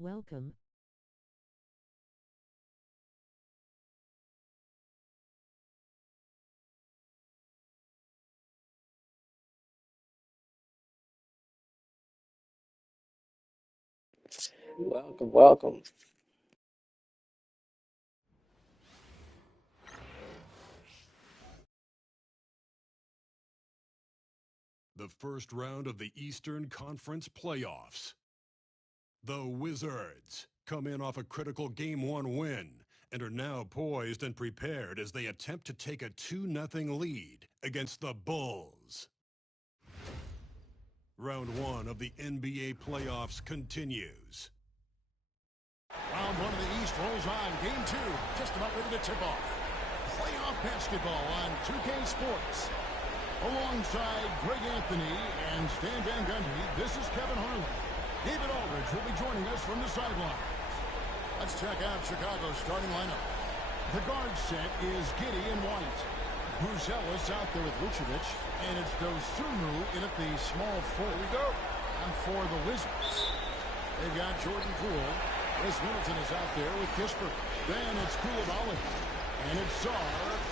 Welcome. Welcome, welcome. The first round of the Eastern Conference playoffs. The Wizards come in off a critical Game 1 win and are now poised and prepared as they attempt to take a 2-0 lead against the Bulls. Round 1 of the NBA playoffs continues. Round 1 of the East rolls on. Game 2 just about ready to tip off. Playoff basketball on 2K Sports. Alongside Greg Anthony and Stan Van Gundy, this is Kevin Harlan. David Aldridge will be joining us from the sideline. Let's check out Chicago's starting lineup. The guard set is Giddey and White. Bruce Ellis out there with Vucevic, and it's Dosunmu in at the small forward. Here we go. And for the Wizards, they've got Jordan Poole. Chris Middleton is out there with Kispert. Then it's Koulibaly. And it's Sarr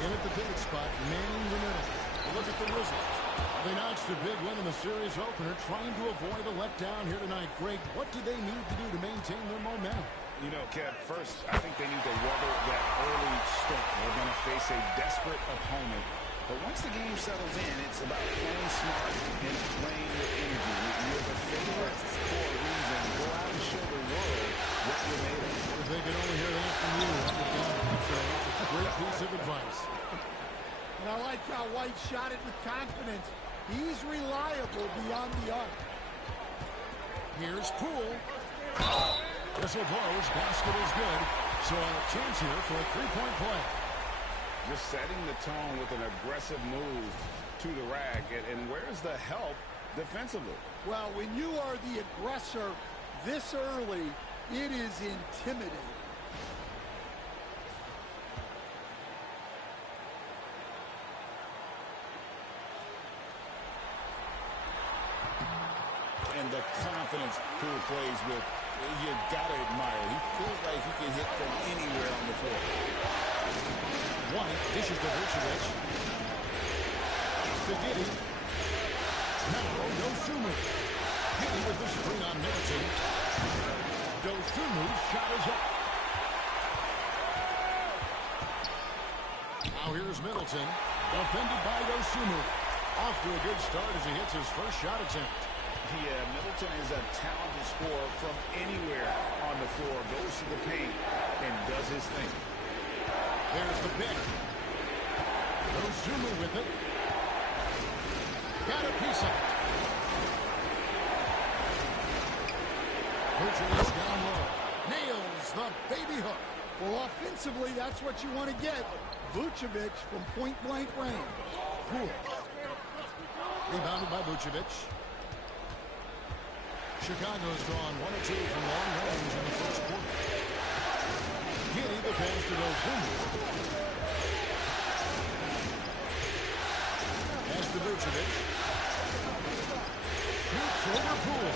in at the big spot, manning the middle. Look at the Wizards. They notched a big win in the series opener, trying to avoid a letdown here tonight. Greg, what do they need to do to maintain their momentum? You know, Kev, first, I think they need to weather that early start. They're going to face a desperate opponent. But once the game settles in, it's about playing smart and playing with energy. You're the favorite for a reason. Go out and show the world what you're made of. If they could only hear that from you, that would be a great piece of advice. And I like how White shot it with confidence. He's reliable beyond the arc. Here's Poole. Whistle blows. Basket is good. So a chance here for a three-point play. Just setting the tone with an aggressive move to the rack. And where's the help defensively? Well, when you are the aggressor this early, it is intimidating. And the confidence Poole plays with, you got to admire. He feels like he can hit from anywhere on the floor. White dishes to Vucevic. To Giddey. Now, Dosunmu. Giddey with the screen on Middleton. Dosunmu's shot is up. Now here's Middleton. Defended by Dosunmu. Off to a good start as he hits his first shot attempt. Yeah, Middleton is a talented scorer from anywhere on the floor. Goes to the paint and does his thing. There's the pick. Dosunmu with it. Got a piece of it. Vucevic down low. Nails the baby hook. Well, offensively, that's what you want to get. Vucevic from point-blank range. Poole. Rebounded by Vucevic. Chicago's gone 1 or 2 from long range in the first quarter. Giddey the pass to Dosunmu. Pass to Vucevic. Shoots over Poole.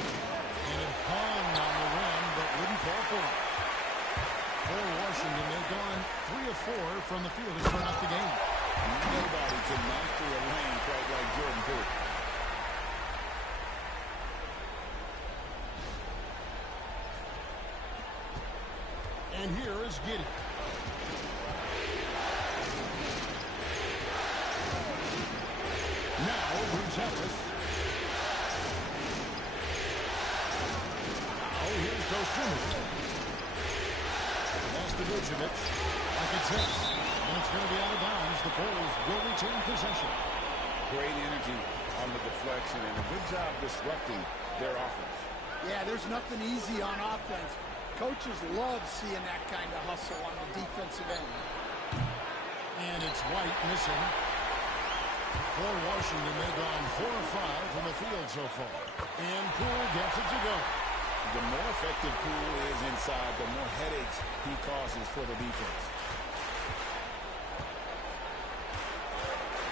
And it hung on the rim, but wouldn't fall for it. For Washington, they've gone 3 of 4 from the field to turn up the game. Nobody can master a lane quite like Jordan Poole. And here is Giddey. Now, Bruce Ellis. Now, here's Dosunmu. That's to Vucevic. Like it's his. And it's going to be out of bounds. The Bulls will retain possession. Great energy on the deflection and a good job disrupting their offense. Yeah, there's nothing easy on offense. Coaches love seeing that kind of hustle on the defensive end. And it's White missing. For Washington, they've gone 4 of 5 from the field so far. And Poole gets it to go. The more effective Poole is inside, the more headaches he causes for the defense.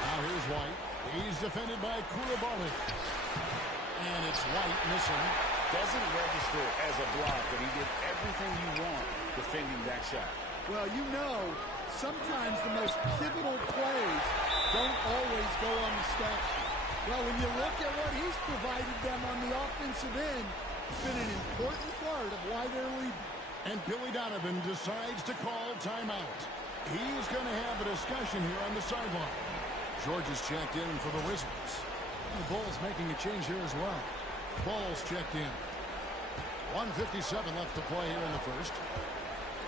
Now here's White. He's defended by Koulibaly. And it's White missing. Doesn't register as a block, but he did everything you want defending that shot. Well, you know, sometimes the most pivotal plays don't always go on the stat sheet. Well, when you look at what he's provided them on the offensive end, it's been an important part of why they're leading. And Billy Donovan decides to call timeout. He's going to have a discussion here on the sideline. George is checked in for the Wizards. And the Bulls making a change here as well. Bulls checked in. 1:57 left to play here in the first.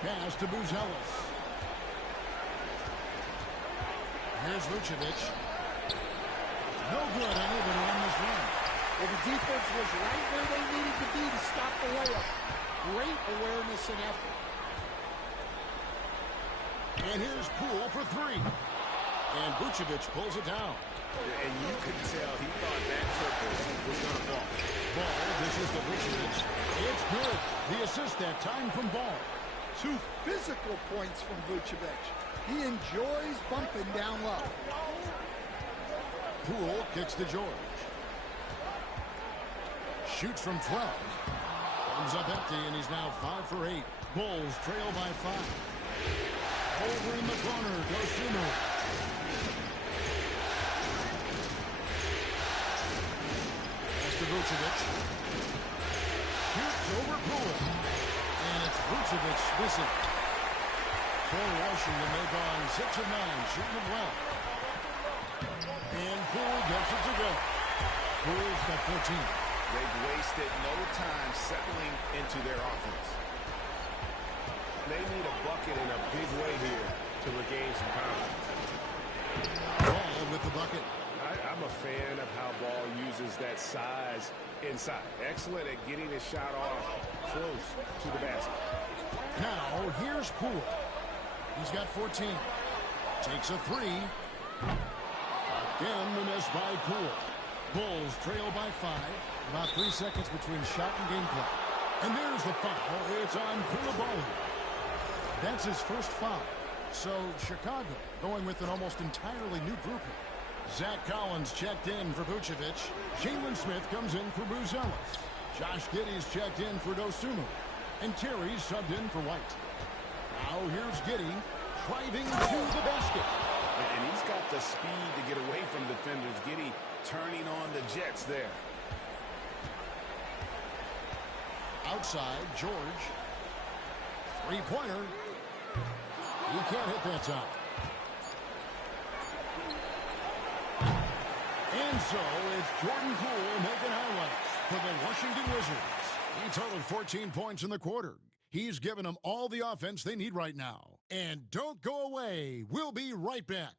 Pass to Buzelis. Here's Vucevic. No good unable to run this run. Well, the defense was right where they needed to be to stop the layup. Great awareness and effort. And here's Poole for three. And Vucevic pulls it down. And you could tell he thought that triple was going to fall. Ball, this is to Vucevic. It's good. The assist that time from Ball. 2 physical points from Vucevic. He enjoys bumping down low. Poole kicks to George. Shoots from 12. Comes up empty, and he's now 5 for 8. Bulls trail by 5. Over in the corner, Dosunmu. Pass to Vucevic. Shoots over Poole. And it's Vucevic missing. For Washington, they've gone 6 of 9, shooting it well. And Poole gets it to go. Poole's got 14. They've wasted no time settling into their offense. They need a bucket in a big way here to regain some confidence. Ball with the bucket. I'm a fan of how Ball uses that size inside. Excellent at getting his shot off close to the basket. Now, here's Poole. He's got 14. Takes a three. Again, the miss by Poole. Bulls trail by 5. About 3 seconds between shot and gameplay. And there's the foul. It's on Coulibaly. That's his first foul. So Chicago going with an almost entirely new grouping. Zach Collins checked in for Vucevic. Jalen Smith comes in for Buzelis. Josh Giddey's checked in for Dosunmu. And Terry's subbed in for White. Now here's Giddey driving to the basket. And he's got the speed to get away from defenders. Giddey turning on the Jets there. Outside, George. Three-pointer. He can't hit that time. And so it's Jordan Poole making highlights for the Washington Wizards. He totaled 14 points in the quarter. He's given them all the offense they need right now. And don't go away. We'll be right back.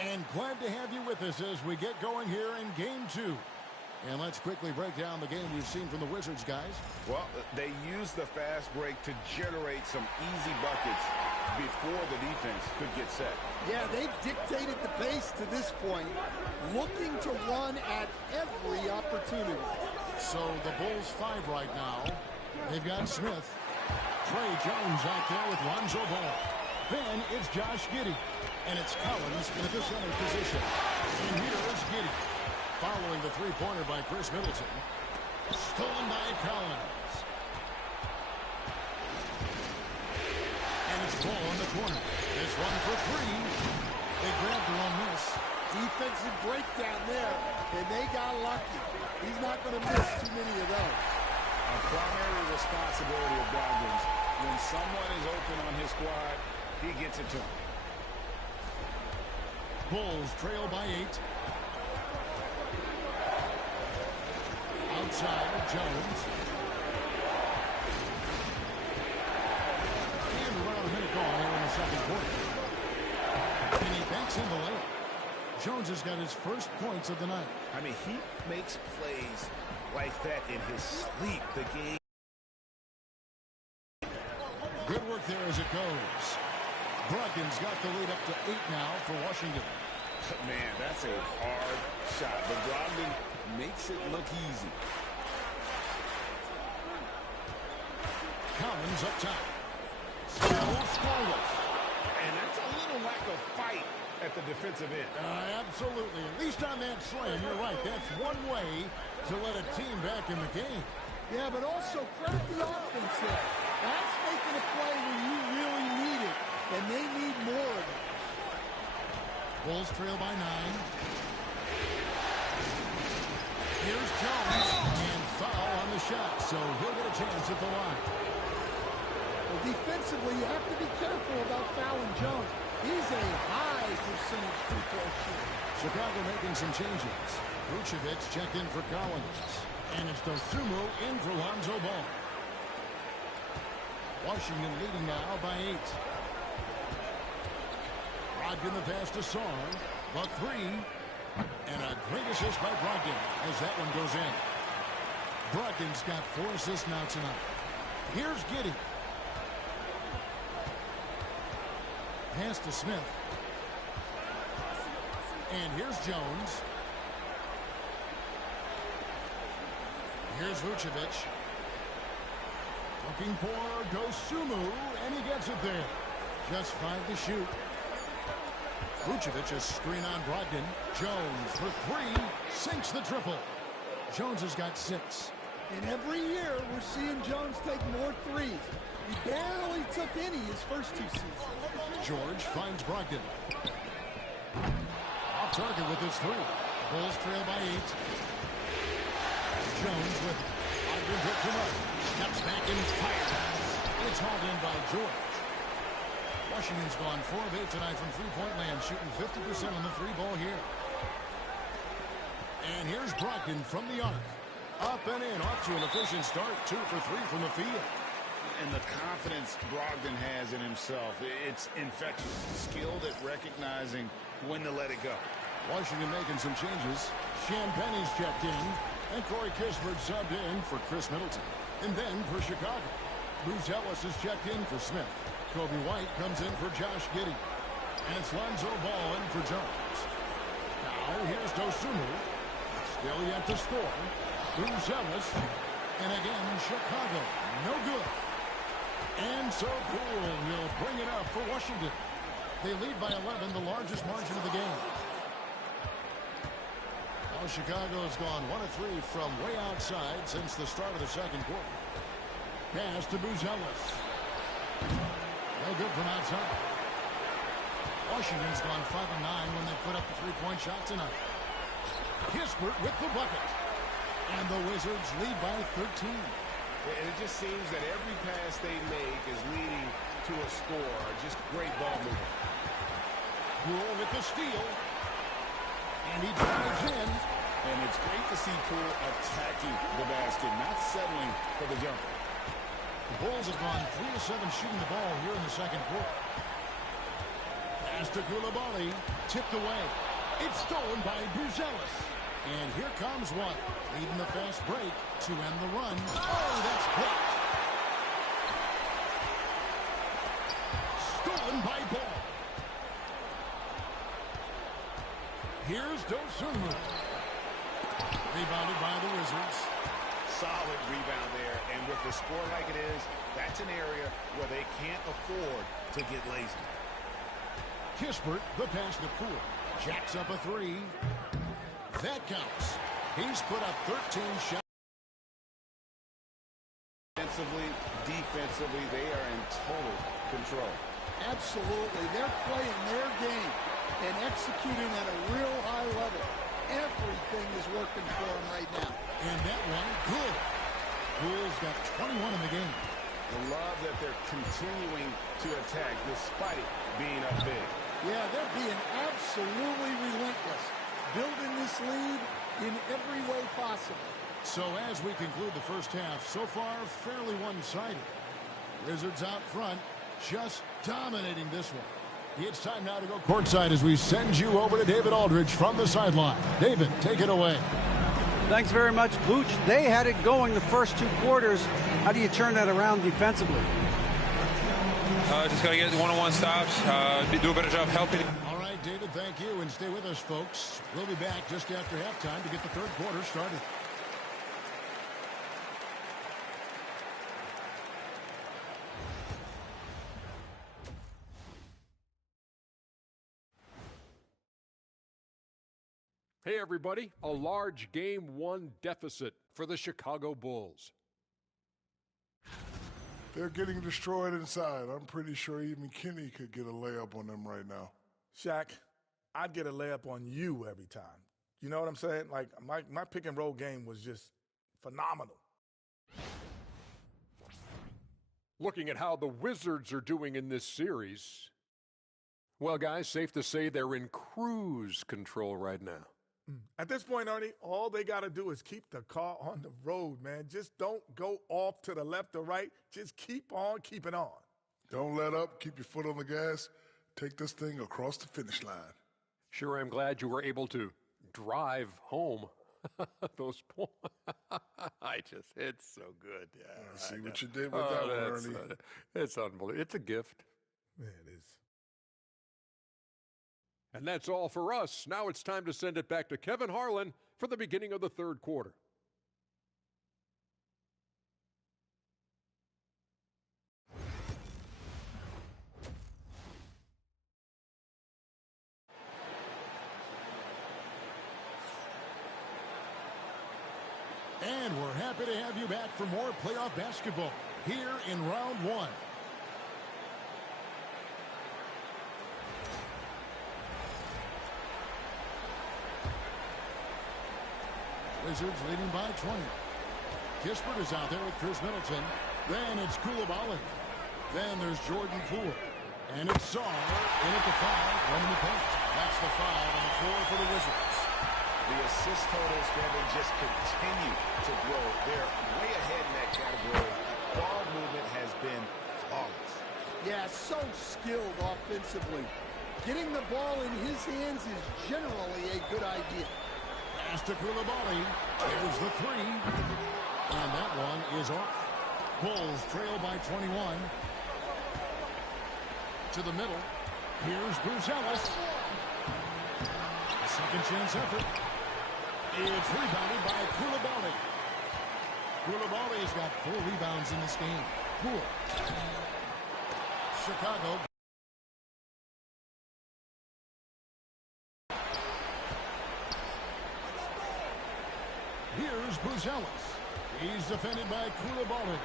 And glad to have you with us as we get going here in Game 2. And let's quickly break down the game we've seen from the Wizards, guys. Well, they used the fast break to generate some easy buckets before the defense could get set. Yeah, they've dictated the pace to this point, looking to run at every opportunity. So the Bulls 5 right now. They've got Smith. Trey Jones out there with Lonzo Ball. Then it's Josh Giddey. And it's Collins in the center position. And here's Giddey. Following the three-pointer by Chris Middleton. Stolen by Collins. And it's Ball in the corner. This one for three. They grabbed their own miss. Defensive breakdown there, and they got lucky. He's not going to miss too many of those. A primary responsibility of Brogdon's. When someone is open on his squad, he gets it to him. Bulls trail by 8. Outside, Jones. And around a minute gone here in the second quarter. And he banks in the layup. Jones has got his first points of the night. I mean, he makes plays like that in his sleep. The game. Good work there as it goes. Brogdon's got the lead up to 8 now for Washington. Man, that's a hard shot. But Brogdon makes it look easy. Collins up top. Still scoreless. And that's a little lack of fight at the defensive end. Absolutely. At least on that slam, you're right. That's one way to let a team back in the game. Yeah, but also credit the offense there. That's making a play when you really need it, and they need more of it. Bulls trail by 9. Here's Jones, and foul on the shot, so he'll get a chance at the line. Well, defensively, you have to be careful about fouling Jones. He's a high percentage free-throw shooter. Chicago making some changes. Vucevic checked in for Collins. And it's Dosunmu in for Lonzo Ball. Washington leading now by 8. Brogdon the pass to Sarr. The 3. And a great assist by Brogdon as that one goes in. Brogdon's got 4 assists now tonight. Here's Giddey. Pass to Smith. And here's Jones. Here's Vucevic. Looking for Dosunmu, and he gets it there. Just 5 to shoot. Vucevic, a screen on Brogdon. Jones for 3, sinks the triple. Jones has got 6. And every year, we're seeing Jones take more threes. He barely took any his first 2 seasons. George finds Brogdon. Off target with his 3. Bulls trail by 8. Jones with Brogdon hits him up. Steps back and fires. It's hauled in by George. Washington's gone 4 of 8 tonight from three-point land, shooting 50% on the 3-ball here. And here's Brogdon from the arc. Up and in, off to an efficient start. 2 for 3 from the field. And the confidence Brogdon has in himself, it's infectious. Skilled at recognizing when to let it go. Washington making some changes. Champagne's checked in. And Corey Kispert subbed in for Chris Middleton. And then for Chicago, Bruce Ellis is checked in for Smith. Kobe White comes in for Josh Giddey. And it's Lonzo Ball in for Jones. Now here's Dosunmu. Still yet to score. Bruce Ellis. And again, Chicago. No good. And so Poole will bring it up for Washington. They lead by 11, the largest margin of the game. Now Chicago has gone 1 of 3 from way outside since the start of the second quarter. Pass to Buzelis. No good from outside. Washington's gone 5 of 9 when they put up the 3-point shot tonight. Kispert with the bucket. And the Wizards lead by 13. And it just seems that every pass they make is leading to a score. Just great ball movement. Poole with the steal. And he drives in. And it's great to see Poole attacking the basket, not settling for the jumper. The Bulls have gone 3 of 7 shooting the ball here in the second quarter. Pass to Coulibaly. Tipped away. It's stolen by Buzelis. And here comes one, leading the fast break to end the run. Oh, that's blocked. Stolen by Ball. Here's Dosunmu. Rebounded by the Wizards. Solid rebound there, and with the score like it is, that's an area where they can't afford to get lazy. Kispert, the pass to Poole. Jacks up a 3. That counts. He's put up 13 shots. Defensively, they are in total control. Absolutely. They're playing their game and executing at a real high level. Everything is working for them right now. And that one, good. Poole's got 21 in the game. I love that they're continuing to attack despite being up big. Yeah, they're being absolutely relentless, building this lead in every way possible. So as we conclude the first half, so far fairly one-sided. Wizards out front, just dominating this one. It's time now to go courtside as we send you over to David Aldridge from the sideline. David, take it away. Thanks very much, Vooch. They had it going the first 2 quarters. How do you turn that around defensively? Just got to get one-on-one stops, do a better job helping. All right, David, thank you. And stay with us, folks. We'll be back just after halftime to get the third quarter started. Hey, everybody. A large Game 1 deficit for the Chicago Bulls. They're getting destroyed inside. I'm pretty sure even Kenny could get a layup on them right now. Shaq, I'd get a layup on you every time. You know what I'm saying? Like, my pick and roll game was just phenomenal. Looking at how the Wizards are doing in this series, well, guys, safe to say they're in cruise control right now. At this point, Ernie, all they got to do is keep the car on the road, man. Just don't go off to the left or right. Just keep on keeping on. Don't let up. Keep your foot on the gas. Take this thing across the finish line. Sure, I'm glad you were able to drive home. Those points. It's so good. Yeah, see what you did with that one, Ernie. It's unbelievable. It's a gift. Yeah, it is. And that's all for us. Now it's time to send it back to Kevin Harlan for the beginning of the third quarter. And we're happy to have you back for more playoff basketball here in round one. Wizards leading by 20. Kispert is out there with Chris Middleton. Then it's Coulibaly. Then there's Jordan Poole. And it's Sarr in at the 5, running the paint. That's the 5 on the floor for the Wizards. The assist totals, Kevin, just continue to grow. They're way ahead in that category. Ball movement has been flawless. Yeah, so skilled offensively. Getting the ball in his hands is generally a good idea. Pass to Coulibaly. There's the 3. And that one is off. Bulls trail by 21. To the middle. Here's Bruce Ellis. Second chance effort. It's rebounded by Coulibaly. Coulibaly's got 4 rebounds in this game. Poole. Chicago. Here's Bruce Ellis. He's defended by Coulibaly.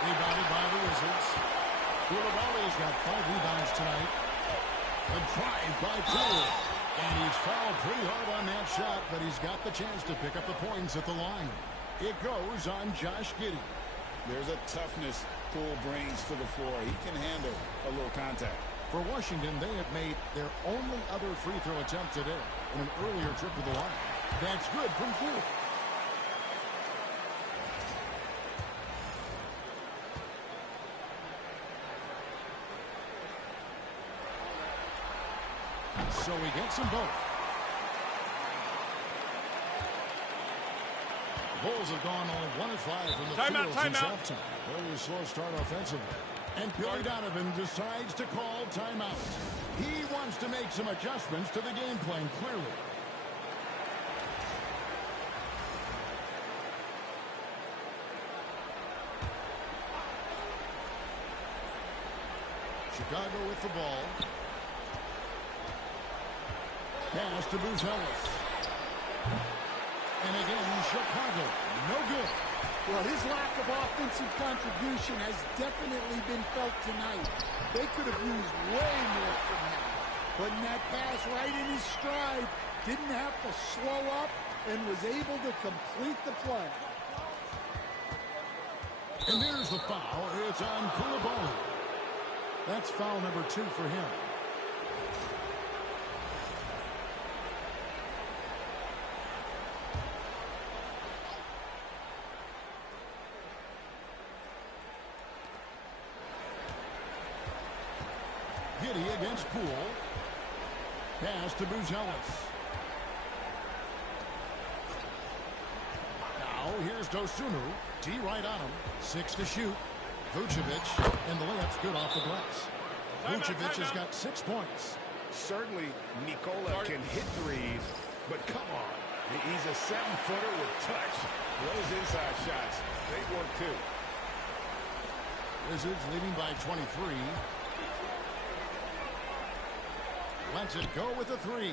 Rebounded by the Wizards. Coulibaly's got 5 rebounds tonight. A drive by Poole. And he's fouled pretty hard on that shot, but he's got the chance to pick up the points at the line. It goes on Josh Giddey. There's a toughness Poole brings to the floor. He can handle a little contact. For Washington, they have made their only other free throw attempt today in an earlier trip to the line. That's good from Poole. So he gets them both. The Bulls have gone only 1 of 5 from the field since halftime. Very slow start offensively. And Billy Donovan decides to call timeout. He wants to make some adjustments to the game plan, clearly. Chicago with the ball. Pass to Bruce Ellis. And again, Chicago, no good. Well, his lack of offensive contribution has definitely been felt tonight. They could have used way more from him. Putting that pass right in his stride, didn't have to slow up, and was able to complete the play. And there's the foul. It's on Coulibaly. That's foul number 2 for him. Giddey against Poole. Pass to Bruce Ellis. Now here's Dosunmu. D right on him. 6 to shoot. Vucevic, and the layup's good off the glass. Vucevic has got 6 points. Certainly, Nikola can hit threes, but come on. He's a 7-footer with touch. Those inside shots, they work too. Wizards leading by 23. Lets it go with the three.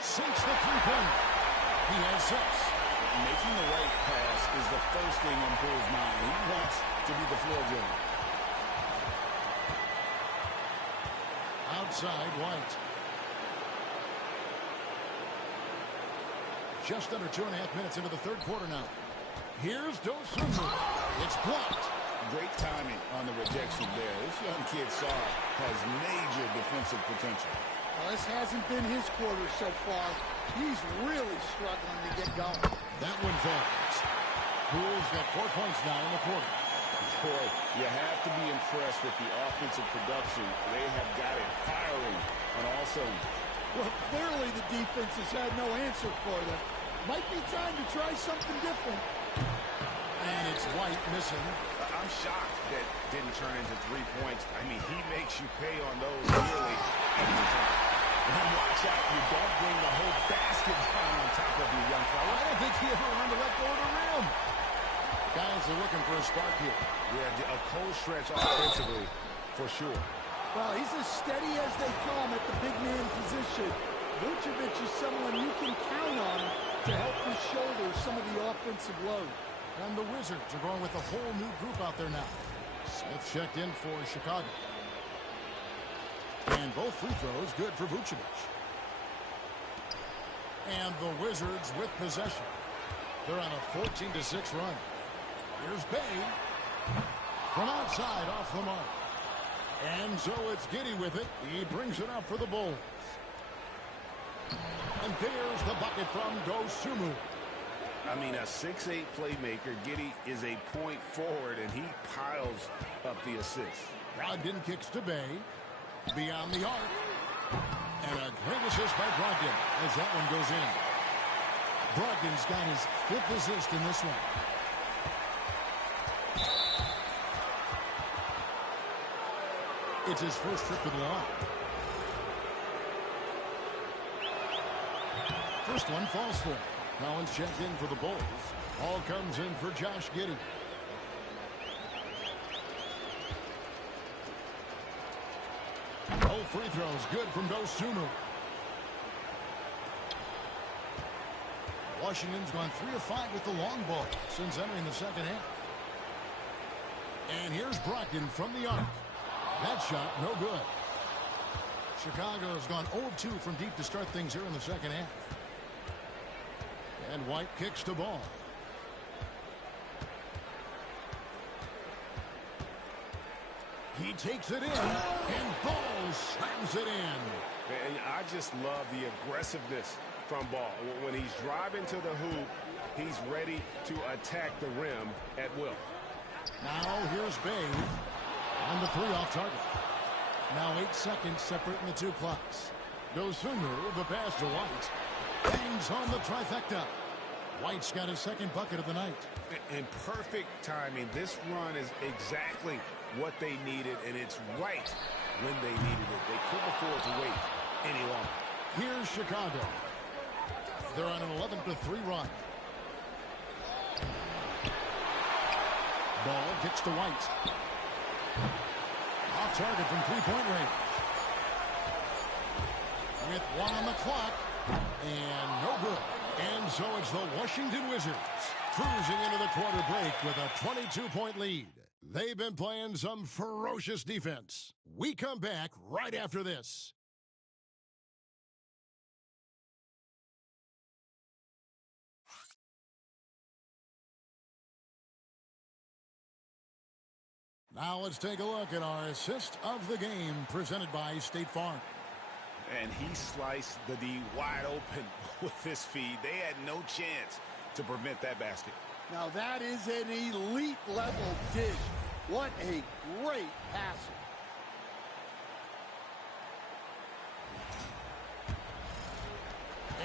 Sinks the three-pointer. He has 6. Making the right pass is the first thing on Poole's mind. He wants to be the floor general. Outside, White. Just under 2.5 minutes into the third quarter now. Here's Dosunmu. It's blocked. Great timing on the rejection there. This young kid, Sarr, has major defensive potential. Well, this hasn't been his quarter so far. He's really struggling to get going. That one falls. Poole's got 4 points now in the quarter. Boy, you have to be impressed with the offensive production. They have got it firing on all cylinders. Well, clearly the defense has had no answer for them. Might be time to try something different. And it's White missing. I'm shocked that didn't turn into 3 points. I mean, he makes you pay on those nearly every time. And watch out, you don't bring the whole basket down on top of you, young fella. I don't think he ever learned to let go of the rim. Guys are looking for a spark here. Yeah, a cold stretch offensively, for sure. Well, he's as steady as they come at the big man position. Vucevic is someone you can count on to help him shoulder some of the offensive load. And the Wizards are going with a whole new group out there now. Smith checked in for Chicago. And both free throws good for Vucevic. And the Wizards with possession. They're on a 14-6 run. Here's Bay. From outside off the mark. And so it's Giddey with it. He brings it up for the Bulls. And there's the bucket from Dosunmu. I mean, a 6'8" playmaker. Giddey is a point forward, and he piles up the assist. Brogdon kicks to Bay. Beyond the arc. And a great assist by Brogdon as that one goes in. Brogdon's got his 5th assist in this one. It's his first trip to the line. First one falls for him. Collins checked in for the Bulls. Ball comes in for Josh Giddey. Both free throws good from Dosunmu. Washington's gone 3 of 5 with the long ball since entering the second half. And here's Brogdon from the arc. That shot, no good. Chicago has gone 0 of 2 from deep to start things here in the second half. And White kicks the ball. He takes it in, and Ball slams it in. And I just love the aggressiveness from Ball. When he's driving to the hoop, he's ready to attack the rim at will. Now here's Bay on the 3 off target. Now 8 seconds separating the 2 clocks. Dosunmu, the pass to White. Bangs on the trifecta. White's got his 2nd bucket of the night. And perfect timing. This run is exactly what they needed, and it's right when they needed it. They couldn't afford to wait any longer. Here's Chicago. They're on an 11-3 run. Ball kicks to White. Off target from 3-point range. With 1 on the clock. And no good. And so it's the Washington Wizards cruising into the quarter break with a 22-point lead. They've been playing some ferocious defense. We come back right after this. Now let's take a look at our assist of the game presented by State Farm. And he sliced the D wide open with this feed. They had no chance to prevent that basket. Now that is an elite level dish. What a great passer.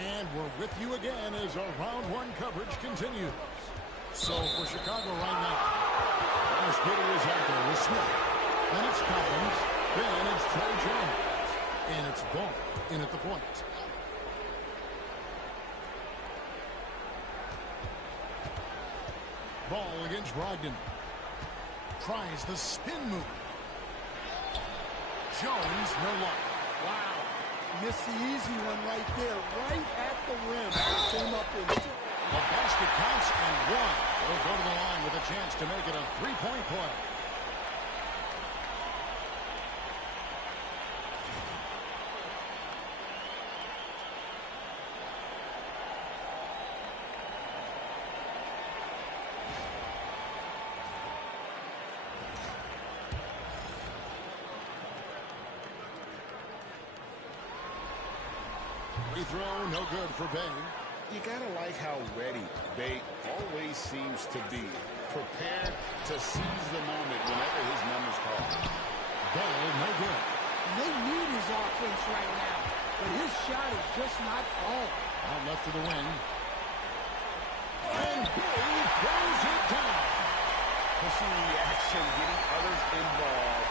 And we're with you again as our round 1 coverage continues. So for Chicago right now, first hitter is out there with Smith. Then it's Collins. Then it's Trey Jones. And it's Ball in at the point. Ball against Brogdon. Tries the spin move. Jones, no luck. Wow. Missed the easy one right there, right at the rim. Came up into. The basket counts and one. Will go to the line with a chance to make it a three-point play. Free throw, no good for Bay. You gotta like how ready Bay always seems to be, prepared to seize the moment whenever his number's called. Ball, no good. They need his offense right now, but his shot is just not falling. Out left to the wing. And Bay throws it down. To see reaction, getting others involved,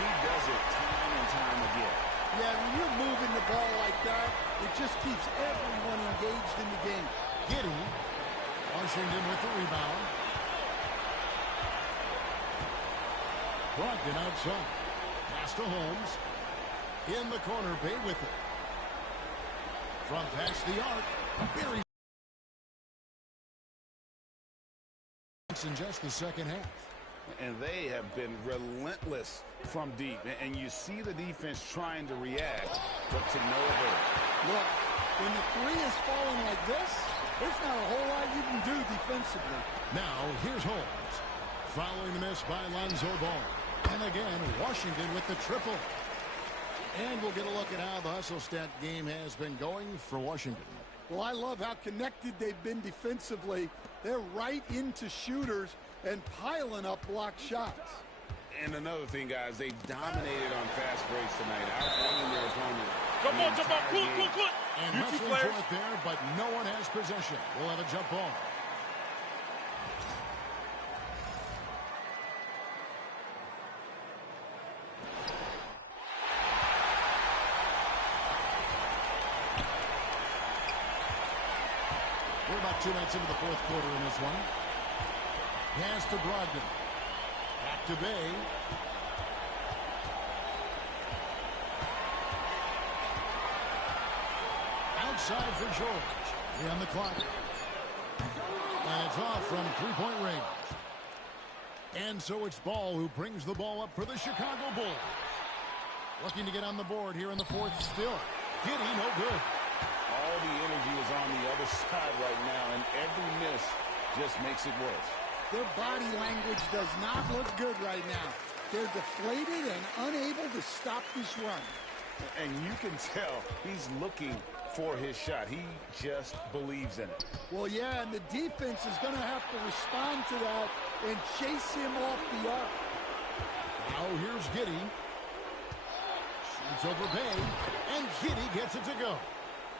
he does it time and time again. Yeah, when you're moving the ball like that, it just keeps everyone engaged in the game. Giddey. Washington with the rebound. Brogdon outside. Pass to Holmes. In the corner, Bay with it. From past the arc. Barry. In just the second half. And they have been relentless from deep. And you see the defense trying to react, but to no avail. Look, when the three is falling like this, there's not a whole lot you can do defensively. Now, here's Holmes. Following the miss by Lonzo Ball. And again, Washington with the triple. And we'll get a look at how the hustle stat game has been going for Washington. Well, I love how connected they've been defensively. They're right into shooters and piling up block shots. And another thing, guys, they dominated on fast breaks tonight, outrunning their opponent. Come on, quick. And You two wrestling players. for it there, but no one has possession. We'll have a jump ball. We're about 2 minutes into the fourth quarter in this one. Pass to Brogdon. Back to Bay. Outside for George. 3 on the clock. And it's off from three-point range. And so it's Ball who brings the ball up for the Chicago Bulls. Looking to get on the board here in the fourth still. Giddey, no good. All the energy is on the other side right now, and every miss just makes it worse. Their body language does not look good right now. They're deflated and unable to stop this run. And you can tell he's looking for his shot. He just believes in it. Well, yeah, and the defense is going to have to respond to that and chase him off the arc. Now here's Giddey. Shoots over Bay, and Giddey gets it to go.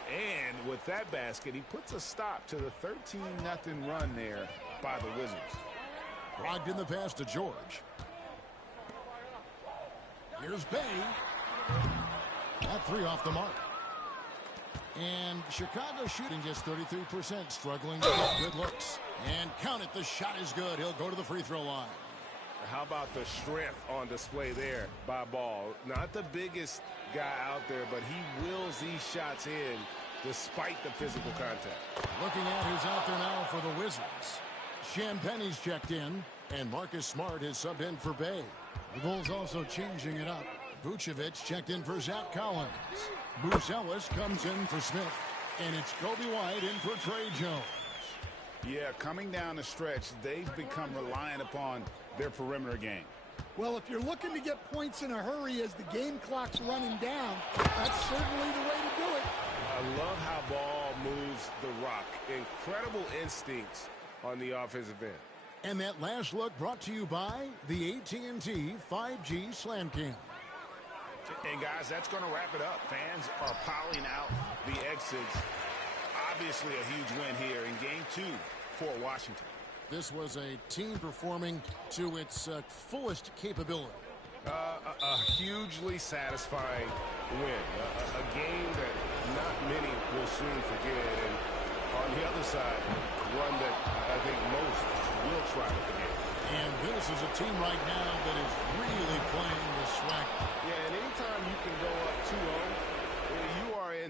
And with that basket, he puts a stop to the 13-0 run there by the Wizards. Brogdon the pass to George. Here's Bay. That three off the mark. And Chicago shooting just 33%, struggling to get good looks. And count it, the shot is good. He'll go to the free throw line. How about the strength on display there by Ball? Not the biggest guy out there, but he wills these shots in despite the physical contact. Looking at who's out there now for the Wizards. Champagne's checked in, and Marcus Smart is subbed in for Bay. The Bulls also changing it up. Vucevic checked in for Zach Collins. Bruce Ellis comes in for Smith. And it's Kobe White in for Trey Jones. Yeah, coming down the stretch, they've become reliant upon their perimeter game. Well, if you're looking to get points in a hurry as the game clock's running down, that's certainly the way to do it. I love how Ball moves the rock. Incredible instincts on the offensive end. And that last look brought to you by the AT&T 5G Slam Cam. And guys, that's going to wrap it up. Fans are piling out the exits. Obviously a huge win here in Game 2 for Washington. This was a team performing to its fullest capability. A hugely satisfying win. A game that not many will soon forget. And on the other side, one that I think most will try to forget. And this is a team right now that is really playing with swag. Yeah, and anytime you can go up 2-0, you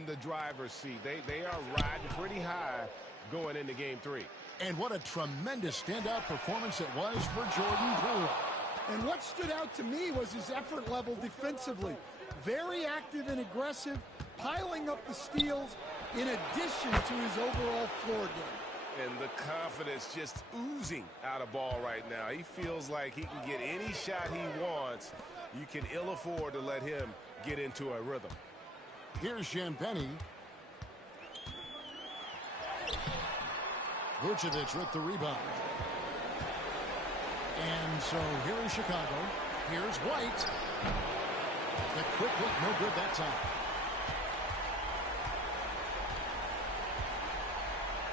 the driver's seat. They are riding pretty high going into Game 3. And what a tremendous standout performance it was for Jordan Poole. And what stood out to me was his effort level defensively. Very active and aggressive, piling up the steals in addition to his overall floor game. And the confidence just oozing out of Ball right now. He feels like he can get any shot he wants. You can ill afford to let him get into a rhythm. Here's Champagnie. Vucevic with the rebound. And so here is Chicago. Here's White. The quick look, no good that time.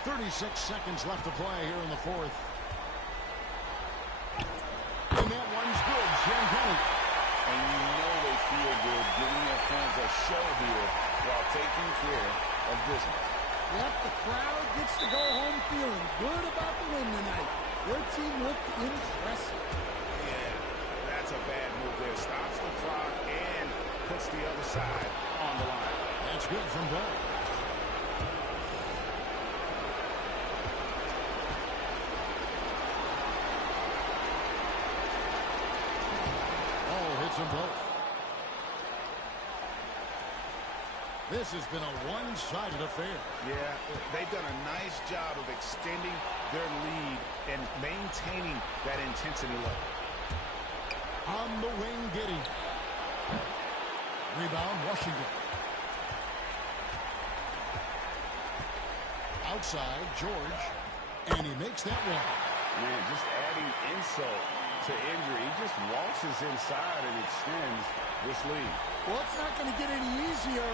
36 seconds left to play here in the fourth. And that one's good, Champagnie. And you know they feel good giving their fans a show here while taking care of business. Yep, the crowd gets to go home feeling good about the win tonight. Their team looked impressive. Yeah, that's a bad move there. Stops the clock and puts the other side on the line. That's good from Ball. Hits them both. This has been a one-sided affair. Yeah, they've done a nice job of extending their lead and maintaining that intensity level. On the wing, Giddey. Rebound, Washington. Outside, George. And he makes that one. Man, just adding insult to injury. He just waltzes inside and extends this lead. Well, it's not going to get any easier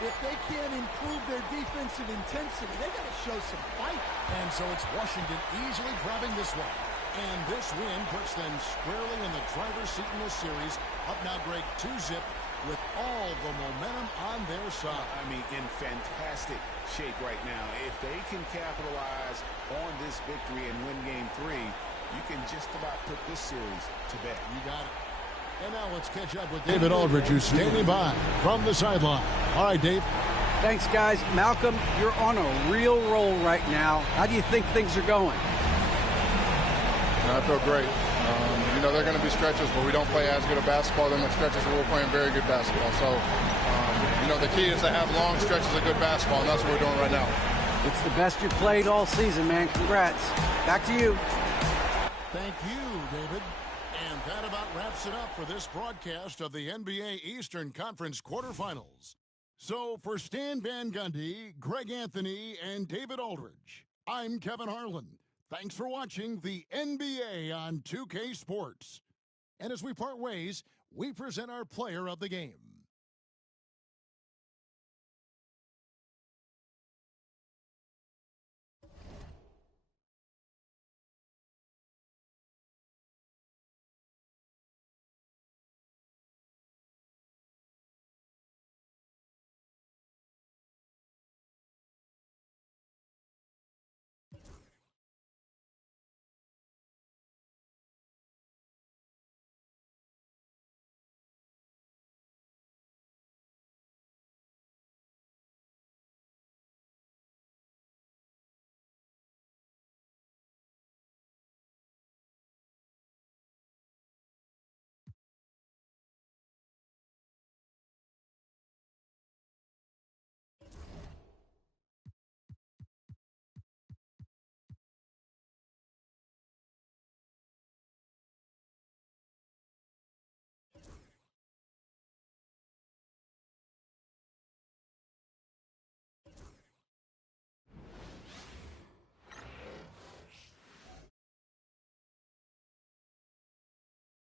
if they can't improve their defensive intensity. They got to show some fight. And so it's Washington easily grabbing this one. And this win puts them squarely in the driver's seat in this series. Up now, Greg, 2-zip with all the momentum on their side. I mean, in fantastic shape right now. If they can capitalize on this victory and win Game 3, you can just about put this series to bed. You got it. And now let's catch up with David Aldridge, who's standing by from the sideline. All right, Dave. Thanks, guys. Malcolm, you're on a real roll right now. How do you think things are going? I feel great. You know, there are going to be stretches where we don't play as good a basketball than the stretches where we're playing very good basketball. So, you know, the key is to have long stretches of good basketball, and that's what we're doing right now. It's the best you've played all season, man. Congrats. Back to you. Thank you, David. And that about wraps it up for this broadcast of the NBA Eastern Conference quarterfinals. So for Stan Van Gundy, Greg Anthony, and David Aldridge, I'm Kevin Harlan. Thanks for watching the NBA on 2K Sports. And as we part ways, we present our player of the game.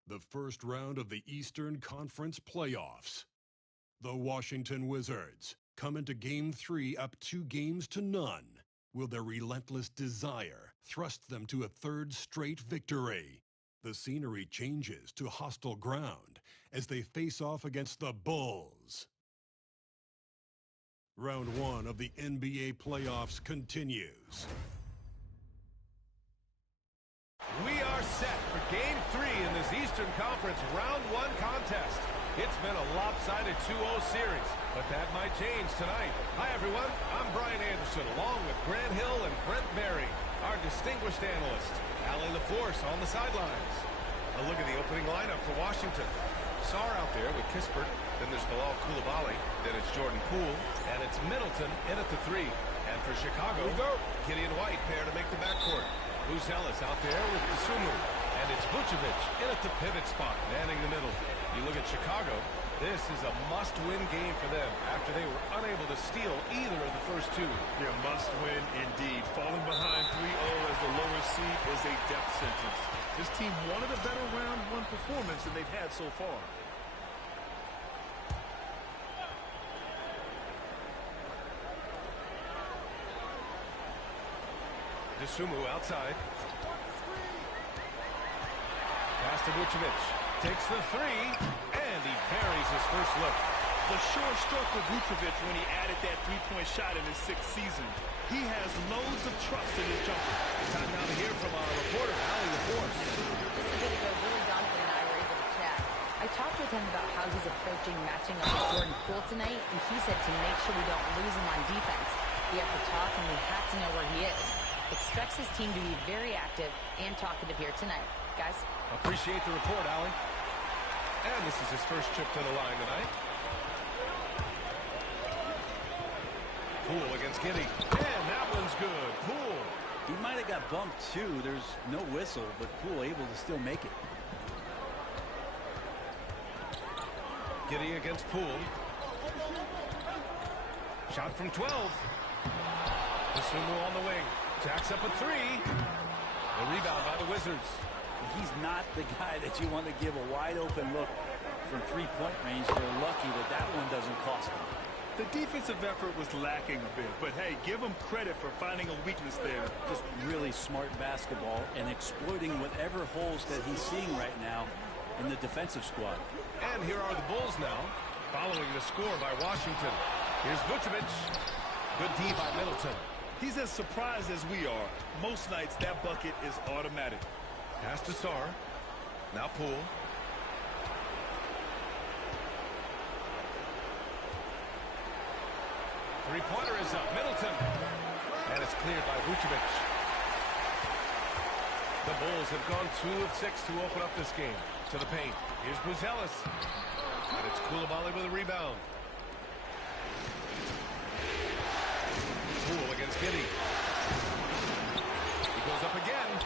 The first round of the Eastern Conference playoffs. The Washington Wizards come into Game 3 up 2-0. Will their relentless desire thrust them to a third straight victory? The scenery changes to hostile ground as they face off against the Bulls. Round 1 of the NBA playoffs continues. We are set for Game 3 in this Eastern Conference Round 1 contest. It's been a lopsided 2-0 series, but that might change tonight. Hi, everyone. I'm Brian Anderson, along with Grant Hill and Brent Barry, our distinguished analyst. Allie LaForce on the sidelines. A look at the opening lineup for Washington. Sarr out there with Kispert. Then there's Bilal Coulibaly. Then it's Jordan Poole. And it's Middleton in at the 3. And for Chicago, Giddey and White pair to make the backcourt. Buzelis out there with Dosunmu. And it's Vucevic in at the pivot spot, manning the middle. You look at Chicago, this is a must-win game for them after they were unable to steal either of the first two. Yeah, must-win indeed. Falling behind 3-0 as the lowest seed is a death sentence. This team wanted a better round one performance than they've had so far. Dosunmu outside. Pass to Vucevic. Takes the 3, and he buries his first look. The sure stroke of Vucevic when he added that three-point shot in his 6th season. He has loads of trust in his jumper. Time now to hear from our reporter, Allie LaForce. Just a bit ago, Billy Donovan and I were able to chat. I talked with him about how he's approaching matching up with Jordan Poole tonight, and he said to make sure we don't lose him on defense, we have to talk and we have to know where he is. Expects his team to be very active and talkative here tonight. Guys? Appreciate the report, Allie. And this is his first trip to the line tonight. Poole against Giddey. And that one's good. Poole. He might have got bumped, too. There's no whistle, but Poole able to still make it. Giddey against Poole. Shot from 12. Dosunmu on the wing. Jacks up a 3. The rebound by the Wizards. He's not the guy that you want to give a wide-open look from three-point range. They're lucky that that one doesn't cost them. The defensive effort was lacking a bit, but hey, give him credit for finding a weakness there. Just really smart basketball and exploiting whatever holes that he's seeing right now in the defensive squad. And here are the Bulls now, following the score by Washington. Here's Vucevic. Good D by Middleton. He's as surprised as we are. Most nights, that bucket is automatic. Pass to Sarr. Now Poole. Three-pointer is up. Middleton. And it's cleared by Vucevic. The Bulls have gone 2 of 6 to open up this game. To the paint. Here's Buzelis. And it's Coulibaly with a rebound. Poole against Giddey. He goes up again.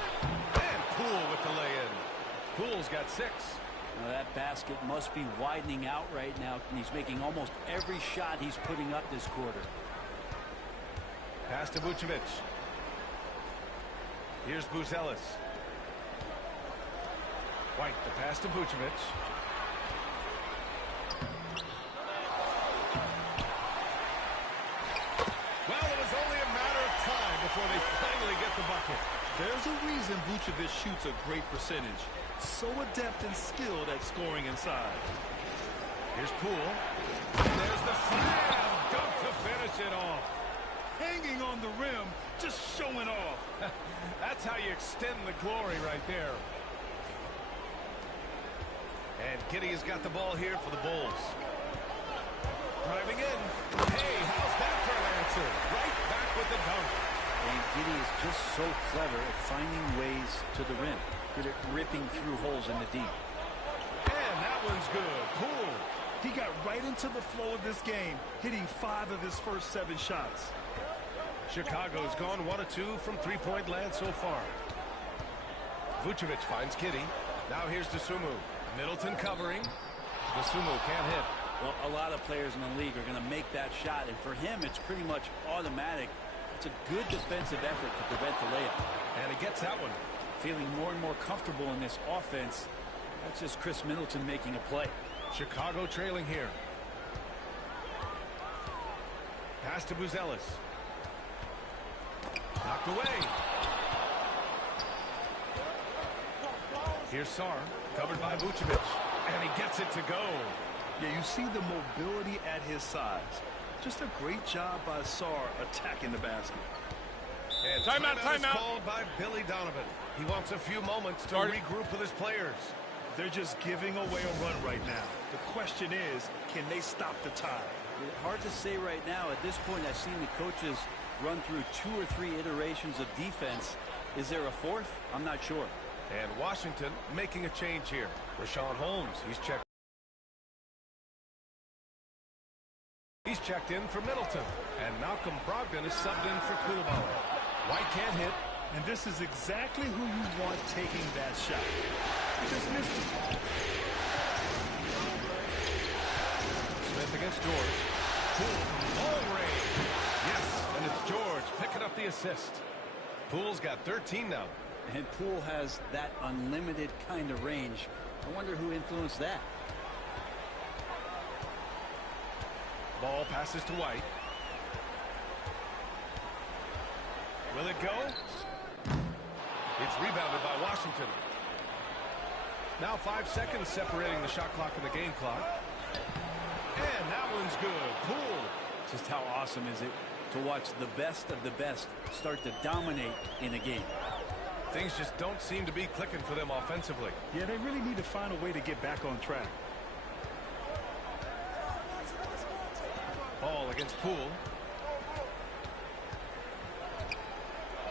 Poole with the lay-in. Poole's got 6. Well, that basket must be widening out right now, and he's making almost every shot he's putting up this quarter. Pass to Vucevic. Here's Buzelis. White, the pass to Vucevic. Well, it was only a matter of time before they finally get the bucket. There's a reason Vucevic shoots a great percentage. So adept and skilled at scoring inside. Here's Poole. There's the slam. Dunk to finish it off. Hanging on the rim, just showing off. That's how you extend the glory right there. And Giddey has got the ball here for the Bulls. Driving in. Hey, how's that for an answer? Right back with the dunk. And Giddey is just so clever at finding ways to the rim. Good at ripping through holes in the deep. And that one's good. Poole. He got right into the flow of this game, hitting 5 of his first 7 shots. Chicago's gone 1 of 2 from three-point land so far. Vucevic finds Giddey. Now here's Dosunmu. Middleton covering. Dosunmu can't hit. Well, a lot of players in the league are going to make that shot, and for him, it's pretty much automatic. It's a good defensive effort to prevent the layup. And he gets that one. Feeling more and more comfortable in this offense. That's just Chris Middleton making a play. Chicago trailing here. Pass to Buzelis. Knocked away. Here's Sarr, covered by Vucevic. And he gets it to go. Yeah, you see the mobility at his size. Just a great job by Sarr attacking the basket. And timeout is called by Billy Donovan. He wants a few moments to regroup with his players. They're just giving away a run right now. The question is, can they stop the tide? Hard to say right now. At this point, I've seen the coaches run through 2 or 3 iterations of defense. Is there a fourth? I'm not sure. And Washington making a change here. Rashawn Holmes, he's checked in for Middleton. And Malcolm Brogdon is subbed in for Coulibaly. White can't hit. And this is exactly who you want taking that shot. He just missed it. Smith against George. Poole from long range. Yes, and it's George picking up the assist. Poole's got 13 now. And Poole has that unlimited kind of range. I wonder who influenced that. Ball passes to White. Will it go? It's rebounded by Washington. Now 5 seconds separating the shot clock and the game clock. And that one's good. Poole. Just how awesome is it to watch the best of the best start to dominate in a game? Things just don't seem to be clicking for them offensively. Yeah, they really need to find a way to get back on track. Ball against Poole.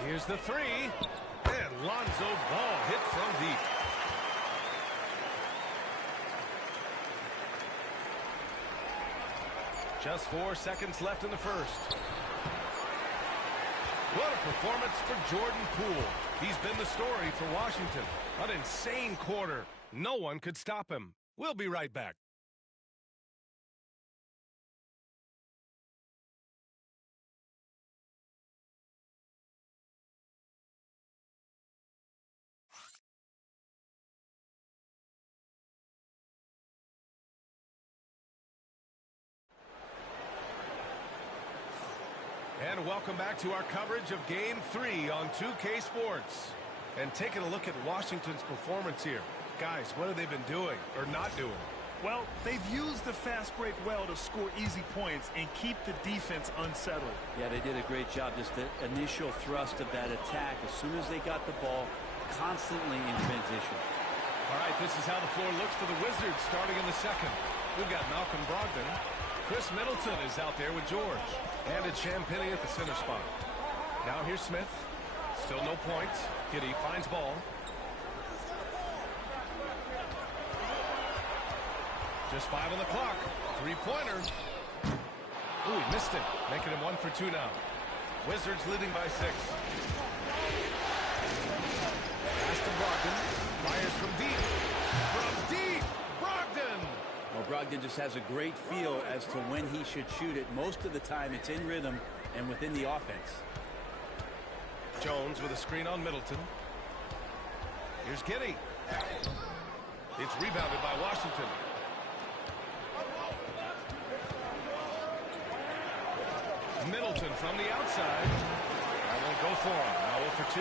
Here's the 3. And Lonzo Ball hit from deep. Just 4 seconds left in the first. What a performance for Jordan Poole. He's been the story for Washington. An insane quarter. No one could stop him. We'll be right back. And welcome back to our coverage of Game 3 on 2K Sports. And taking a look at Washington's performance here. Guys, what have they been doing or not doing? Well, they've used the fast break well to score easy points and keep the defense unsettled. Yeah, they did a great job. Just the initial thrust of that attack, as soon as they got the ball, constantly in transition. All right, this is how the floor looks for the Wizards starting in the second. We've got Malcolm Brogdon. Chris Middleton is out there with George. And it's Champagnie at the center spot. Now here's Smith. Still no points. Giddey finds ball. Just 5 on the clock. 3-pointer. Ooh, he missed it. Making him 1 for 2 now. Wizards leading by 6. Pass to Brogdon. Fires from deep. From deep. Brogdon. Well, Brogdon just has a great feel as to when he should shoot it. Most of the time, it's in rhythm and within the offense. Jones with a screen on Middleton. Here's Giddey. It's rebounded by Washington. Middleton from the outside. That won't go for him. Now 0 for 2.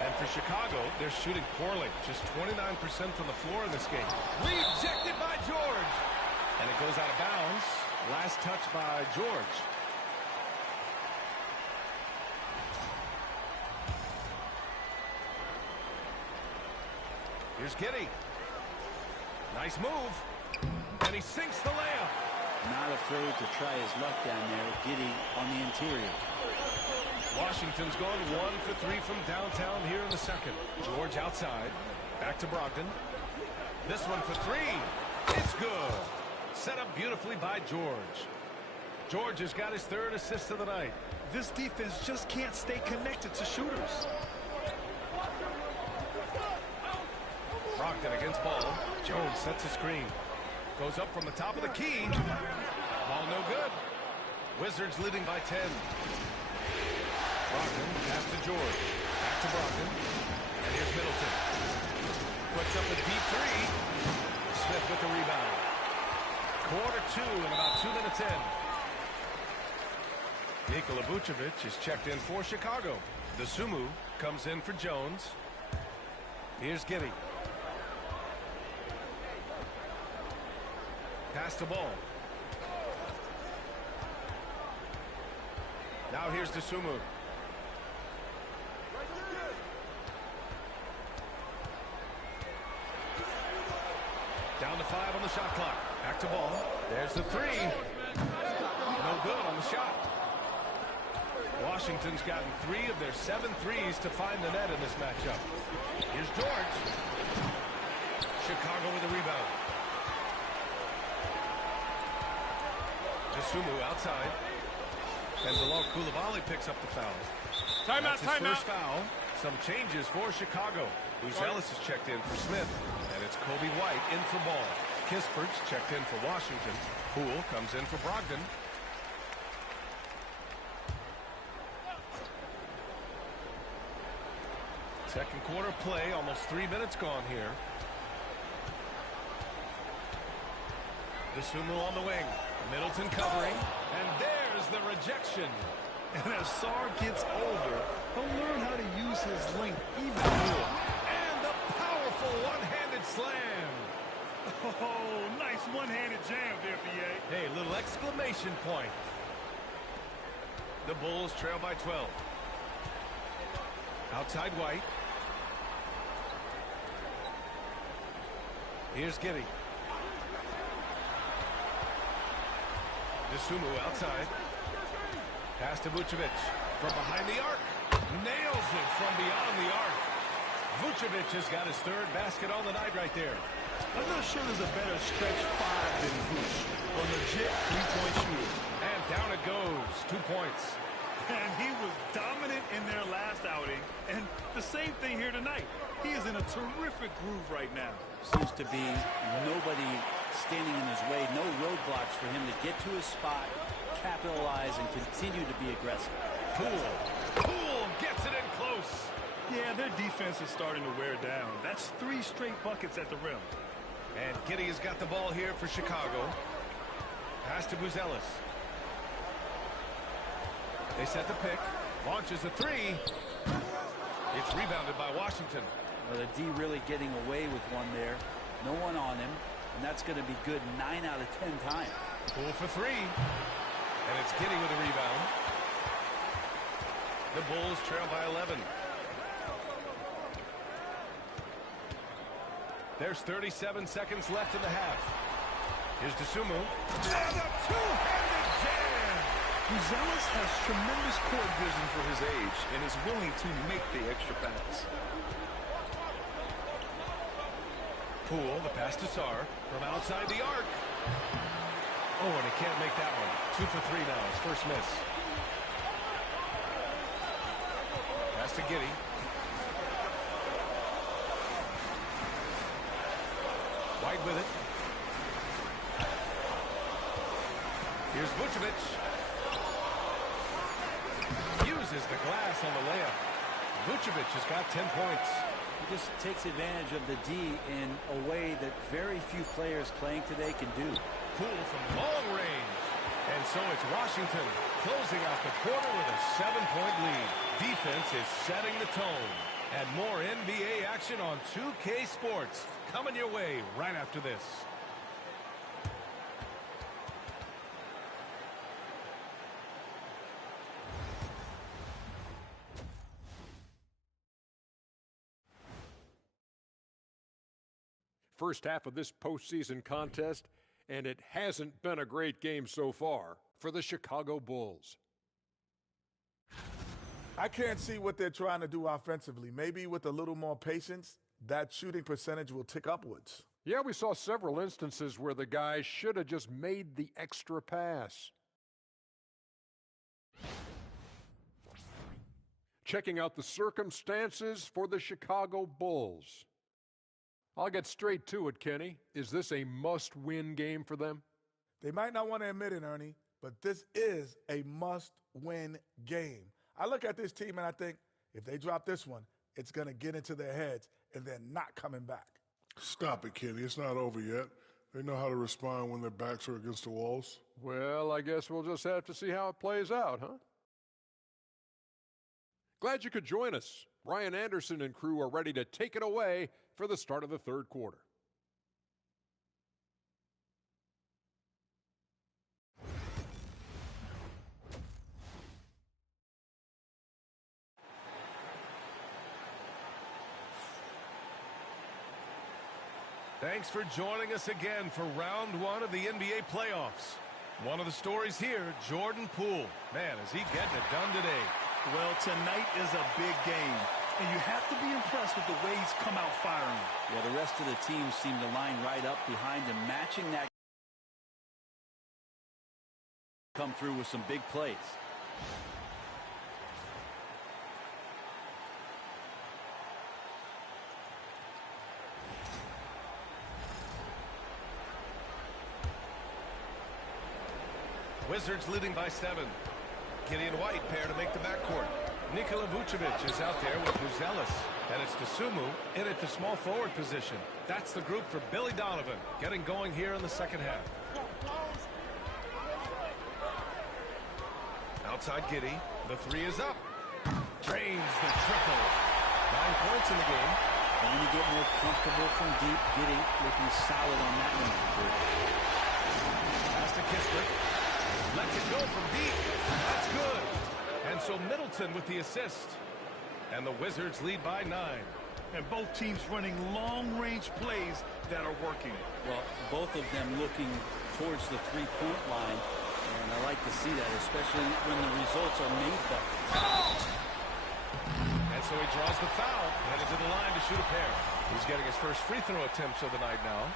And for Chicago, they're shooting poorly. Just 29% from the floor in this game. Rejected by George. And it goes out of bounds. Last touch by George. Here's Giddey. Nice move. And he sinks the layup. Not afraid to try his luck down there. Giddey on the interior. Washington's gone 1 for 3 from downtown here in the second. George outside. Back to Brogdon. This one for 3. It's good. Set up beautifully by George. George has got his 3rd assist of the night. This defense just can't stay connected to shooters. Brogdon against ball. Jones sets a screen. Goes up from the top of the key. Ball no good. Wizards leading by 10. Brogdon, pass to George. Back to Brogdon. And here's Middleton. Puts up a deep 3. Smith with the rebound. Quarter 2 and about 2 minutes in. Nikola Vucevic is checked in for Chicago. Dosunmu comes in for Jones. Here's Giddey. Pass the ball. Now here's Dosunmu. Down to 5. 2:45 on the shot clock. Back to ball. There's the three. No good on the shot. Washington's gotten 3 of their 7 threes to find the net in this matchup. Here's George. Chicago with a rebound. Dosunmu outside. And Bilal Coulibaly picks up the foul. Timeout, timeout. First foul. Some changes for Chicago. Ellis is checked in for Smith. And it's Kobe White in for Ball. Kispert's checked in for Washington. Poole comes in for Brogdon. Second quarter play, almost 3 minutes gone here. Dosunmu on the wing. Middleton covering. And there's the rejection. And as Sarr gets older, he'll learn how to use his length even more. And the powerful one-handed slam. Oh, nice one-handed jam there, B.A. Hey, little exclamation point. The Bulls trail by 12. Outside White. Here's Giddey. Dosunmu outside. Pass to Vucevic. From behind the arc. Nails it from beyond the arc. Vucevic has got his 3rd basket on the night right there. I'm not sure there's a better stretch 5 than Vuce. A legit three-point shooter. And down it goes. 2 points. And he was dominant in their last outing. And the same thing here tonight. He is in a terrific groove right now. Seems to be nobody standing in his way. No roadblocks for him to get to his spot, capitalize, and continue to be aggressive. Poole gets it in close. Yeah, their defense is starting to wear down. That's 3 straight buckets at the rim. And Giddey has got the ball here for Chicago. Pass to Buzelis. They set the pick. Launches a 3. It's rebounded by Washington. Well, the D really getting away with one there. No one on him. And that's going to be good 9 out of 10 times. Poole for 3. And it's Giddey with a rebound. The Bulls trail by 11. There's 37 seconds left in the half. Here's Dosunmu. And a two-handed jam! Buzelis has tremendous court vision for his age and is willing to make the extra pass. Poole, the pass to Sarr from outside the arc. Oh, and he can't make that one. 2 for 3 now. His first miss. Pass to Giddey. White with it. Here's Vucevic. Uses the glass on the layup. Vucevic has got 10 points. He just takes advantage of the D in a way that very few players playing today can do. Poole from long range. And so it's Washington closing out the quarter with a 7-point lead. Defense is setting the tone. And more NBA action on 2K Sports coming your way right after this. First half of this postseason contest, and it hasn't been a great game so far for the Chicago Bulls. I can't see what they're trying to do offensively. Maybe with a little more patience, that shooting percentage will tick upwards. Yeah, we saw several instances where the guys should have just made the extra pass. Checking out the circumstances for the Chicago Bulls. I'll get straight to it, Kenny. Is this a must-win game for them? They might not want to admit it, Ernie, but this is a must-win game. I look at this team and I think if they drop this one, it's going to get into their heads and they're not coming back. Stop it, Kenny. It's not over yet. They know how to respond when their backs are against the walls. Well, I guess we'll just have to see how it plays out, huh? Glad you could join us. Brian Anderson and crew are ready to take it away for the start of the third quarter. Thanks for joining us again for round one of the NBA playoffs. One of the stories here, Jordan Poole. Man, is he getting it done today. Well, tonight is a big game, and you have to be impressed with the way he's come out firing. Yeah, the rest of the team seem to line right up behind him, matching that. Come through with some big plays. Wizards leading by 7. Gideon White pair to make the backcourt. Nikola Vucevic is out there with Buzelis. And it's Dosunmu in at the small forward position. That's the group for Billy Donovan getting going here in the second half. Outside Giddey. The three is up. Drains the triple. 9 points in the game. Trying to get more comfortable from deep. Giddey looking solid on that one for 3. Pass to Kispert. Lets it go from deep. That's good. And so Middleton with the assist. And the Wizards lead by 9. And both teams running long-range plays that are working. Well, both of them looking towards the three-point line. And I like to see that, especially when the results are made buckets. And so he draws the foul. Headed to the line to shoot a pair. He's getting his first free throw attempts of the night now.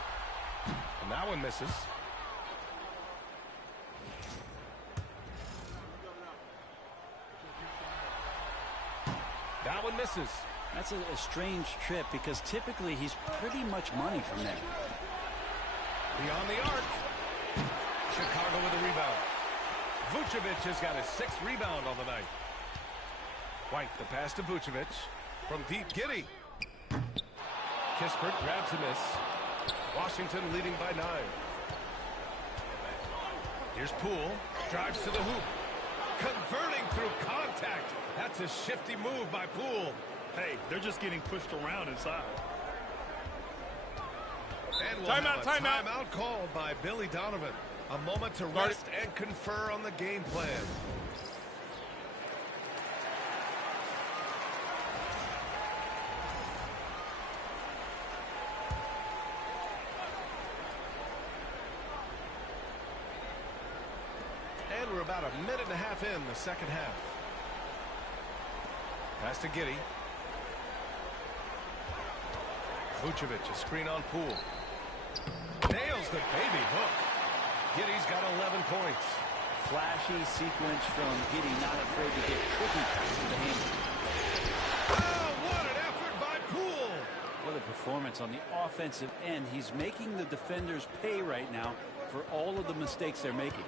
And that one misses. That one misses. That's a strange trip because typically he's pretty much money from there. Beyond the arc. Chicago with a rebound. Vucevic has got his 6th rebound on the night. White, the pass to Vucevic. From deep, Giddey. Kispert grabs a miss. Washington leading by 9. Here's Poole. Drives to the hoop. Converting through contact. That's a shifty move by Poole. Hey, they're just getting pushed around inside. And we'll have a timeout called by Billy Donovan. A moment to rest and confer on the game plan. And we're about a minute and a half in the second half. Pass to Giddey. Vucevic, a screen on Poole. Nails the baby hook. Giddey's got 11 points. Flashy sequence from Giddey, not afraid to get tricky with the hand. Oh, what an effort by Poole. What a performance on the offensive end. He's making the defenders pay right now for all of the mistakes they're making.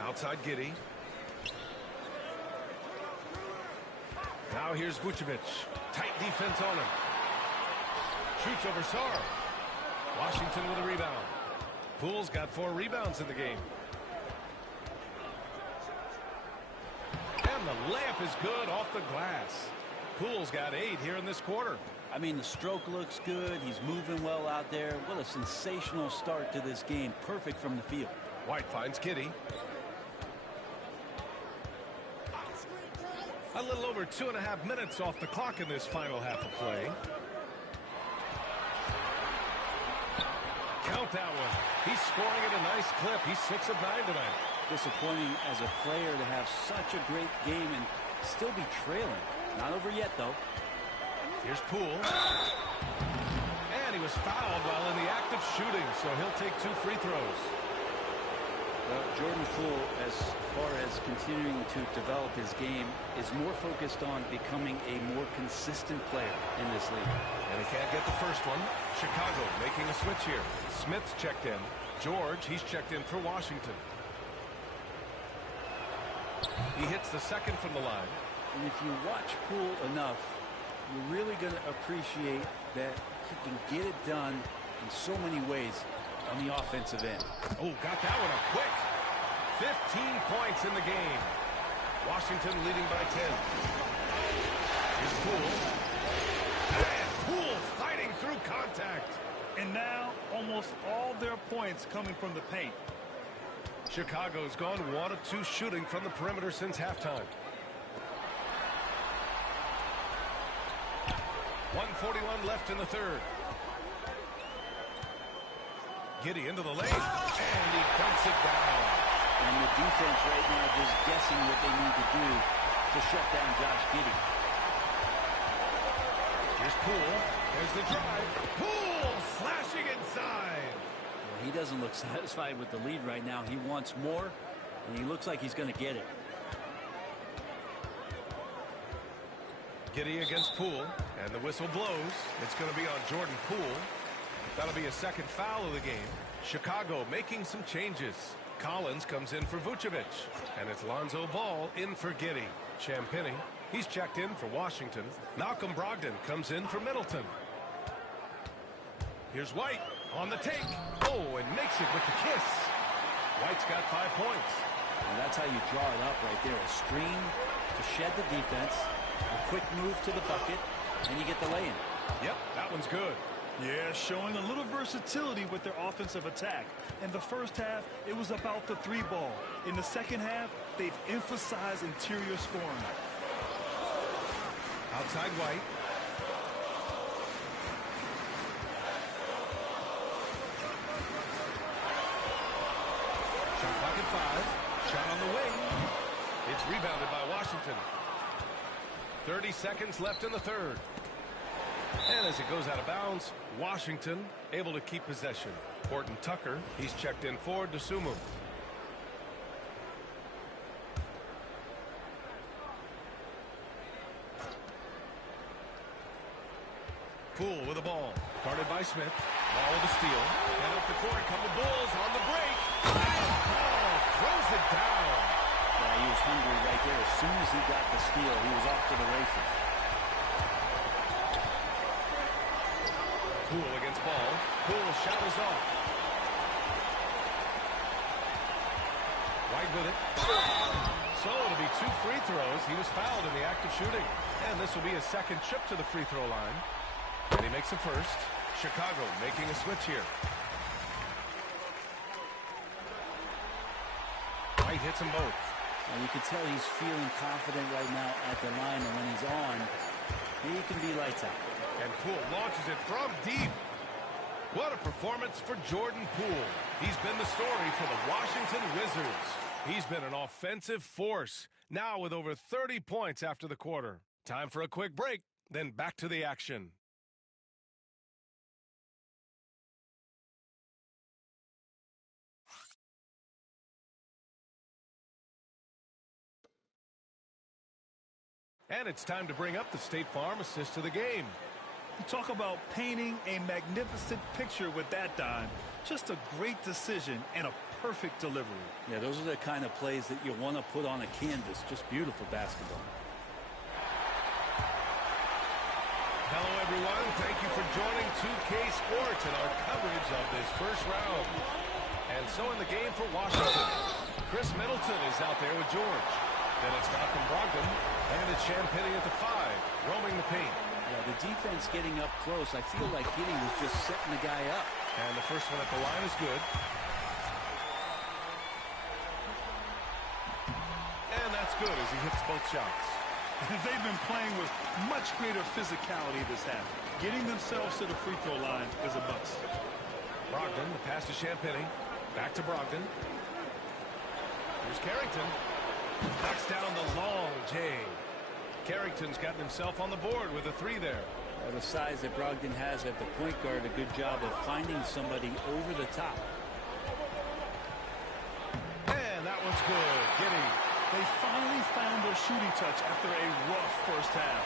Outside Giddey. Now here's Vucevic. Tight defense on him. Shoots over Sarr. Washington with a rebound. Poole's got 4 rebounds in the game. And the layup is good off the glass. Poole's got 8 here in this quarter. I mean, the stroke looks good. He's moving well out there. What a sensational start to this game. Perfect from the field. White finds Giddey. A little over 2.5 minutes off the clock in this final half of play. Count that one. He's scoring at a nice clip. He's 6 of 9 tonight. Disappointing as a player to have such a great game and still be trailing. Not over yet, though. Here's Poole. And he was fouled while in the act of shooting, so he'll take 2 free throws. Well, Jordan Poole, as far as continuing to develop his game, is more focused on becoming a more consistent player in this league. And he can't get the first one. Chicago making a switch here. Smith's checked in. George, he's checked in for Washington. He hits the second from the line. And if you watch Poole enough, you're really going to appreciate that he can get it done in so many ways on the offensive end. Oh, got that one up quick. 15 points in the game. Washington leading by 10. Here's Poole. And Poole fighting through contact. And now almost all their points coming from the paint. Chicago's gone 1 of 2 shooting from the perimeter since halftime. 1:41 left in the third. Giddey into the lane, and he dumps it down. And the defense right now just guessing what they need to do to shut down Josh Giddey. Here's Poole. There's the drive. Poole slashing inside. Well, he doesn't look satisfied with the lead right now. He wants more, and he looks like he's going to get it. Giddey against Poole, and the whistle blows. It's going to be on Jordan Poole. That'll be a second foul of the game. Chicago making some changes. Collins comes in for Vucevic, and it's Lonzo Ball in for Giddey. Champagnie, he's checked in for Washington. Malcolm Brogdon comes in for Middleton. Here's White on the take. Oh, and makes it with the kiss. White's got 5 points. And that's how you draw it up right there. A screen to shed the defense, a quick move to the bucket, and you get the lay-in. Yep, that one's good. Yeah, showing a little versatility with their offensive attack. In the first half, it was about the 3-ball. In the second half, they've emphasized interior scoring. Outside White. Shot clock at 5. Shot on the wing. It's rebounded by Washington. 30 seconds left in the third. And as it goes out of bounds, Washington able to keep possession. Horton Tucker, he's checked in for Dosunmu. Poole with the ball. Guarded by Smith. Ball with a steal. And up the court come the Bulls on the break. And Ball throws it down. Yeah, he was hungry right there. As soon as he got the steal, he was off to the races. Poole against Ball. Poole shot is off. White with it. So it'll be 2 free throws. He was fouled in the act of shooting. And this will be his second trip to the free throw line. And he makes the first. Chicago making a switch here. White hits them both. And you can tell he's feeling confident right now at the line. And when he's on, he can be lights out. And Poole launches it from deep. What a performance for Jordan Poole. He's been the story for the Washington Wizards. He's been an offensive force, now with over 30 points after the quarter. Time for a quick break, then back to the action. And it's time to bring up the State Farm assist to the game. You talk about painting a magnificent picture with that dime. Just a great decision and a perfect delivery. Yeah, those are the kind of plays that you want to put on a canvas. Just beautiful basketball. Hello, everyone. Thank you for joining 2K Sports and our coverage of this first round. And so in the game for Washington, Chris Middleton is out there with George. Then it's Malcolm Brogdon, and it's Champagnie at the 5, roaming the paint. Yeah, the defense getting up close. I feel like Giddey was just setting the guy up. And the first one at the line is good. And that's good as he hits both shots. They've been playing with much greater physicality this half. Getting themselves to the free throw line is a bust. Brogdon, the pass to Champagnie. Back to Brogdon. Here's Carrington. Knocks down the long J. Carrington's gotten himself on the board with a 3 there. Well, the size that Brogdon has at the point guard, a good job of finding somebody over the top. And that one's good. Giddey. They finally found their shooting touch after a rough first half.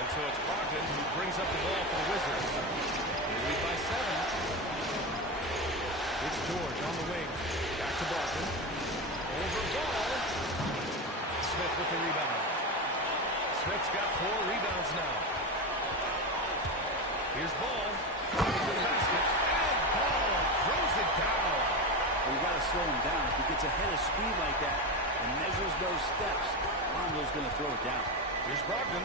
And so it's Brogdon who brings up the ball for the Wizards. They lead by 7. It's George on the wing. Back to Brogdon. Over Ball. Smith with the rebound. Smith's got 4 rebounds now. Here's Ball. To the basket. And Ball throws it down. We've got to slow him down. If he gets ahead of speed like that and measures those steps, Lonzo's going to throw it down. Here's Brogdon.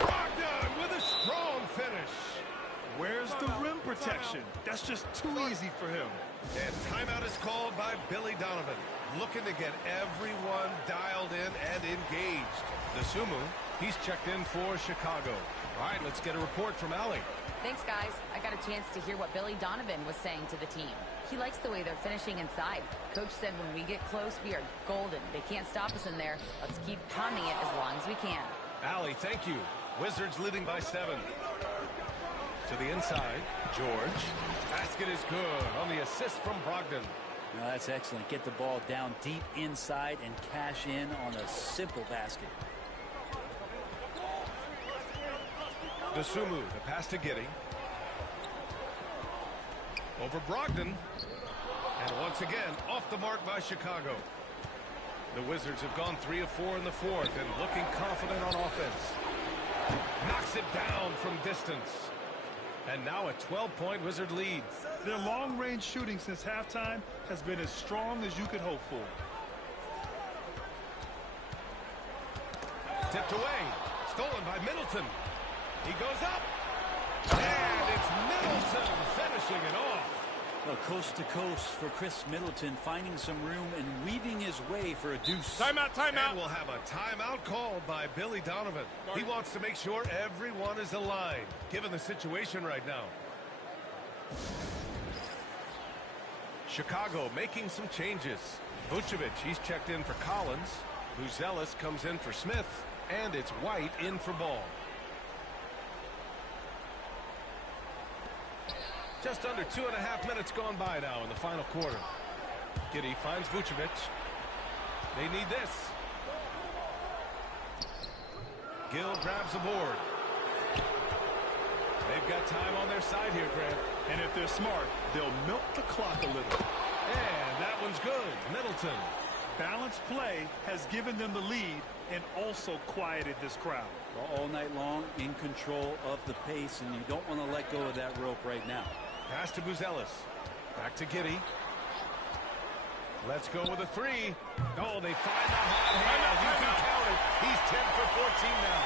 Brogdon with a strong finish. Where's the rim protection? That's just too easy for him. And timeout is called by Billy Donovan. Looking to get everyone dialed in and engaged. Dosunmu, He's checked in for Chicago. All right, let's get a report from Allie. Thanks, guys. I got a chance to hear what Billy Donovan was saying to the team. He likes the way they're finishing inside. Coach said when we get close, we are golden. They can't stop us in there. Let's keep pounding it as long as we can. Allie, thank you. Wizards leading by 7. To the inside, George. Basket is good on the assist from Brogdon. Now that's excellent. Get the ball down deep inside and cash in on a simple basket. Dosunmu, the pass to Giddey. Over Brogdon. And once again, off the mark by Chicago. The Wizards have gone 3 of 4 in the fourth and looking confident on offense. Knocks it down from distance. And now a 12-point Wizard lead. Their long-range shooting since halftime has been as strong as you could hope for. Tipped away. Stolen by Middleton. He goes up. And it's Middleton finishing it off. Well, coast to coast for Chris Middleton, finding some room and weaving his way for a deuce. Timeout. And we'll have a timeout called by Billy Donovan. He wants to make sure everyone is aligned, given the situation right now. Chicago making some changes. Vucevic, he's checked in for Collins. Buzelis comes in for Smith. And it's White in for Ball. Just under 2.5 minutes gone by now in the final quarter. Giddey finds Vucevic. They need this. Gill grabs the board. They've got time on their side here, Grant. And if they're smart, they'll milk the clock a little. And that one's good. Middleton. Balanced play has given them the lead and also quieted this crowd. All night long, in control of the pace, and you don't want to let go of that rope right now. Pass to Buzelis. Back to Giddey. Let's go with a 3. Oh, they find the hot hand. You can count it. He's 10 for 14 now.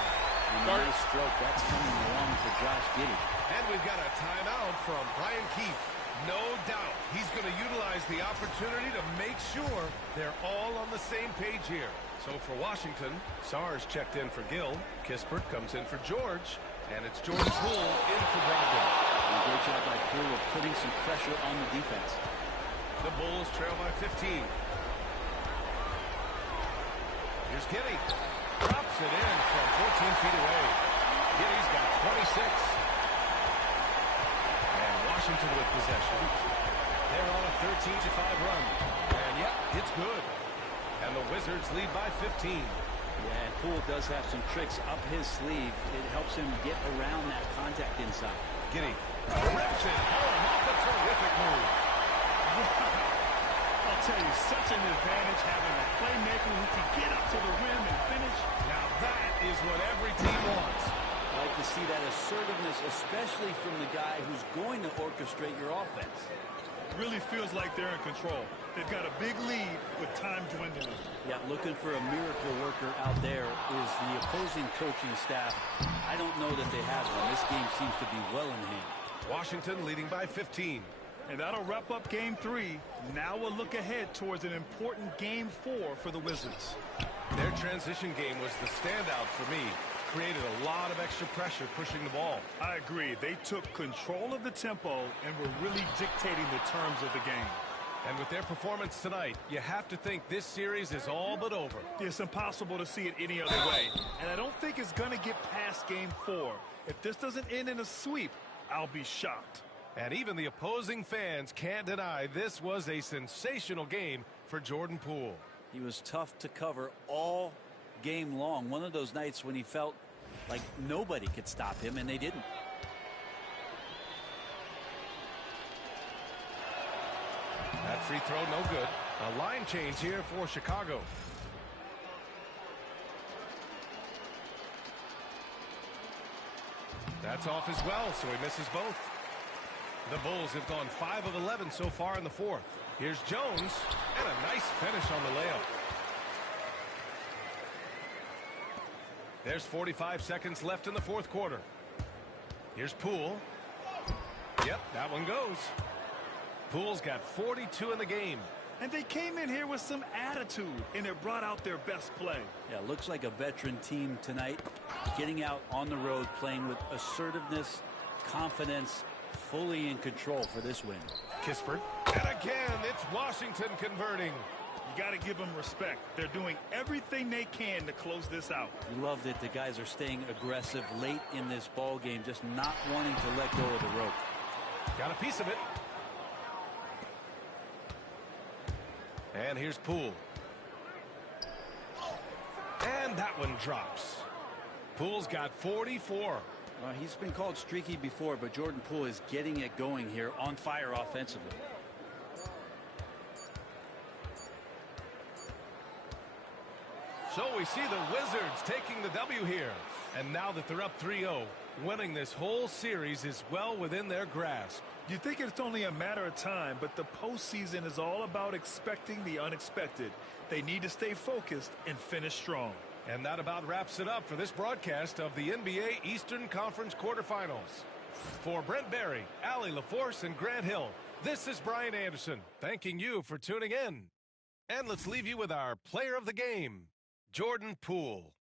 Nice stroke. That's coming along for Josh Giddey. And we've got a timeout from Brian Keefe. No doubt he's going to utilize the opportunity to make sure they're all on the same page here. So for Washington, Sars checked in for Gill. Kispert comes in for George. And it's Jordan Poole in for Brogdon. Great job by Poole of putting some pressure on the defense. The Bulls trail by 15. Here's Giddey. Drops it in from 14 feet away. Giddey's got 26. And Washington with possession. They're on a 13-5 run. And yep, it's good. And the Wizards lead by 15. Yeah, and Poole does have some tricks up his sleeve. It helps him get around that contact inside. Giddey rips it home off a terrific move. I'll tell you, such an advantage having a playmaker who can get up to the rim and finish. Now that is what every team wants. I like to see that assertiveness, especially from the guy who's going to orchestrate your offense. Really feels like they're in control. They've got a big lead with time dwindling. Yeah, looking for a miracle worker out there is the opposing coaching staff. I don't know that they have one. This game seems to be well in hand. Washington leading by 15. And that'll wrap up Game 3. Now we'll look ahead towards an important Game 4 for the Wizards. Their transition game was the standout for me. Created a lot of extra pressure pushing the ball. I agree. They took control of the tempo and were really dictating the terms of the game. And with their performance tonight, you have to think this series is all but over. It's impossible to see it any other way. And I don't think it's going to get past Game 4. If this doesn't end in a sweep, I'll be shocked. And even the opposing fans can't deny this was a sensational game for Jordan Poole. He was tough to cover all game long. One of those nights when he felt like nobody could stop him, and they didn't. That free throw no good. A line change here for Chicago. That's off as well, so he misses both. The Bulls have gone 5 of 11 so far in the fourth. Here's Jones, and a nice finish on the layup. There's 45 seconds left in the fourth quarter. Here's Poole. Yep, that one goes. Poole's got 42 in the game. And they came in here with some attitude, and it brought out their best play. Yeah, looks like a veteran team tonight. getting out on the road, playing with assertiveness, confidence, fully in control for this win. Kispert. And again, it's Washington converting. You got to give them respect. They're doing everything they can to close this out. You love that the guys are staying aggressive late in this ball game, just not wanting to let go of the rope. Got a piece of it. And here's Poole. And that one drops. Poole's got 44. He's been called streaky before, but Jordan Poole is getting it going here, on fire offensively. So we see the Wizards taking the W here. And now that they're up 3-0, winning this whole series is well within their grasp. You think it's only a matter of time, but the postseason is all about expecting the unexpected. They need to stay focused and finish strong. And that about wraps it up for this broadcast of the NBA Eastern Conference quarterfinals. For Brent Barry, Allie LaForce, and Grant Hill, this is Brian Anderson, thanking you for tuning in. And let's leave you with our player of the game, Jordan Poole.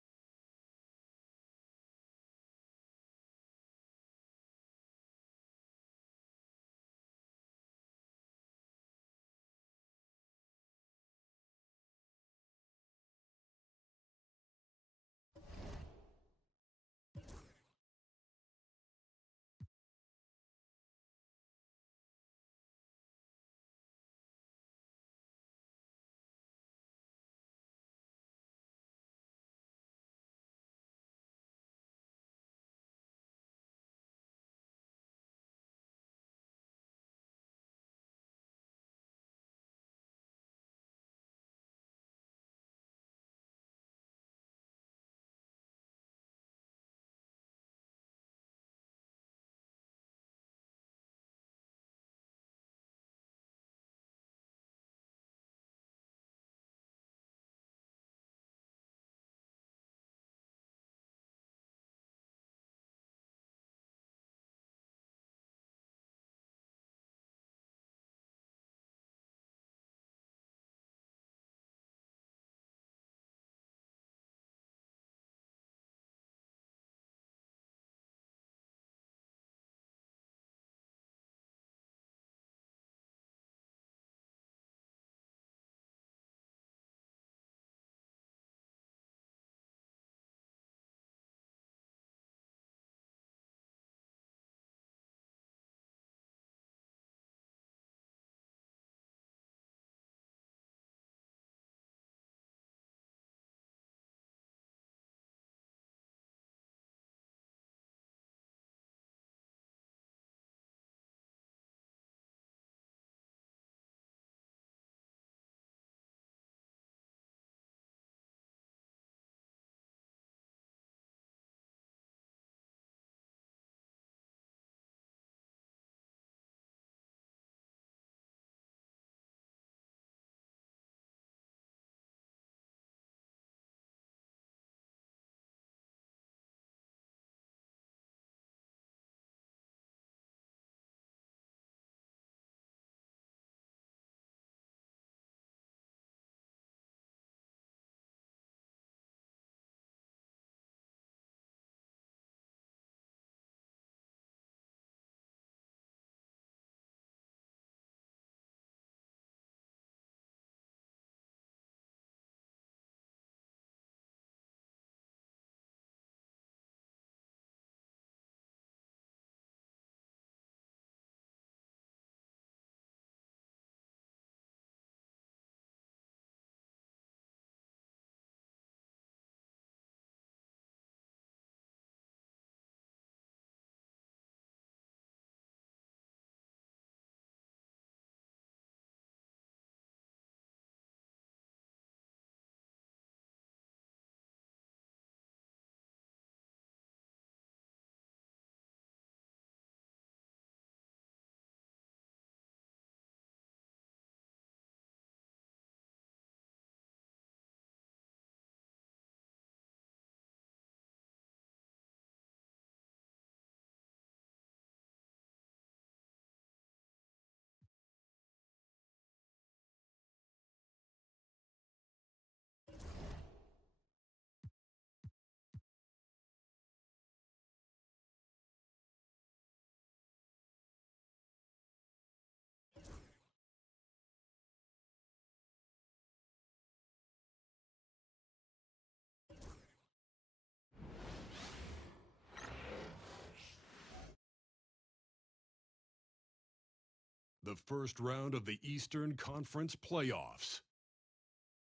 the first round of the Eastern Conference playoffs.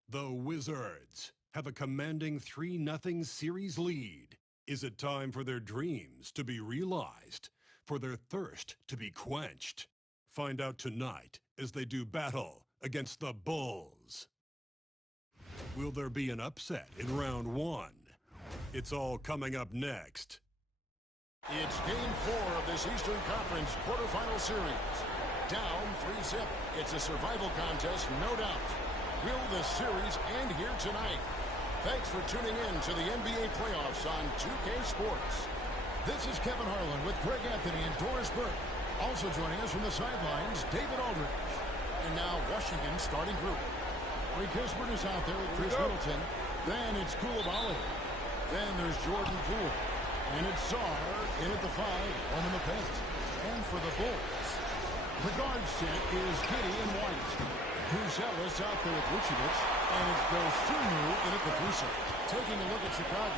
The Wizards have a commanding 3-0 series lead. Is it time for their dreams to be realized, for their thirst to be quenched? Find out tonight as they do battle against the Bulls. Will there be an upset in round one? It's all coming up next. It's Game 4 of this Eastern Conference quarterfinal series. Down 3-0. It's a survival contest, no doubt. Will the series end here tonight? Thanks for tuning in to the NBA playoffs on 2K Sports. This is Kevin Harlan with Greg Anthony and Doris Burke. Also joining us from the sidelines, David Aldridge. And now Washington's starting group. Ray Kispert is out there with Chris Middleton. Then it's Coulibaly. Then there's Jordan Poole. And it's Sarr in at the 5, home in the paint. And for the Bulls, the guard set is Giddey and White. Buzelis out there with Vucevic. And it's Dosunmu in at the 3 set. Taking a look at Chicago.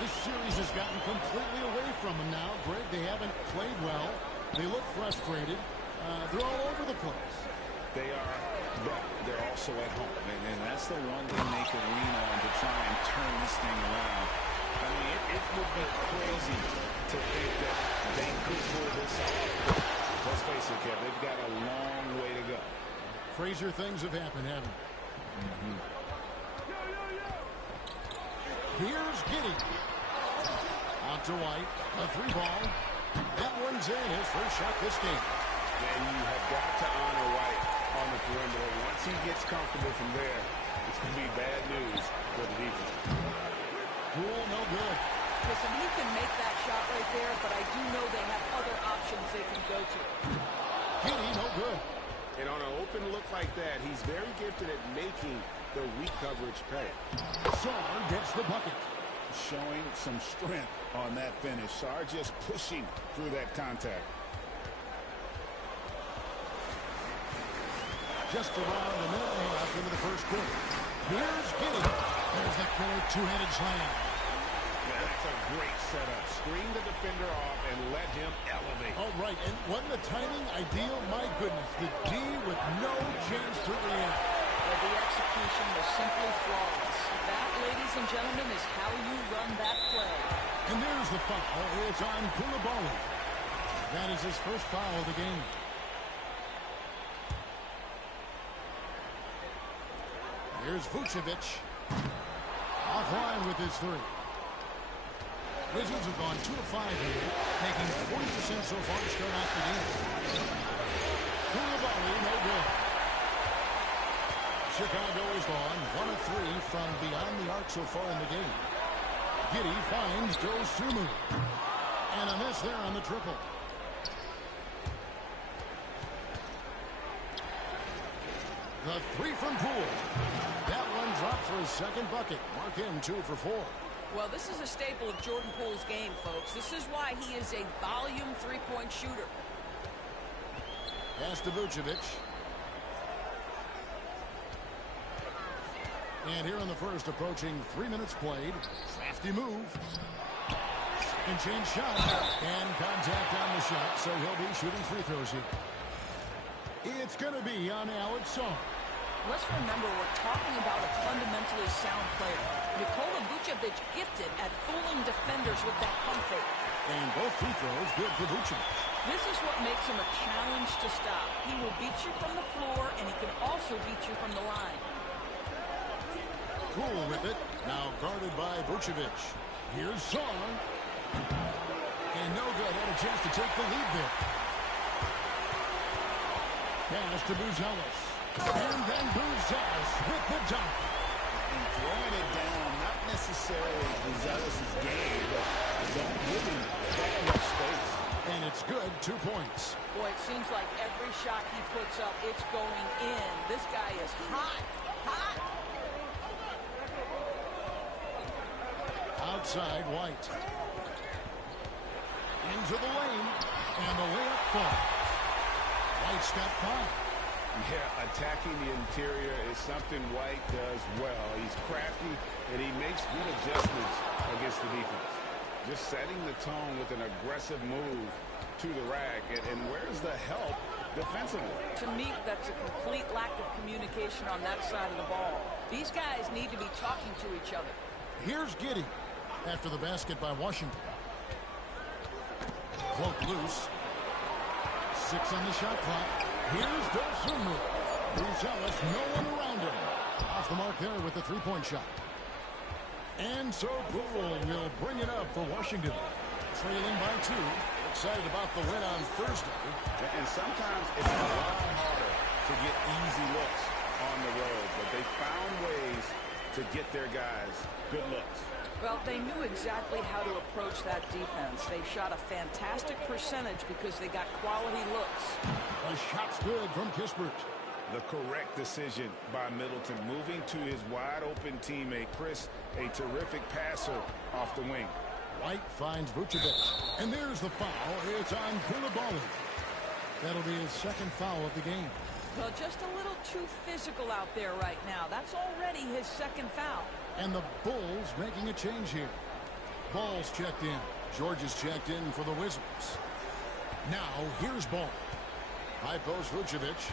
This series has gotten completely away from them now. Greg, they haven't played well. They look frustrated. They're all over the place. They are, but they're also at home. And that's the one thing they can lean on to try and turn this thing around. I mean, it would be crazy to think that they could pull this off. Let's face it, Kev, they've got a long way to go. Crazier things have happened, haven't they? Here's Giddey. Out to White. A 3-ball. That one's in. His first shot this game. And you have got to honor White on the perimeter. Once he gets comfortable from there, it's going to be bad news for the defense. Poole, no good. Listen, he can make that shot right there, but I do know they have other options they can go to. Giddey, no good. And on an open look like that, he's very gifted at making the weak coverage pay. Sarr gets the bucket. Showing some strength on that finish. Sarr just pushing through that contact. Just around a minute and a half into the first quarter. Here's Giddey. There's the killer two-handed slam. Yeah, that's a great setup. Screen the defender off and let him elevate. Oh, right. And wasn't the timing ideal? My goodness. The D with no chance to react. Well, the execution was simply flawless. That, ladies and gentlemen, is how you run that play. And there's the foul. It's on Coulibaly. That is his first foul of the game. Here's Vucevic. Offline with his 3. Wizards have gone 2 of 5 here, making 40% so far to start off the game. Coulibaly, no good. Chicago is gone 1 of 3 from beyond the arc so far in the game. Giddey finds Dosunmu. And a miss there on the triple. The 3 from Poole. That one dropped for his second bucket. Mark him 2 for 4. Well, this is a staple of Jordan Poole's game, folks. This is why he is a volume 3-point shooter. Pass to Vucevic. And here in the first, approaching 3 minutes played. Crafty move. And change shot. And contact on the shot, so he'll be shooting free throws here. It's going to be on Alex Sarr. Let's remember we're talking about a fundamentally sound player. Nikola Vucevic gifted at fooling defenders with that pump fake. And both free throws good for Vucevic. This is what makes him a challenge to stop. He will beat you from the floor, and he can also beat you from the line. Poole with it. Now guarded by Vucevic. Here's Sarr. And no good. Had a chance to take the lead there. Pass to Buzelis. And then Buzelis with the dunk. And throwing it down, not necessarily Buzelis' game, but don't give him that much space. And it's good, 2 points. Boy, it seems like every shot he puts up, it's going in. This guy is hot, hot. Outside, White. Into the lane. And the layup falls. White's got 5. Yeah, attacking the interior is something White does well. He's crafty, and he makes good adjustments against the defense. Just setting the tone with an aggressive move to the rack. And where's the help defensively. To me, that's a complete lack of communication on that side of the ball. These guys need to be talking to each other. Here's Giddey after the basket by Washington. Cloak loose. 6 on the shot clock. Here's Dosunmu. Ellis, no one around him. Off the mark there with the three-point shot. And so Poole will bring it up for Washington. Trailing by 2. Excited about the win on Thursday. And sometimes it's a lot harder to get easy looks on the road, but they found ways to get their guys good looks. Well, they knew exactly how to approach that defense. They shot a fantastic percentage because they got quality looks. A shot's good from Kispert. The correct decision by Middleton, moving to his wide-open teammate, Chris, a terrific passer off the wing. White finds Vucevic. And there's the foul. It's on Koulibaly. That'll be his second foul of the game. Well, just a little too physical out there right now. That's already his second foul. And the Bulls making a change here. Ball's checked in. George is checked in for the Wizards. Now, here's Ball. High post Vucevic.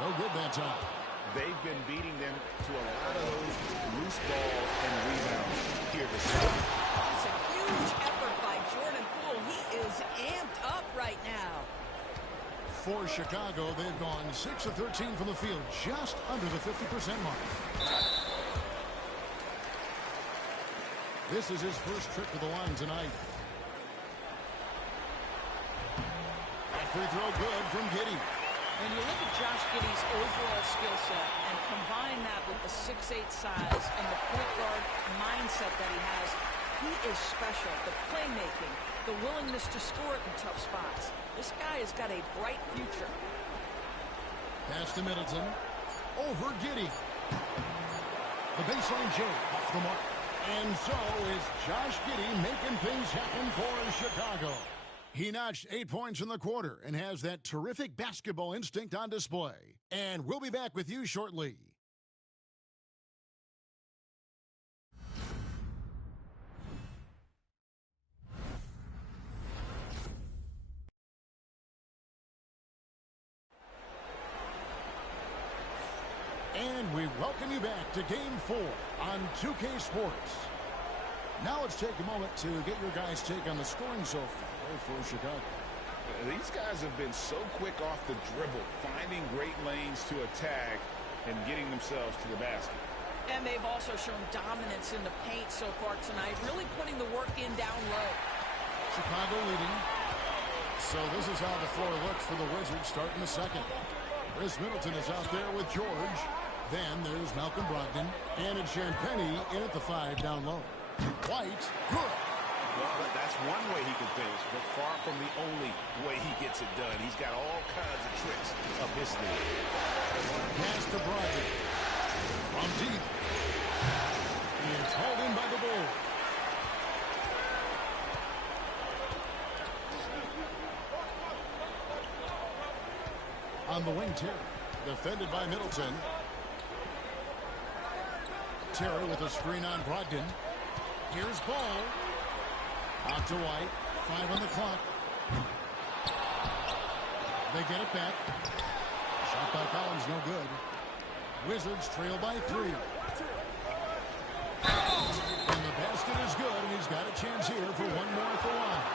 No good that time. They've been beating them to a lot of those loose balls and rebounds here this season. That's a huge effort by Jordan Poole. He is amped up right now. For Chicago, they've gone 6 of 13 from the field, just under the 50% mark. This is his first trip to the line tonight. That free throw good from Giddey. When you look at Josh Giddey's overall skill set and combine that with the 6'8" size and the point guard mindset that he has, he is special. The playmaking, the willingness to score it in tough spots. This guy has got a bright future. Pass to Middleton. Over Giddey. The baseline J off the mark. And so is Josh Giddey making things happen for Chicago. He notched 8 points in the quarter and has that terrific basketball instinct on display. And we'll be back with you shortly. And we welcome you back to Game 4 on 2K Sports. Now let's take a moment to get your guys' take on the scoring so far for Chicago. These guys have been so quick off the dribble, finding great lanes to attack and getting themselves to the basket. And they've also shown dominance in the paint so far tonight, really putting the work in down low. Chicago leading. So this is how the floor looks for the Wizards starting the second. Chris Middleton is out there with George. Then there's Malcolm Brogdon. And it's Champagnie in at the 5 down low. White, good. Well, that's one way he can finish, but far from the only way he gets it done. He's got all kinds of tricks up his sleeve. Pass to Brogdon. From deep. It's hauled in by the Bulls. On the wing, Terry. Defended by Middleton. Terry with a screen on Brogdon. Here's Ball. Out to White. 5 on the clock. They get it back. Shot by Collins, no good. Wizards trail by 3. And the basket is good, and he's got a chance here for one more at the line.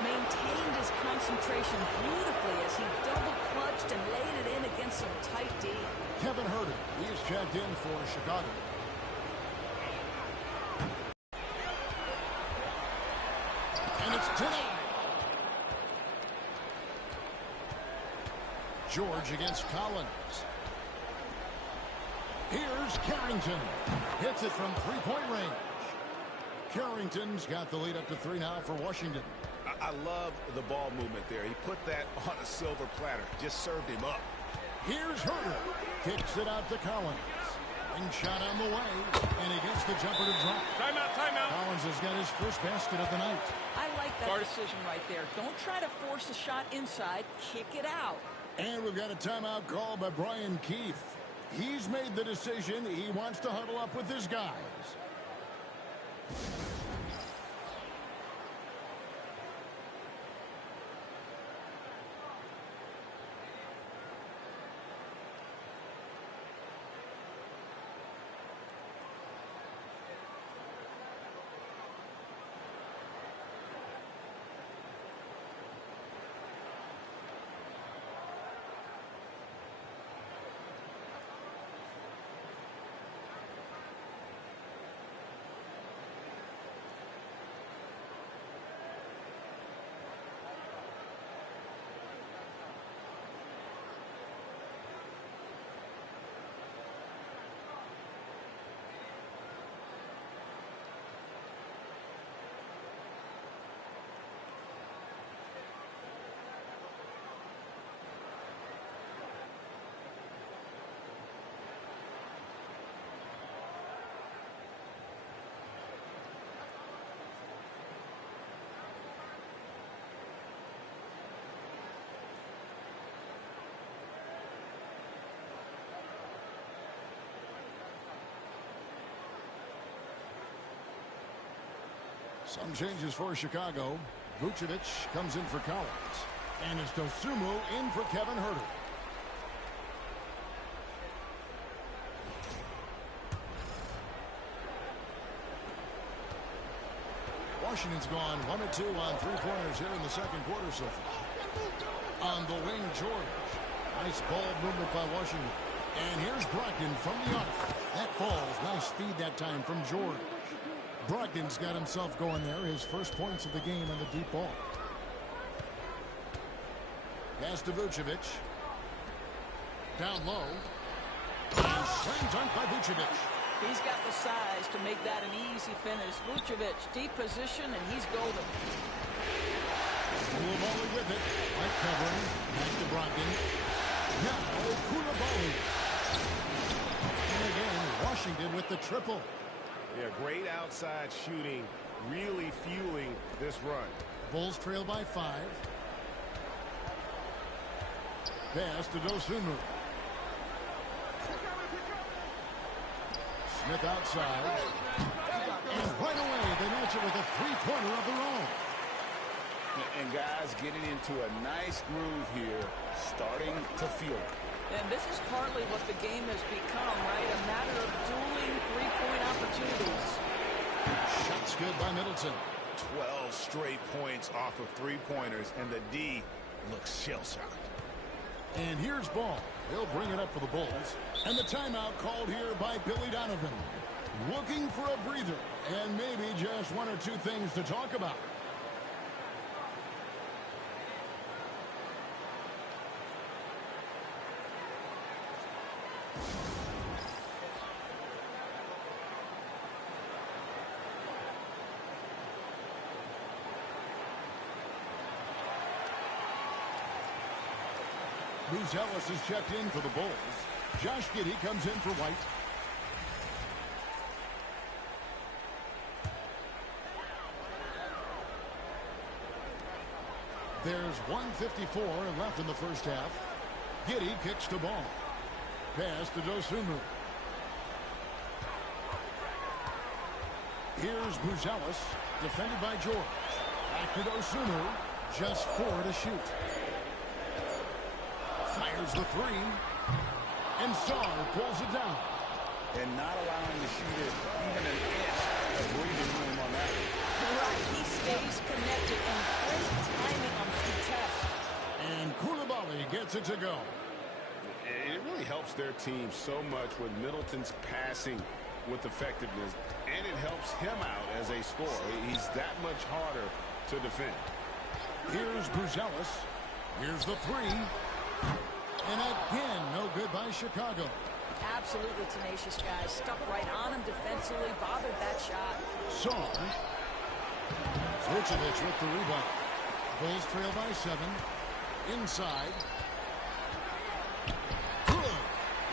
Maintained his concentration beautifully as he double-clutched and laid it in against some tight D. Kevin Huerter, he is checked in for Chicago. And it's denied. George against Collins. Here's Carrington. Hits it from three-point range. Carrington's got the lead up to 3 now for Washington. I love the ball movement there. He put that on a silver platter. Just served him up. Here's Huerter. Kicks it out to Collins. Wing shot on the way. And he gets the jumper to drop. Timeout, timeout. Collins has got his first basket of the night. I like that decision right there. Don't try to force a shot inside. Kick it out. And we've got a timeout call by Brian Keefe. He's made the decision. He wants to huddle up with his guys. Some changes for Chicago. Vucevic comes in for Collins. And it's Dosunmu in for Kevin Huerter. Washington's gone 1 of 2 on three-pointers here in the second quarter so far. On the wing, George. Nice ball movement by Washington. And here's Brogdon from the arc. That falls. Nice feed that time from George. Brogdon's got himself going there. His first points of the game on the deep ball. Pass to Vucevic. Down low. And slam dunk by Vucevic. He's got the size to make that an easy finish. Vucevic, deep position, and he's golden. Koulibaly with it. White covering. Back to Brogdon. Now Koulibaly. And again, Washington with the triple. Yeah, great outside shooting, really fueling this run. Bulls trail by 5. Pass to Dosunmu. Smith outside. And right away, they match it with a three-pointer of their own. And guys getting into a nice groove here, starting to feel it. And this is partly what the game has become, right? A matter of dueling three-point opportunities. Shots good by Middleton. 12 straight points off of three-pointers, and the D looks shell-shocked. And here's Ball. He'll bring it up for the Bulls. And the timeout called here by Billy Donovan. Looking for a breather, and maybe just 1 or 2 things to talk about. Bruce Ellis is checked in for the Bulls. Josh Giddey comes in for White. There's 1:54 left in the first half. Giddey kicks the ball. Pass to Dosunmu. Here's Buzelis, defended by George. Back to Dosunmu. Just 4 to shoot. Fires the 3. And Sarr pulls it down. And not allowing the shooter even an inch of breathing room on that one. Right, he stays connected and great timing on the contest. And Koulibaly gets it to go. It really helps their team so much with Middleton's passing with effectiveness, and it helps him out as a scorer. He's that much harder to defend. Here's Buzelis. Here's the 3. And again, no good by Chicago. Absolutely tenacious, guys. Stuck right on him defensively, bothered that shot. Sarr. Vucevic with the rebound. Bulls trail by 7. Inside. Good.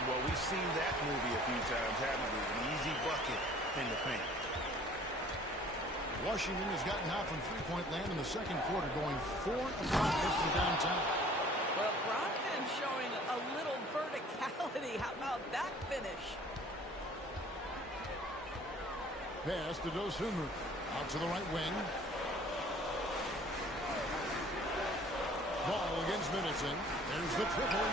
Well, we've seen that movie a few times, haven't we? An easy bucket in the paint. Washington has gotten out from three-point land in the second quarter, going 4 of 5 from downtown. Well, Brogdon showing a little verticality. How about that finish? Pass to Dosunmu. Out to the right wing. Ball against Middleton. There's the triple.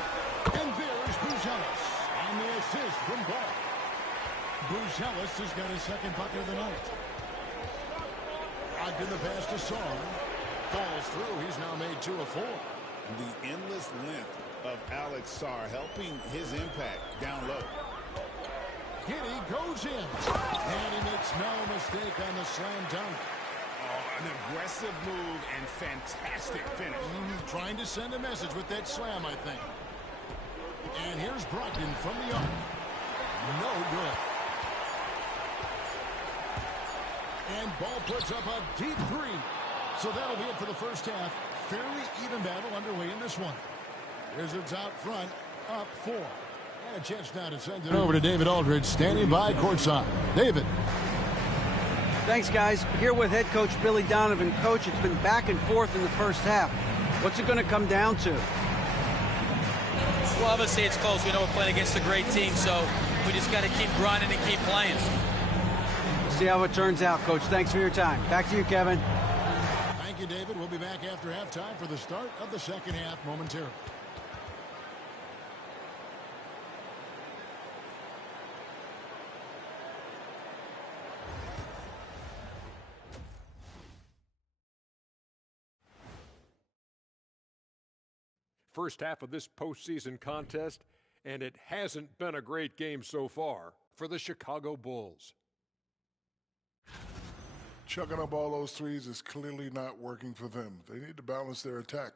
And there's Buzelis on the assist from Ball. Buzelis has got his second bucket of the night. Brogdon the pass to Sarr. Falls through. He's now made 2 of 4. The endless length of Alex Sarr helping his impact down low. Giddey goes in. And he makes no mistake on the slam dunk. Oh, an aggressive move and fantastic finish. Trying to send a message with that slam, I think. And here's Brogdon from the arc. No good. And Ball puts up a deep 3. So that'll be it for the first half. Fairly even battle underway in this one. Wizards out front, up 4. And a chance now to send it over to David Aldridge, standing by courtside. David. Thanks, guys. Here with head coach Billy Donovan. Coach, it's been back and forth in the first half. What's it going to come down to? Well, obviously it's close. We know we're playing against a great team, so we just got to keep grinding and keep playing. see how it turns out, Coach. Thanks for your time. Back to you, Kevin. Thank you, David. We'll be back after halftime for the start of the second half momentarily. First half of this postseason contest, and it hasn't been a great game so far for the Chicago Bulls. Chucking up all those threes is clearly not working for them. They need to balance their attack.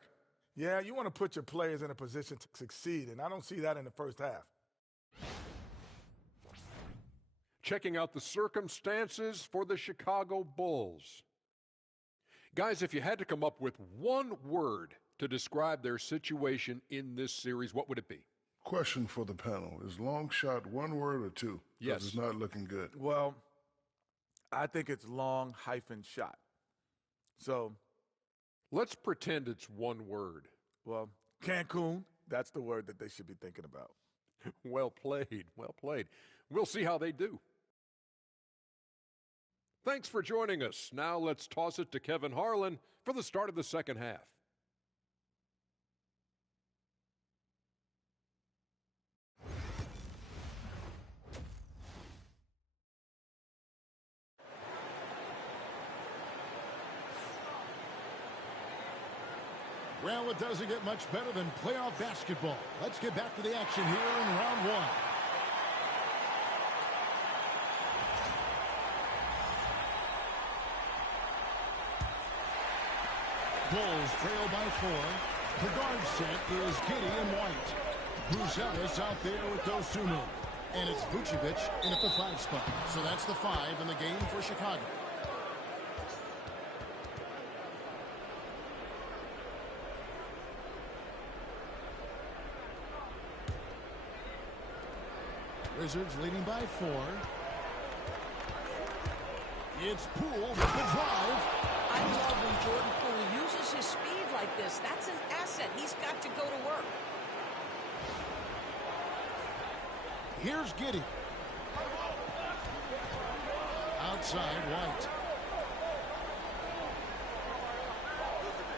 Yeah, you want to put your players in a position to succeed, and I don't see that in the first half. Checking out the circumstances for the Chicago Bulls. Guys, if you had to come up with one word to describe their situation in this series, what would it be? Question for the panel. Is long shot one word or two? Yes. It's not looking good. Well, I think it's long-shot. So let's pretend it's one word. Well, Cancun, that's the word that they should be thinking about. Well played. Well played. We'll see how they do. Thanks for joining us. Now let's toss it to Kevin Harlan for the start of the second half. Well, it doesn't get much better than playoff basketball. Let's get back to the action here in round one. Bulls trail by 4. The guard set is Giddey and White. Bruzelis out there with Dosunmu. And it's Vucevic in at the 5 spot. So that's the 5 in the game for Chicago. Wizards leading by 4. It's Poole with the drive. I love when Jordan Poole uses his speed like this. That's an asset. He's got to go to work. Here's Giddey. Outside, White.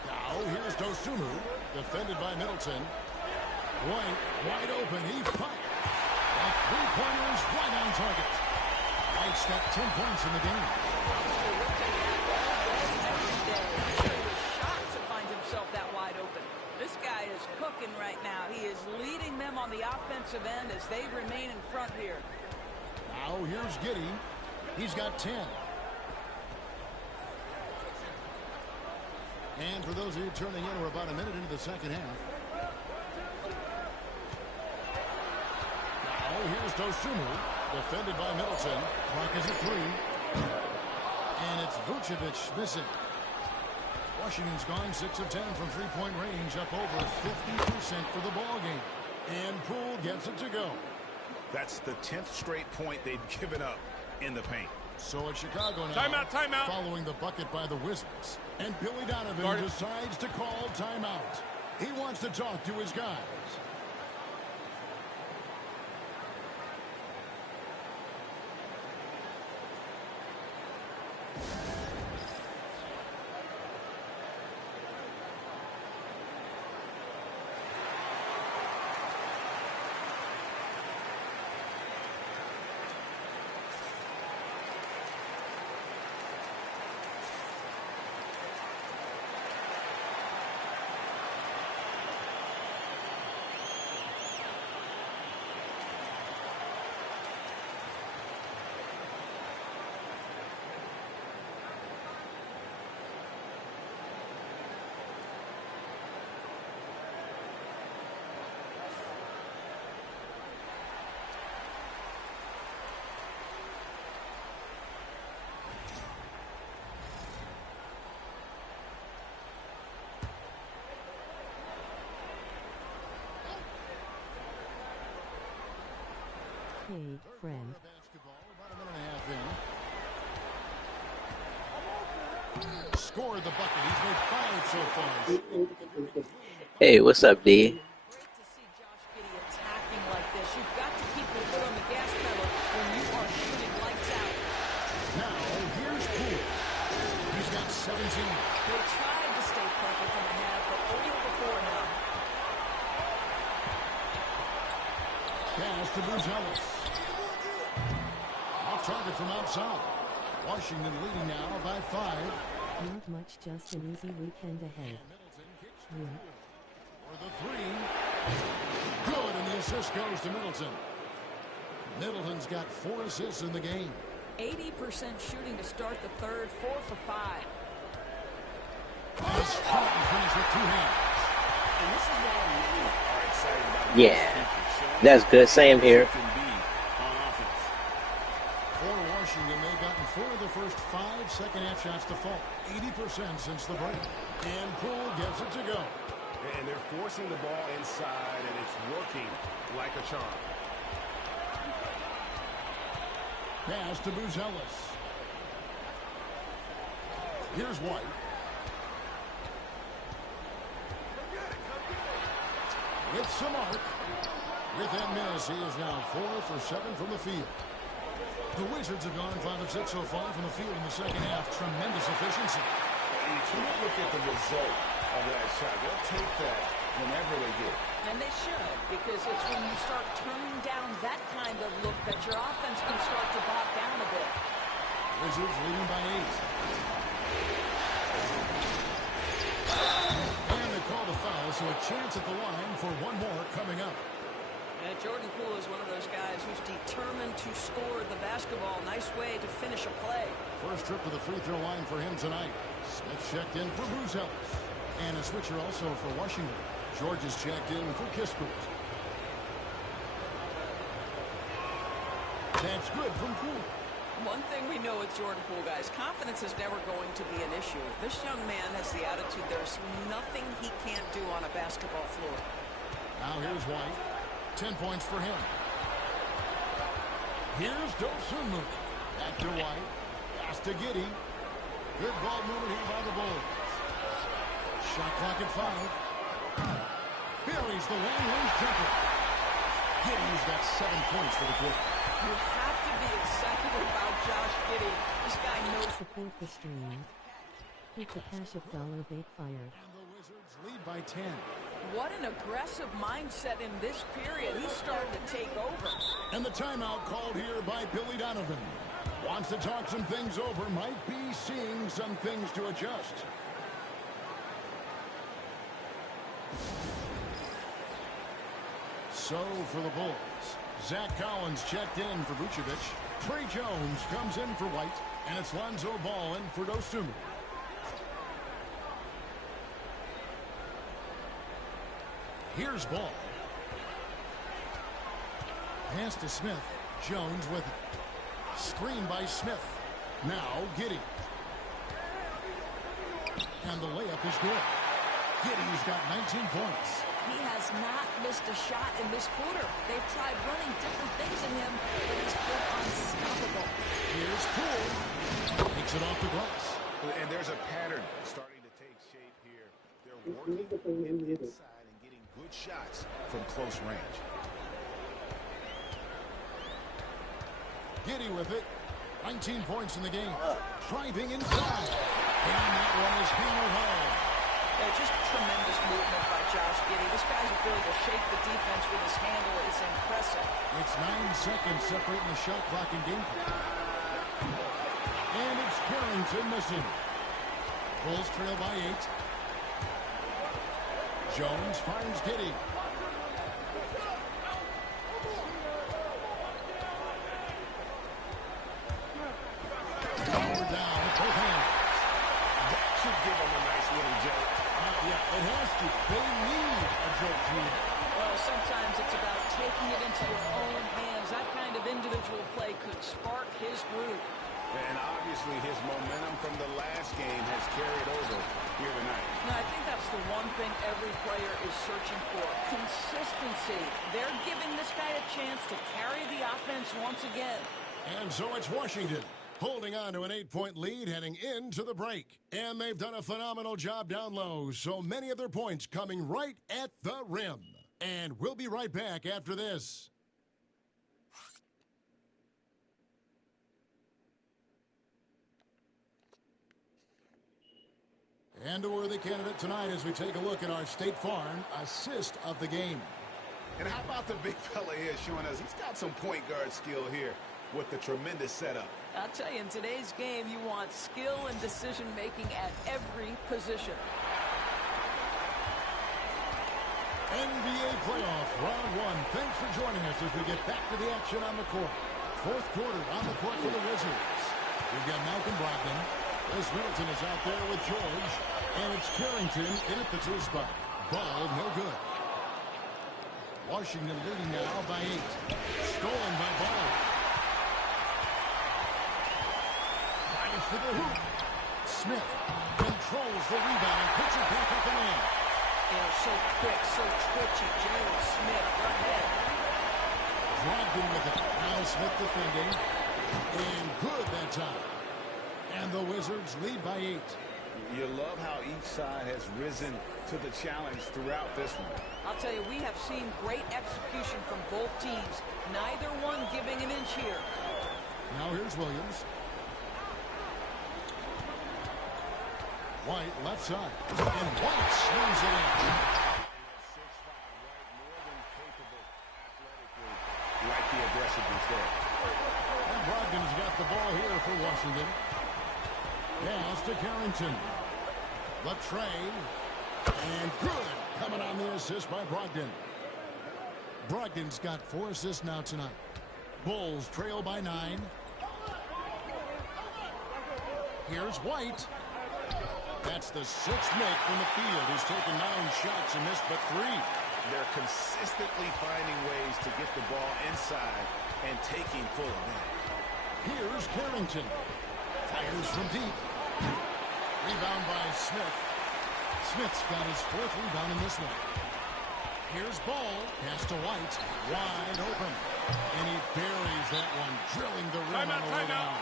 Now here's Dosunmu, defended by Middleton. White, wide open. He fights. Three-pointers right on target. White's got 10 points in the game. He was shocked to find himself that wide open. This guy is cooking right now. He is leading them on the offensive end as they remain in front here. Now here's Giddey. He's got 10. And for those of you turning in, we're about a minute into the second half. Here's Dosunmu, defended by Middleton. Clock is at 3. And it's Vucevic missing. Washington's gone 6 of 10 from three-point range, up over 50% for the ball game. And Poole gets it to go. That's the 10th straight point they've given up in the paint. So it's Chicago now. Timeout. Following the bucket by the Wizards. And Billy Donovan decides to call timeout. He wants to talk to his guys. Hey, friend. Scored the bucket. He's made 5 so far. Hey, what's up, D? Great to see Josh Giddey attacking like this. You've got to keep your foot on the gas pedal when you are shooting lights out. Now They tried to stay perfect in the half, but 0 for 4 now. Pass to Buzelis. Off target from outside. Washington leading now by 5. Not much, just an easy weekend ahead. For the 3. Good, and the assist goes to Middleton. Middleton's got 4 assists in the game. 80% shooting to start the third, 4 for 5. As Charlton finished with 2 hands. And this is why I'm really excited about Yeah, that's good. Same here. For Washington, they've gotten 4 of the first 5 second-half shots to fall. 80% since the break. And Poole gets it to go. And they're forcing the ball inside, and it's working like a charm. Pass to Buzelis. Here's White. With some arc. With that miss, he is now 4 for 7 from the field. The Wizards have gone 5 of 6 so far from the field in the second half. Tremendous efficiency. You can't look at the result of that shot. They'll take that whenever they get it. And they should, because it's when you start turning down that kind of look that your offense can start to bog down a bit. Wizards leading by 8. And they call the foul, so a chance at the line for one more coming up. And Jordan Poole is one of those guys who's determined to score the basketball. Nice way to finish a play. First trip to the free throw line for him tonight. Smith checked in for Buzelis. And a switcher also for Washington. George is checked in for Kispert. That's good from Poole. One thing we know with Jordan Poole, guys, confidence is never going to be an issue. This young man has the attitude there's nothing he can't do on a basketball floor. Now here's White. 10 points for him. Here's Dosunmu. Back to White. Pass to Giddey. Good ball movement here by the Bulls. Shot clock at 5. Buries the long-range jumper. Giddey's got 7 points for the quarter. You have to be excited about Josh Giddey. This guy knows. Support the stream. Hit the cash of $1 bait fire. And the Wizards lead by 10. What an aggressive mindset in this period. He's starting to take over. And the timeout called here by Billy Donovan. Wants to talk some things over. Might be seeing some things to adjust. So for the Bulls, Zach Collins checked in for Vucevic. Trey Jones comes in for White. And it's Lonzo Ball in for Dosunmu. Here's Ball. Pass to Smith. Jones with it. Screen by Smith. Now Giddey. And the layup is good. Giddey's got 19 points. He has not missed a shot in this quarter. They've tried running different things in him, but he's been unstoppable. Here's Poole. Takes it off the glass. And there's a pattern starting to take shape here. They're working inside and getting good shots from close range. Giddey with it. 19 points in the game. Driving inside. And that one is hammered home. Yeah, just tremendous movement by Josh Giddey. This guy's ability to shake the defense with his handle is impressive. It's 9 seconds separating the shot clock and game clock. And it's Carrington missing. Bulls trail by 8. Jones finds Giddey. Power down with both hands. That should give them a nice little jolt. Yeah, it has to. They need a jolt here. Well, sometimes it's about taking it into your own hands. That kind of individual play could spark his group. And obviously his momentum from the last game has carried over here tonight. Now, I think that's the one thing every player is searching for. Consistency. They're giving this guy a chance to carry the offense once again. And so it's Washington holding on to an 8-point lead heading into the break. And they've done a phenomenal job down low. So many of their points coming right at the rim. And we'll be right back after this. And a worthy candidate tonight as we take a look at our State Farm assist of the game. And how about the big fella here showing us he's got some point guard skill here with the tremendous setup. I'll tell you, in today's game, you want skill and decision-making at every position. NBA playoff round one. Thanks for joining us as we get back to the action on the court. Fourth quarter on the court for the Wizards. We've got Malcolm Brogdon. Wes Middleton is out there with George. And it's Carrington in at the 2 spot. Ball no good. Washington leading now by 8. Stolen by Ball. Fires to the hoop. Smith controls the rebound. Puts it back up and in. So quick, so twitchy. Jalen Smith, go ahead. Brogdon with it. Now Smith defending. And good that time. And the Wizards lead by 8. You love how each side has risen to the challenge throughout this one. I'll tell you, we have seen great execution from both teams. Neither one giving an inch here. Now here's Williams. White left side. And White slams it in. 6'5", more than capable athletically, like the aggressiveness there. And Brogdon's got the ball here for Washington. Pass to Carrington. Latrey. And good. Coming on the assist by Brogdon. Brogdon's got 4 assists now tonight. Bulls trail by 9. Here's White. That's the 6th make from the field. He's taken 9 shots and missed but 3. They're consistently finding ways to get the ball inside and taking full advantage. Here's Carrington. Fires from deep. Rebound by Smith. Smith's got his 4th rebound in this one. Here's Ball. Pass to White. Wide open. And he buries that one, drilling the rim on the way down.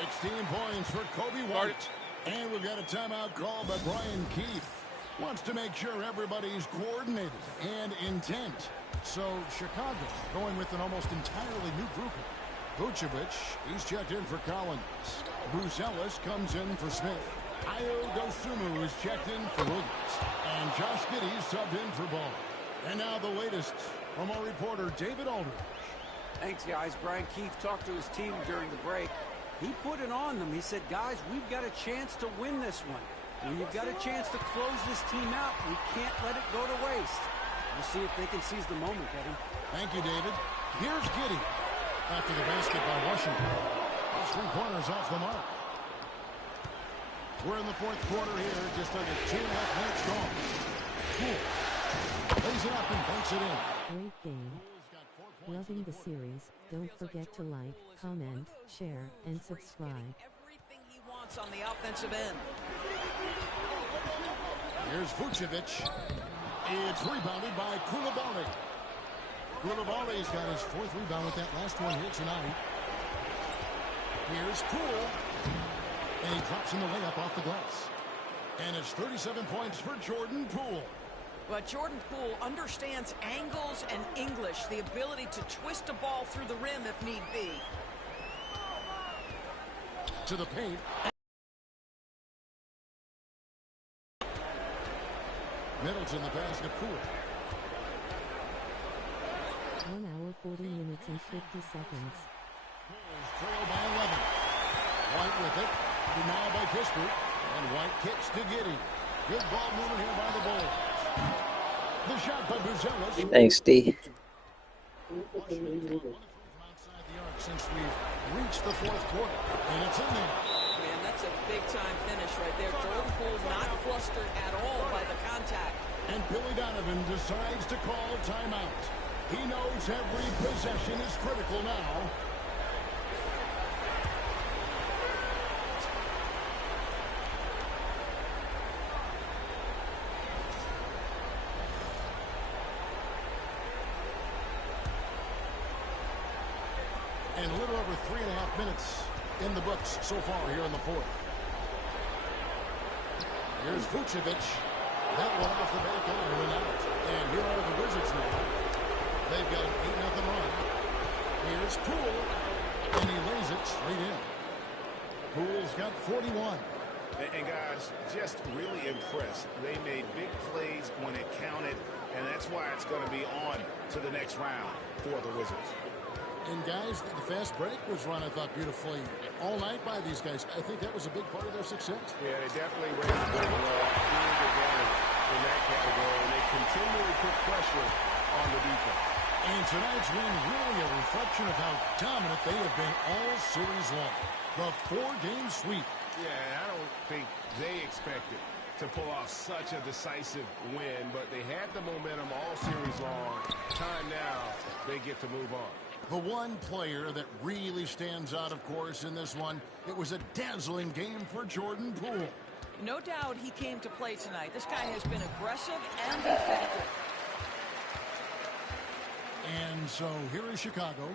16 points for Kobe White. And we've got a timeout called by Brian Keefe. Wants to make sure everybody's coordinated and intent. So Chicago going with an almost entirely new group. Vucevic, he's checked in for Collins. Bruce Ellis comes in for Smith. Ayo Dosunmu is checked in for Williams. And Josh Giddey subbed in for Ball. And now the latest from our reporter, David Aldridge. Thanks, guys. Brian Keefe talked to his team during the break. He put it on them. He said, guys, we've got a chance to win this one. We've got a chance to close this team out. We can't let it go to waste. We'll see if they can seize the moment, Kevin. Thank you, David. Here's Giddey. After the basket by Washington. Those 3 pointers off the mark. We're in the 4th quarter here. Just under 2.5 minutes gone. Cool. Lays it up and banks it in. Great game. Loving the series. Don't forget to like, comment, share, and subscribe. Everything he wants on the offensive end. Here's Vucevic. It's rebounded by Coulibaly. Coulibaly's got his 4th rebound with that last one here tonight. Here's Poole. And he drops in the layup off the glass. And it's 37 points for Jordan Poole. But Jordan Poole understands angles and English, the ability to twist a ball through the rim if need be. To the paint. Middleton the pass to Poole. 1 hour 40 minutes and 50 seconds. Bulls trail by 11. White with it. Denied by Kispert. And White kicks to Giddey. Good ball movement here by the Bulls. The shot by Buzelis. Thanks, D. Outside the arc since we've reached the 4th quarter. And it's in there. Man, that's a big-time finish right there. Jordan Poole not flustered at all by the contact. And Billy Donovan decides to call timeout. He knows every possession is critical now. And a little over 3.5 minutes in the books so far here in the 4th. Here's Vucevic. That one off the back iron and out. And here are the Wizards now. They've got an 8-0 run. Here's Poole. And he lays it straight in. Poole's got 41. And guys, just really impressed. They made big plays when it counted, and that's why it's going to be on to the next round for the Wizards. And guys, the fast break was run, I thought, beautifully all night by these guys. I think that was a big part of their success. Yeah, they definitely ran the break well. Huge advantage in that category, and they continually put pressure on the defense. And tonight's win really a reflection of how dominant they have been all series long. The 4-game sweep. Yeah, I don't think they expected to pull off such a decisive win, but they had the momentum all series long. Time now, they get to move on. The one player that really stands out, of course, in this one, it was a dazzling game for Jordan Poole. No doubt he came to play tonight. This guy has been aggressive and effective. And so here is Chicago.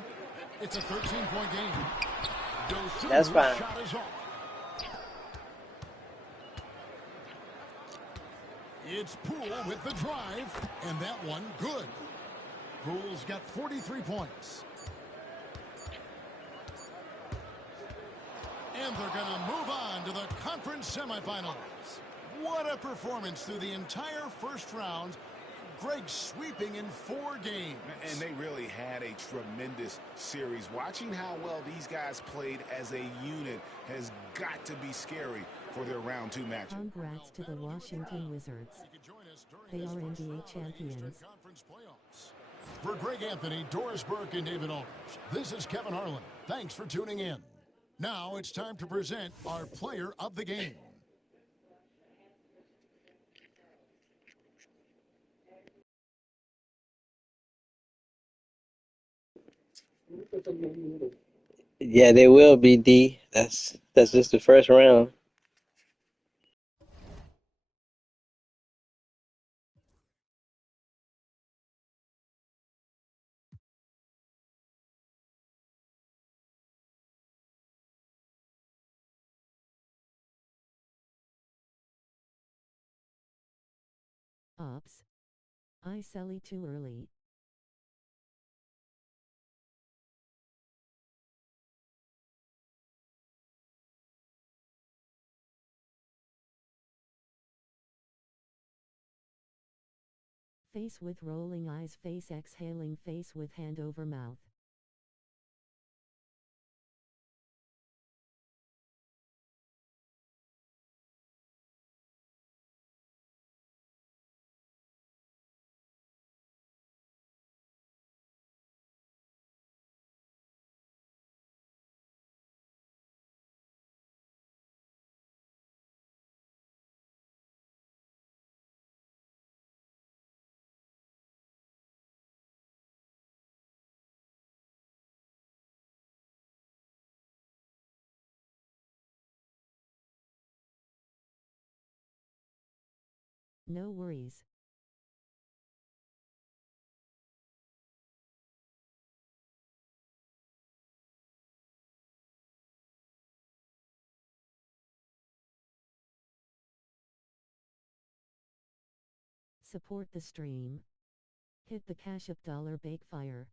It's a 13-point game. That's fine. Shot is off. It's Poole with the drive, and that one good. Poole's got 43 points. And they're going to move on to the conference semifinals. What a performance through the entire first round. Greg sweeping in 4 games. And they really had a tremendous series. Watching how well these guys played as a unit has got to be scary for their round 2 match. Congrats to the Washington Wizards. They are NBA champions. For Greg Anthony, Doris Burke, and David Aldridge, this is Kevin Harlan. Thanks for tuning in. Now it's time to present our player of the game. Yeah, they will be, D. That's just the first round. Ops. I Sully too early. Face with rolling eyes, face exhaling, face with hand over mouth. No worries. Support the stream. Hit the Cash App $Bakefire.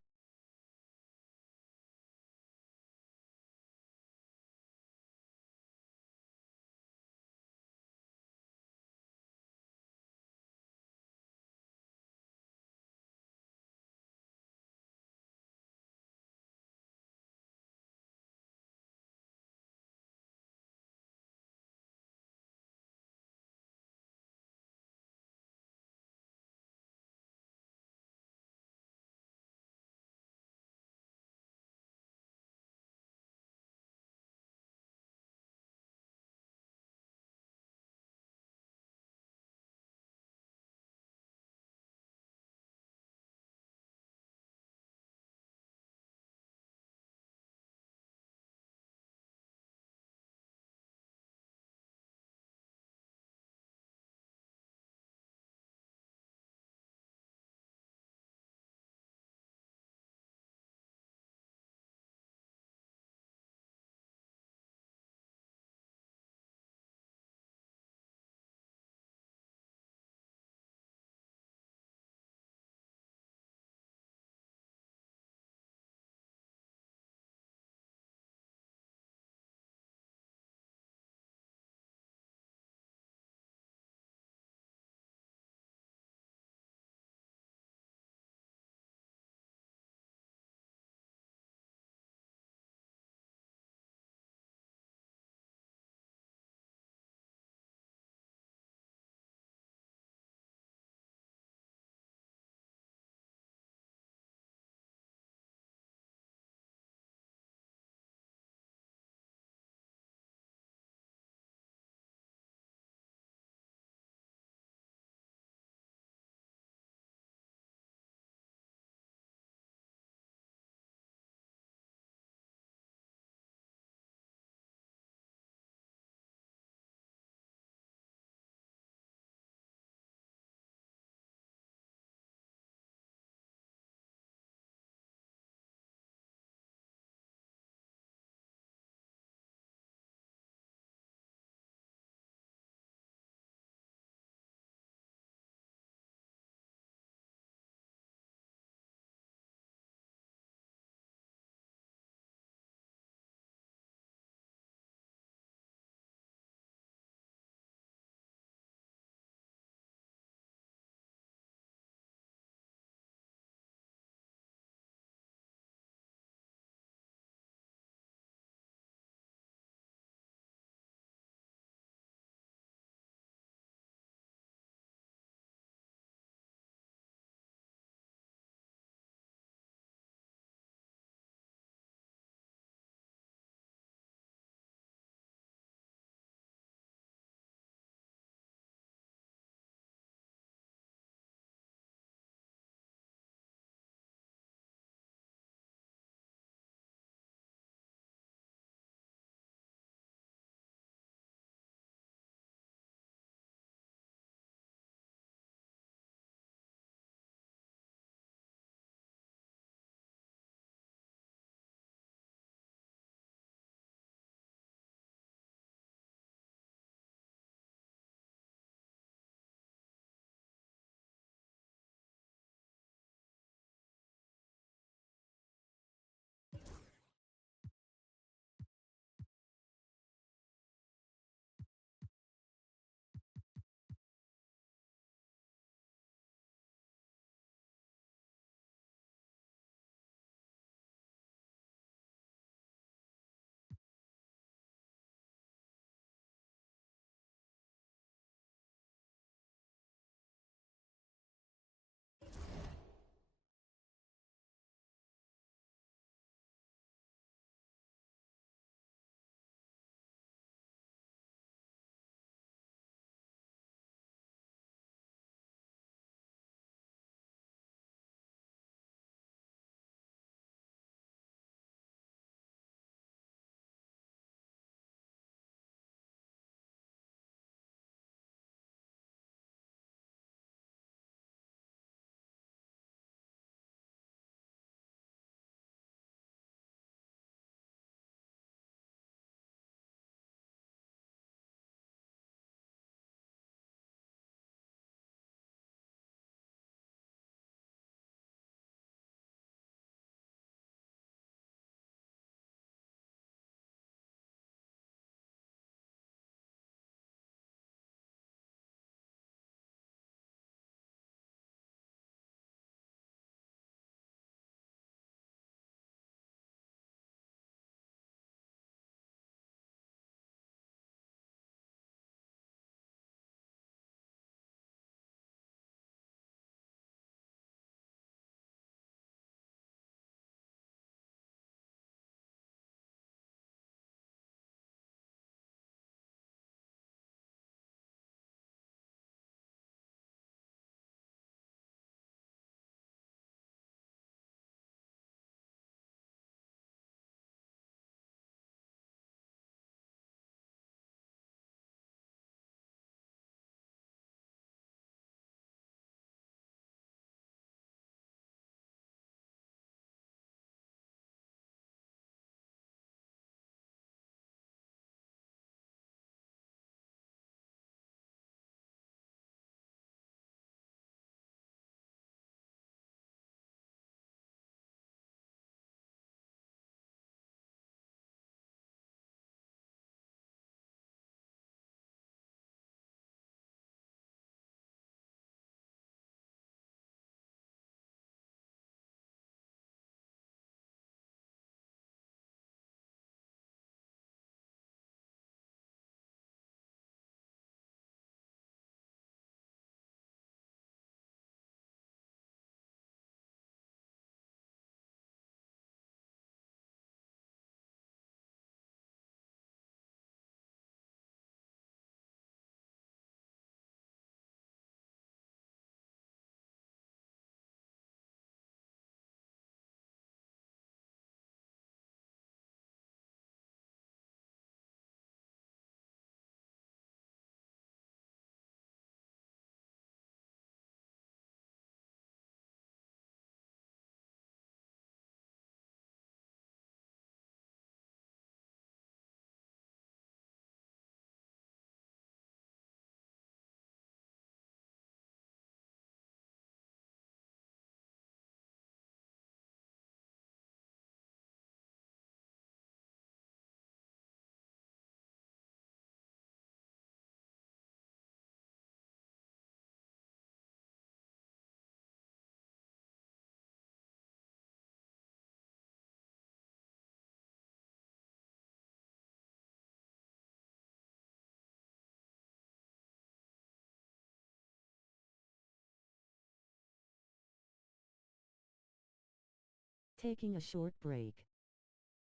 Taking a short break.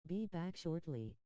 Be back shortly.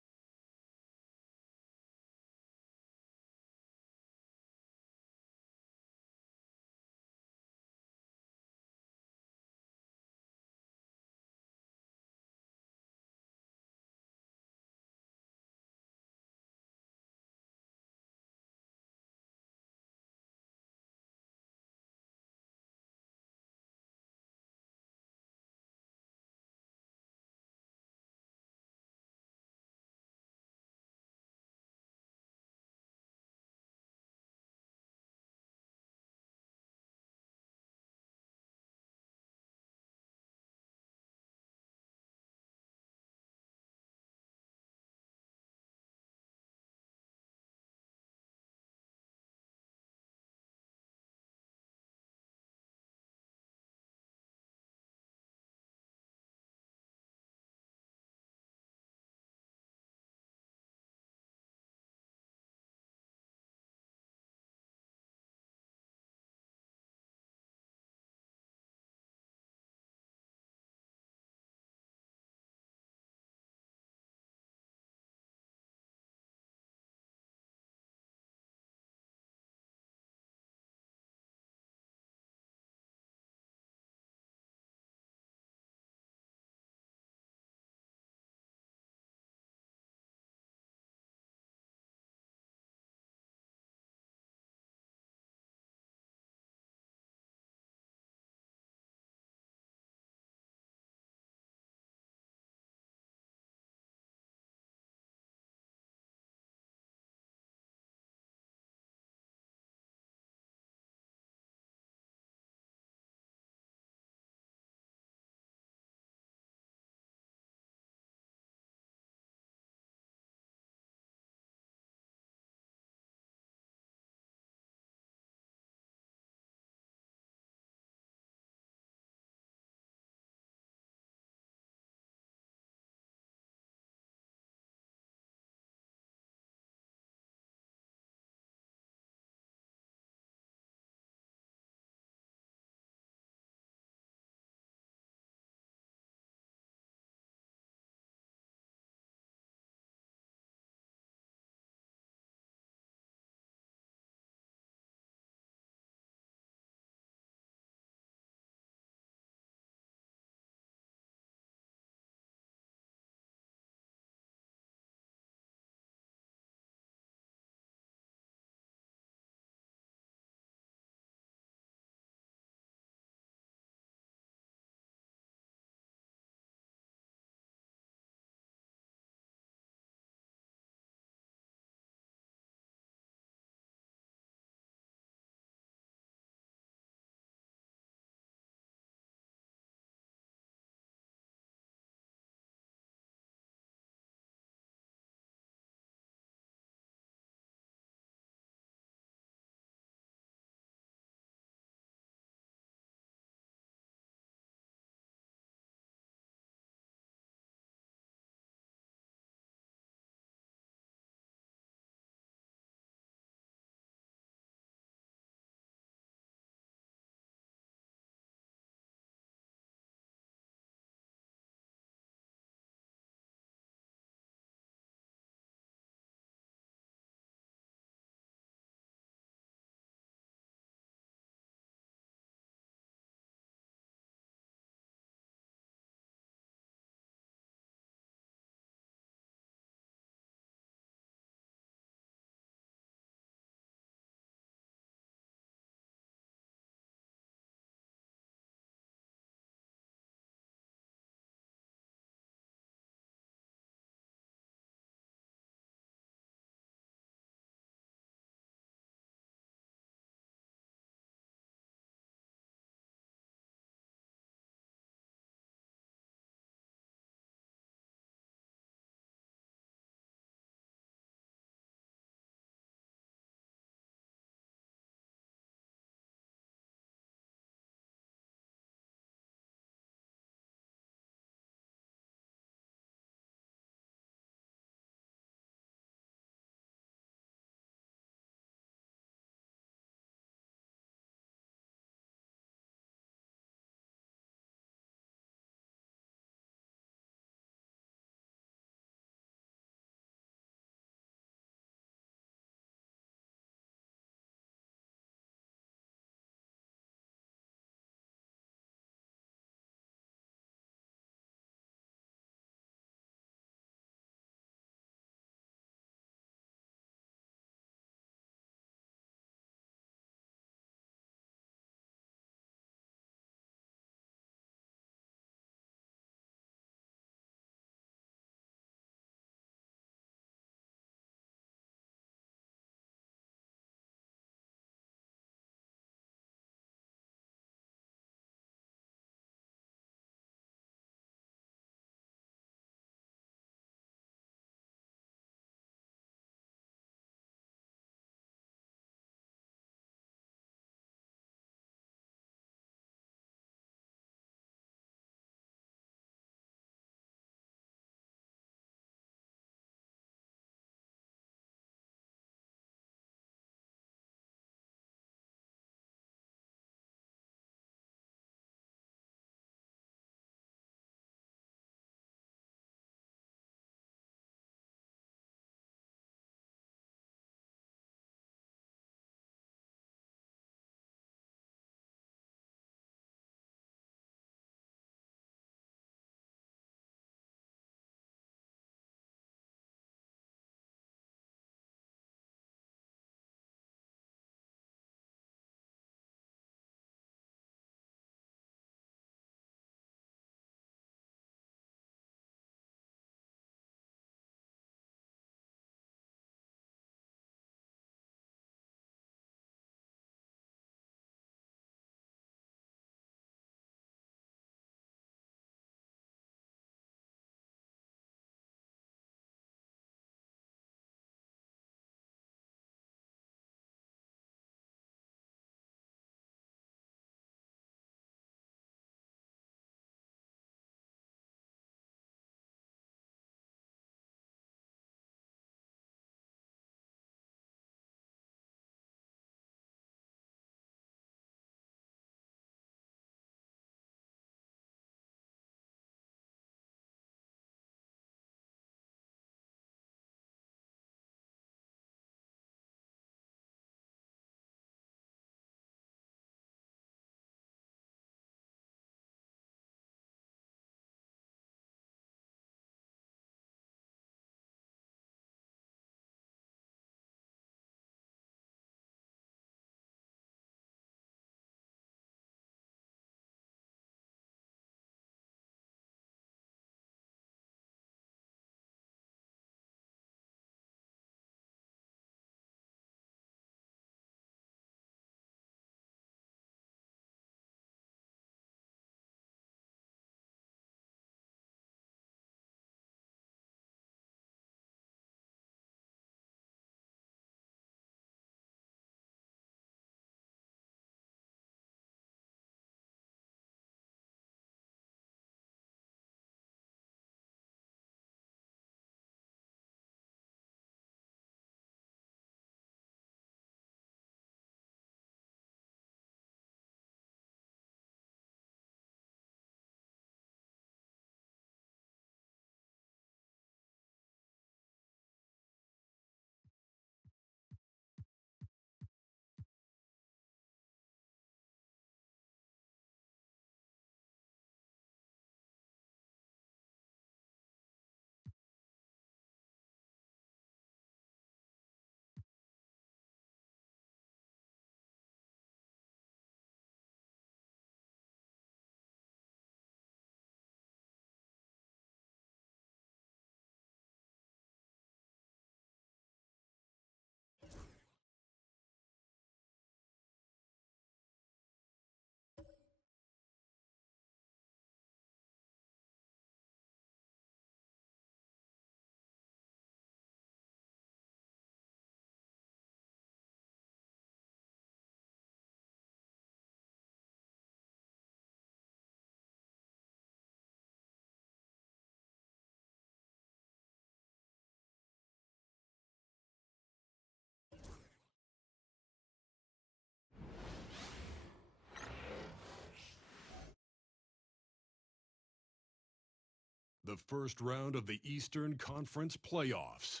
the first round of the Eastern Conference playoffs.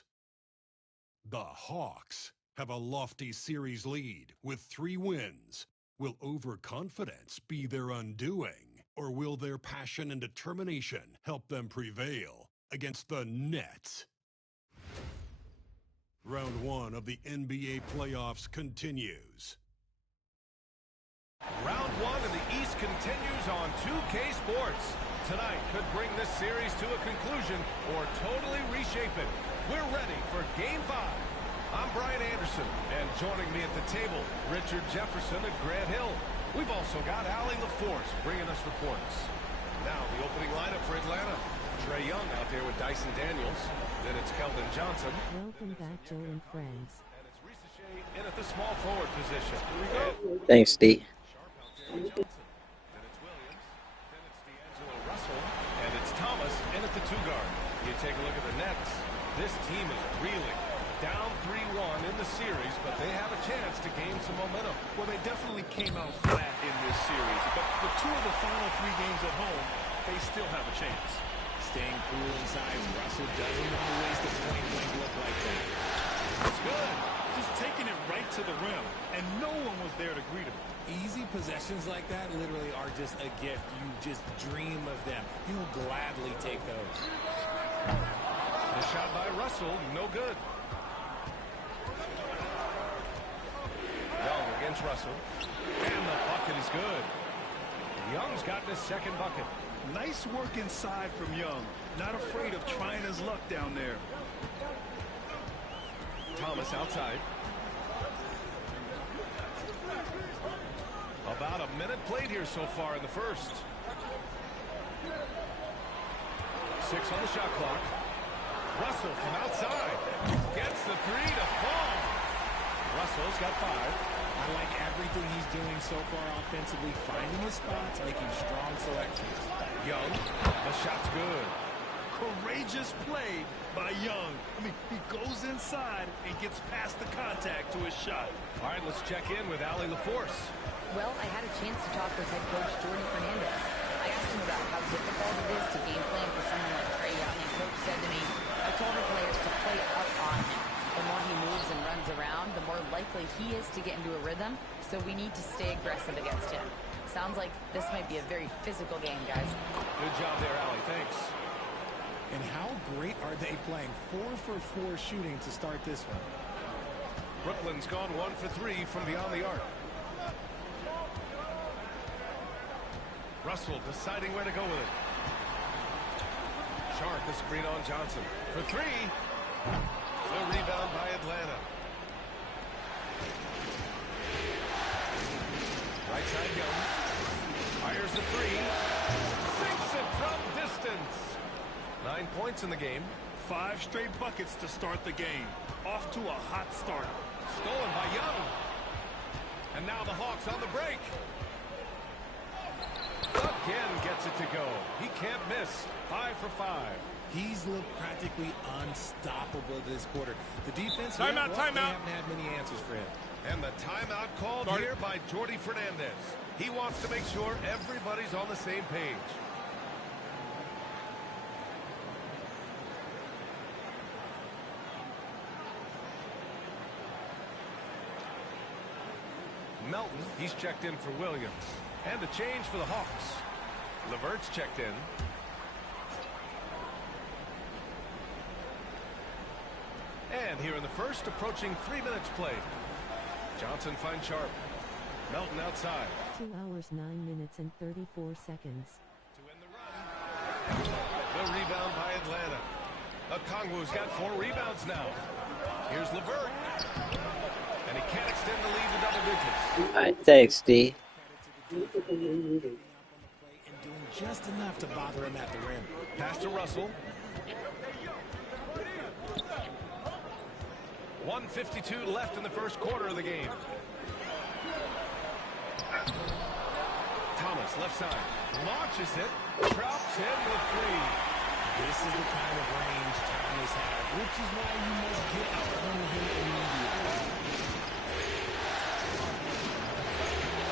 The Hawks have a lofty series lead with 3 wins. Will overconfidence be their undoing, or will their passion and determination help them prevail against the Nets? Round 1 of the NBA playoffs continues. Round 1 in the East continues on 2K Sports. Tonight could bring this series to a conclusion or totally reshape it. We're ready for Game 5. I'm Brian Anderson, and joining me at the table, Richard Jefferson and Grant Hill. We've also got Allie LaForce bringing us reports. Now the opening lineup for Atlanta. Trae Young out there with Dyson Daniels. Then it's Keldon Johnson. Welcome back, Joe and friends. And it's Risa Shea in at the small forward position. Here we go. Thanks, D. Then it's Williams. Then it's D'Angelo Russell. And it's Thomas in at the 2 guard. You take a look at the Nets. This team is reeling. Down 3-1 in the series, but they have a chance to gain some momentum. Well, they definitely came out flat in this series, but with 2 of the final 3 games at home, they still have a chance. Staying cool inside, Russell doesn't want to waste a point-blank look like that. It's good. Just taking it right to the rim, and no one was there to greet him. Easy possessions like that literally are just a gift. You just dream of them. He'll gladly take those. The shot by Russell, no good. Young against Russell. And the bucket is good. Young's gotten his 2nd bucket. Nice work inside from Young. Not afraid of trying his luck down there. Thomas outside. About a minute played here so far in the first. 6 on the shot clock. Russell from outside. Gets the 3 to fall. Russell's got 5. I like everything he's doing so far offensively, finding his spots, making strong selections. Young, the shot's good. Courageous play by Young. I mean, he goes inside and gets past the contact to his shot. All right, let's check in with Allie LaForce. Well, I had a chance to talk with head coach Jordy Fernandez. I asked him about how difficult it is to game plan for someone like Trae Young, and coach said to me, I told our players to play up on him. The more he moves and runs around, the more likely he is to get into a rhythm, so we need to stay aggressive against him. Sounds like this might be a very physical game, guys. Good job there, Allie. Thanks. And how great are they playing? 4 for 4 shooting to start this one. Brooklyn's gone 1 for 3 from beyond the arc. Russell deciding where to go with it. Sharp the screen on Johnson. For 3. The rebound by Atlanta. Right side Young. Fires the 3. Sinks it from distance. 9 points in the game. 5 straight buckets to start the game. Off to a hot start. Stolen by Young. And now the Hawks on the break. Again gets it to go. He can't miss. 5 for 5. He's looked practically unstoppable this quarter. The defense, timeout. They haven't had many answers for him. And the timeout called here by Jordy Fernandez. He wants to make sure everybody's on the same page. Melton, he's checked in for Williams. And a change for the Hawks. LeVert's checked in. And here in the first, approaching 3 minutes played. Johnson finds Sharp. Melton outside. 2 hours, 9 minutes, and 34 seconds. To end the run. The rebound by Atlanta. Okongwu's got 4 rebounds now. Here's LeVert. And he can't extend the lead to double digits. All right, thanks, D. And doing just enough to bother him at the rim. Pass to Russell. 1:52 left in the first quarter of the game. Thomas, left side. Launches it. Drops in with 3. This is the kind of range Thomas has, which is why you must get out on him immediately.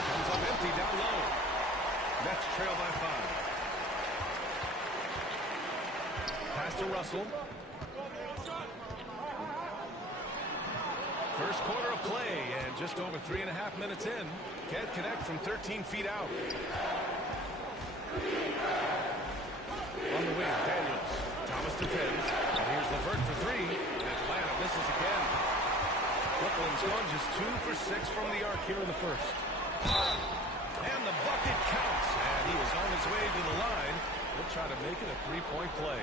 Comes up empty down low. Nets trail by 5. to Russell. First quarter of play, and just over 3.5 minutes in. Can't connect from 13 feet out. On the wing, Daniels. Thomas defends. And here's LeVert for three. Atlanta misses again. Brooklyn's gone just 2 for 6 from the arc here in the first. And the bucket counts. And he is on his way to the line. He'll try to make it a three-point play.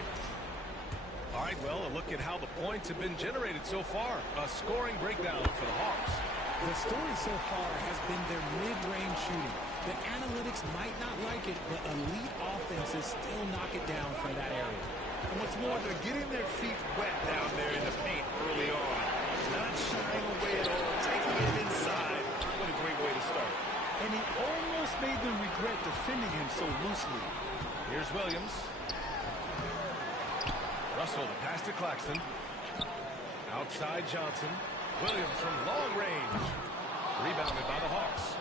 All right, well, a look at how the points have been generated so far. A scoring breakdown for the Hawks. The story so far has been their mid-range shooting. The analytics might not like it, but elite offenses still knock it down from that area. And what's more, they're getting their feet wet down there in the paint early on. Not shying away at all, taking it inside. What a great way to start. And he almost made them regret defending him so loosely. Here's Williams. Russell, the pass to Claxton. Outside Johnson. Williams from long range. Rebounded by the Hawks.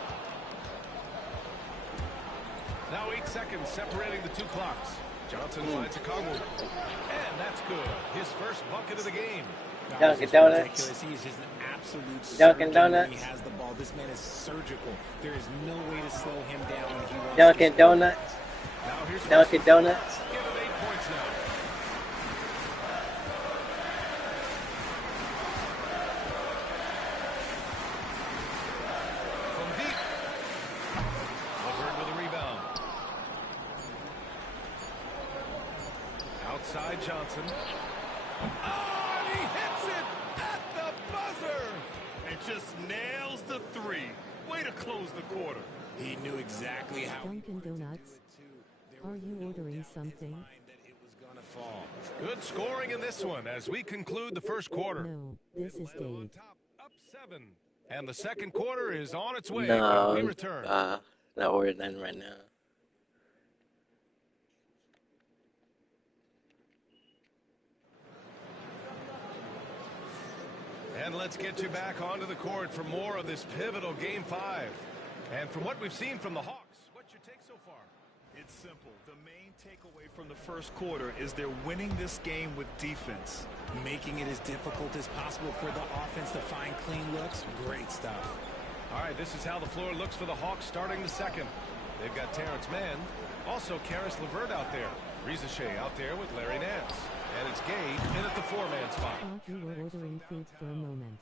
Now 8 seconds separating the two clocks. Johnson finds a Congo. And that's good. His first bucket of the game. Dunkin' Donuts. He's just an absolute Dunkin' surgeon when Donuts. he has the ball. This man is surgical. There is no way to slow him down when he wants Dunkin' to. Donuts. Now here's Dunkin' Donuts. Give him 8 points now. From deep. LeVert with a rebound. Outside Johnson. Oh, and he hits it at the buzzer. And just nails the three. Way to close the quarter. He knew exactly how. Dunkin' Donuts. Are you ordering something? Good scoring in this one as we conclude the first quarter. No, this is Dave. Up 7. And the second quarter is on its way. No, when we return. not ordering right now. And let's get you back onto the court for more of this pivotal Game 5. And from what we've seen from the Hawks, what's your take so far? It's simple. The main takeaway from the first quarter is they're winning this game with defense. Making it as difficult as possible for the offense to find clean looks. Great stuff. All right, this is how the floor looks for the Hawks starting the second. They've got Terrence Mann, also Karis LeVert out there. Riza Shea out there with Larry Nance. And it's Gay in at the 4-man spot. Thought you were ordering food for a moment.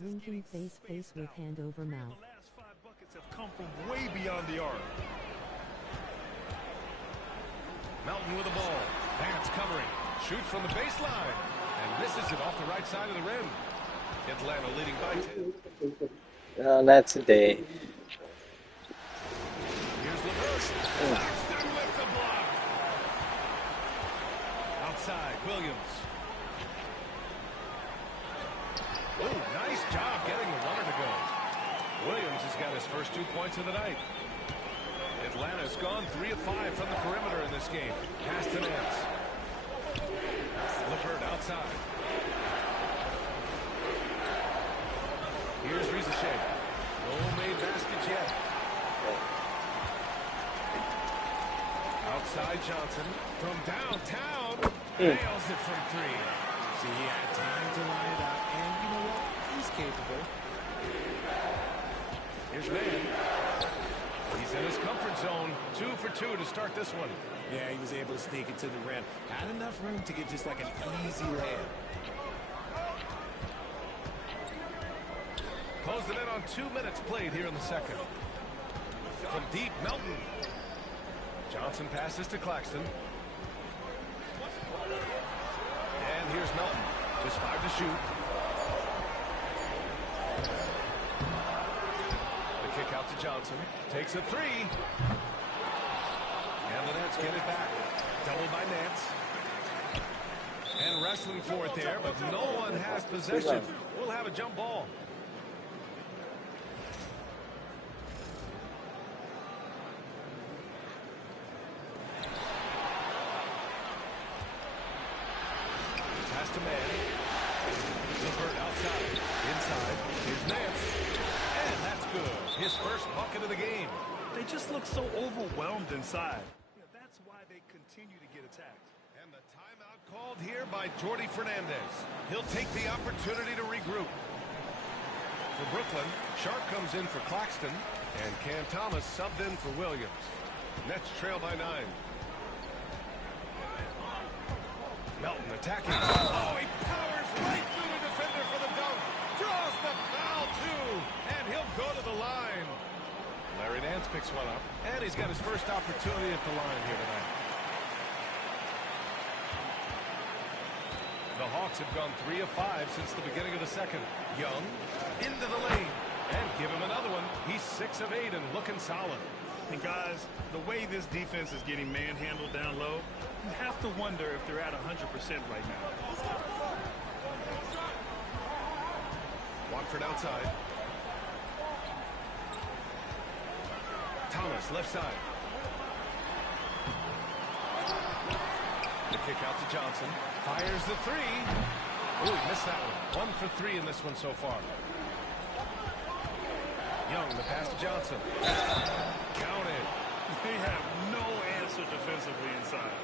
Winking face with hand over mouth. The last 5 buckets have come from way beyond the arc. Melton with the ball. Nance covering. Shoots from the baseline. And misses it off the right side of the rim. Atlanta leading by 10. Oh, that's a day. Here's LeVert. Claxton with the block. Outside, Williams. Oh, nice job getting the runner to go. Williams has got his first 2 points of the night. Atlanta's gone 3 of 5 from the perimeter in this game. Pass to Nance. LeVert outside. Here's Riza Shea. No made baskets yet. Outside Johnson from downtown. Nails it from 3. See, he had time to line it up, and you know what? He's capable. Here's Mann. He's in his comfort zone. 2 for 2 to start this one. Yeah, he was able to sneak it to the rim. Had enough room to get just like an easy layup. Closing in on 2 minutes played here in the second. From deep, Melton. Johnson passes to Claxton. And here's Melton. Just 5 to shoot. The kick out to Johnson. Takes a 3. And the Nets get it back. Doubled by Nance. And wrestling for it there, but no one has possession. We'll have a jump ball. Pass to Mann. LeVert outside. Inside. Here's Nance. And that's good. His first bucket of the game. They just look so overwhelmed inside. Yeah, that's why they continue to get attacked. And the timeout Called here by Jordi Fernandez. He'll take the opportunity to regroup. For Brooklyn, Sharp comes in for Claxton, and Cam Thomas subbed in for Williams. Nets trail by 9. Melton attacking. Oh, he powers right through the defender for the dunk. Draws the foul, too, and he'll go to the line. Larry Nance picks one up, and he's got his first opportunity at the line here tonight. The Hawks have gone 3 of 5 since the beginning of the second. Young into the lane, and give him another one. He's 6 of 8 and looking solid. And guys, the way this defense is getting manhandled down low, you have to wonder if they're at 100% right now. Watford outside. Thomas left side. The kick out to Johnson. Fires the 3. Oh, he missed that one. 1 for 3 in this one so far. Young, the pass to Johnson. Counted. They have no answer defensively inside.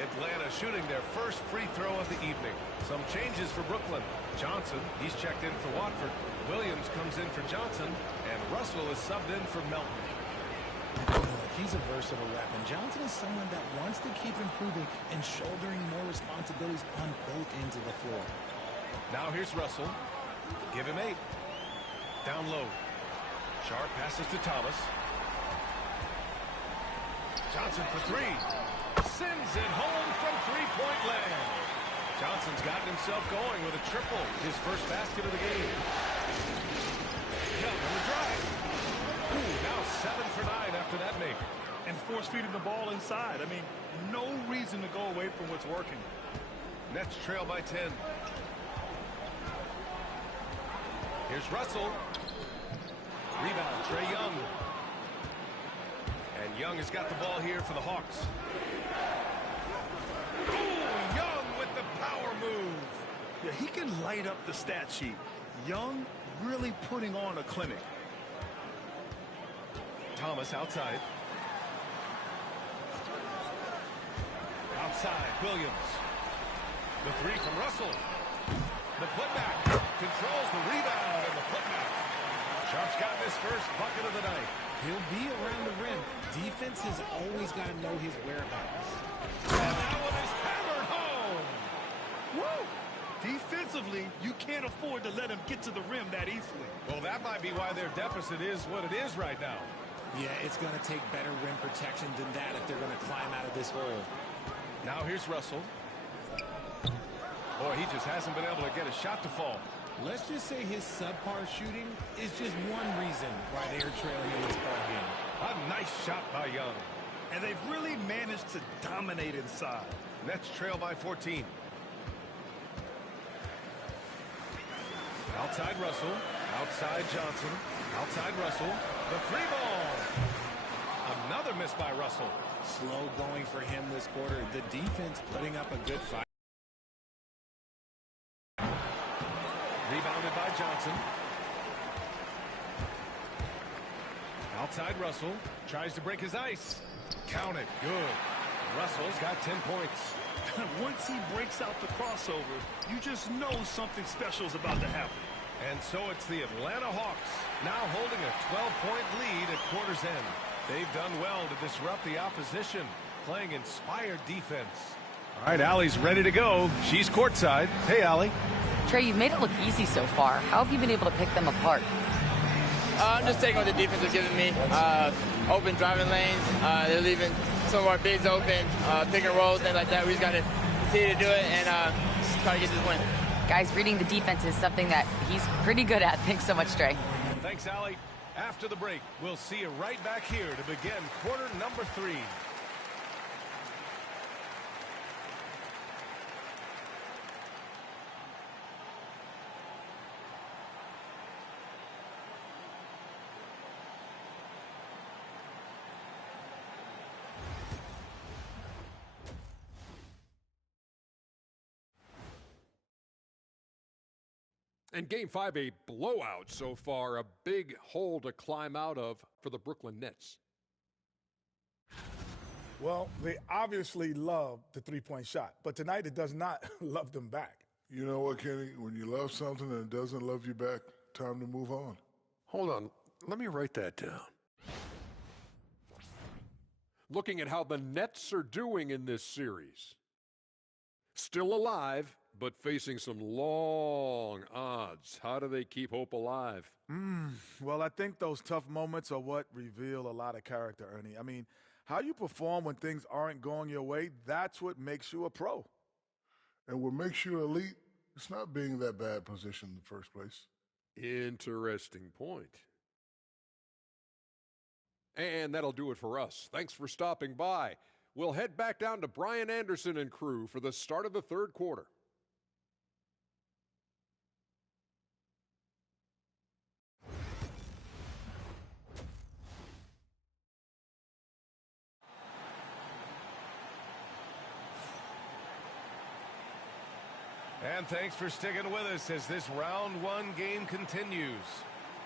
Atlanta shooting their first free throw of the evening. Some changes for Brooklyn. Johnson, he's checked in for Watford. Williams comes in for Johnson, and Russell is subbed in for Melton. He's a versatile weapon. Johnson is someone that wants to keep improving and shouldering more responsibilities on both ends of the floor. Now here's Russell. Give him 8. Down low. Sharp passes to Thomas. Johnson for 3. Sends it home from three-point land. Johnson's gotten himself going with a triple. His first basket of the game. Young on the drive. Ooh, now 7 for 9 after that make. And force-feeding the ball inside. I mean, no reason to go away from what's working. Nets trail by 10. Here's Russell. Rebound, Trae Young. And Young has got the ball here for the Hawks. Ooh, Young with the power move. Yeah, he can light up the stat sheet. Young really putting on a clinic. Thomas outside. Outside, Williams. The 3 from Russell. The putback. Controls the rebound and the putback. Sharp's got his first bucket of the night. He'll be around the rim. Defense has always got to know his whereabouts. And that one is hammered home. Woo! Defensively, you can't afford to let him get to the rim that easily. Well, that might be why their deficit is what it is right now. Yeah, it's going to take better rim protection than that if they're going to climb out of this hole. Now here's Russell. Boy, he just hasn't been able to get a shot to fall. Let's just say his subpar shooting is just one reason why they are trailing in this ballgame. A nice shot by Young. And they've really managed to dominate inside. Nets trail by 14. Outside Russell. Outside Johnson. Outside Russell. The 3 ball. Another miss by Russell. Slow going for him this quarter. The defense putting up a good fight. Rebounded by Johnson. Outside Russell. Tries to break his ice. Count it. Good. Russell's got 10 points. Once he breaks out the crossover, you just know something special is about to happen. And so it's the Atlanta Hawks now holding a 12-point lead at quarter's end. They've done well to disrupt the opposition, playing inspired defense. All right, Allie's ready to go. She's courtside. Hey, Allie. Trae, you've made it look easy so far. How have you been able to pick them apart? I'm just taking what the defense is giving me. Open driving lanes. They're leaving some of our bigs open, pick and rolls, things like that. We just got to continue to do it and try to get this win. Guys, reading the defense is something that he's pretty good at. Thanks so much, Trae. Thanks, Allie. After the break, we'll see you right back here to begin quarter number 3. And Game 5, a blowout so far, a big hole to climb out of for the Brooklyn Nets. Well, they obviously love the three-point shot, but tonight it does not love them back. You know what, Kenny? When you love something and it doesn't love you back, time to move on. Hold on. Let me write that down. Looking at how the Nets are doing in this series. Still alive, but facing some long odds. How do they keep hope alive? Well, I think those tough moments are what reveal a lot of character, Ernie. I mean, how you perform when things aren't going your way, that's what makes you a pro. And what makes you elite, it's not being in that bad position in the first place. Interesting point. And that'll do it for us. Thanks for stopping by. We'll head back down to Brian Anderson and crew for the start of the third quarter. And thanks for sticking with us as this round one game continues.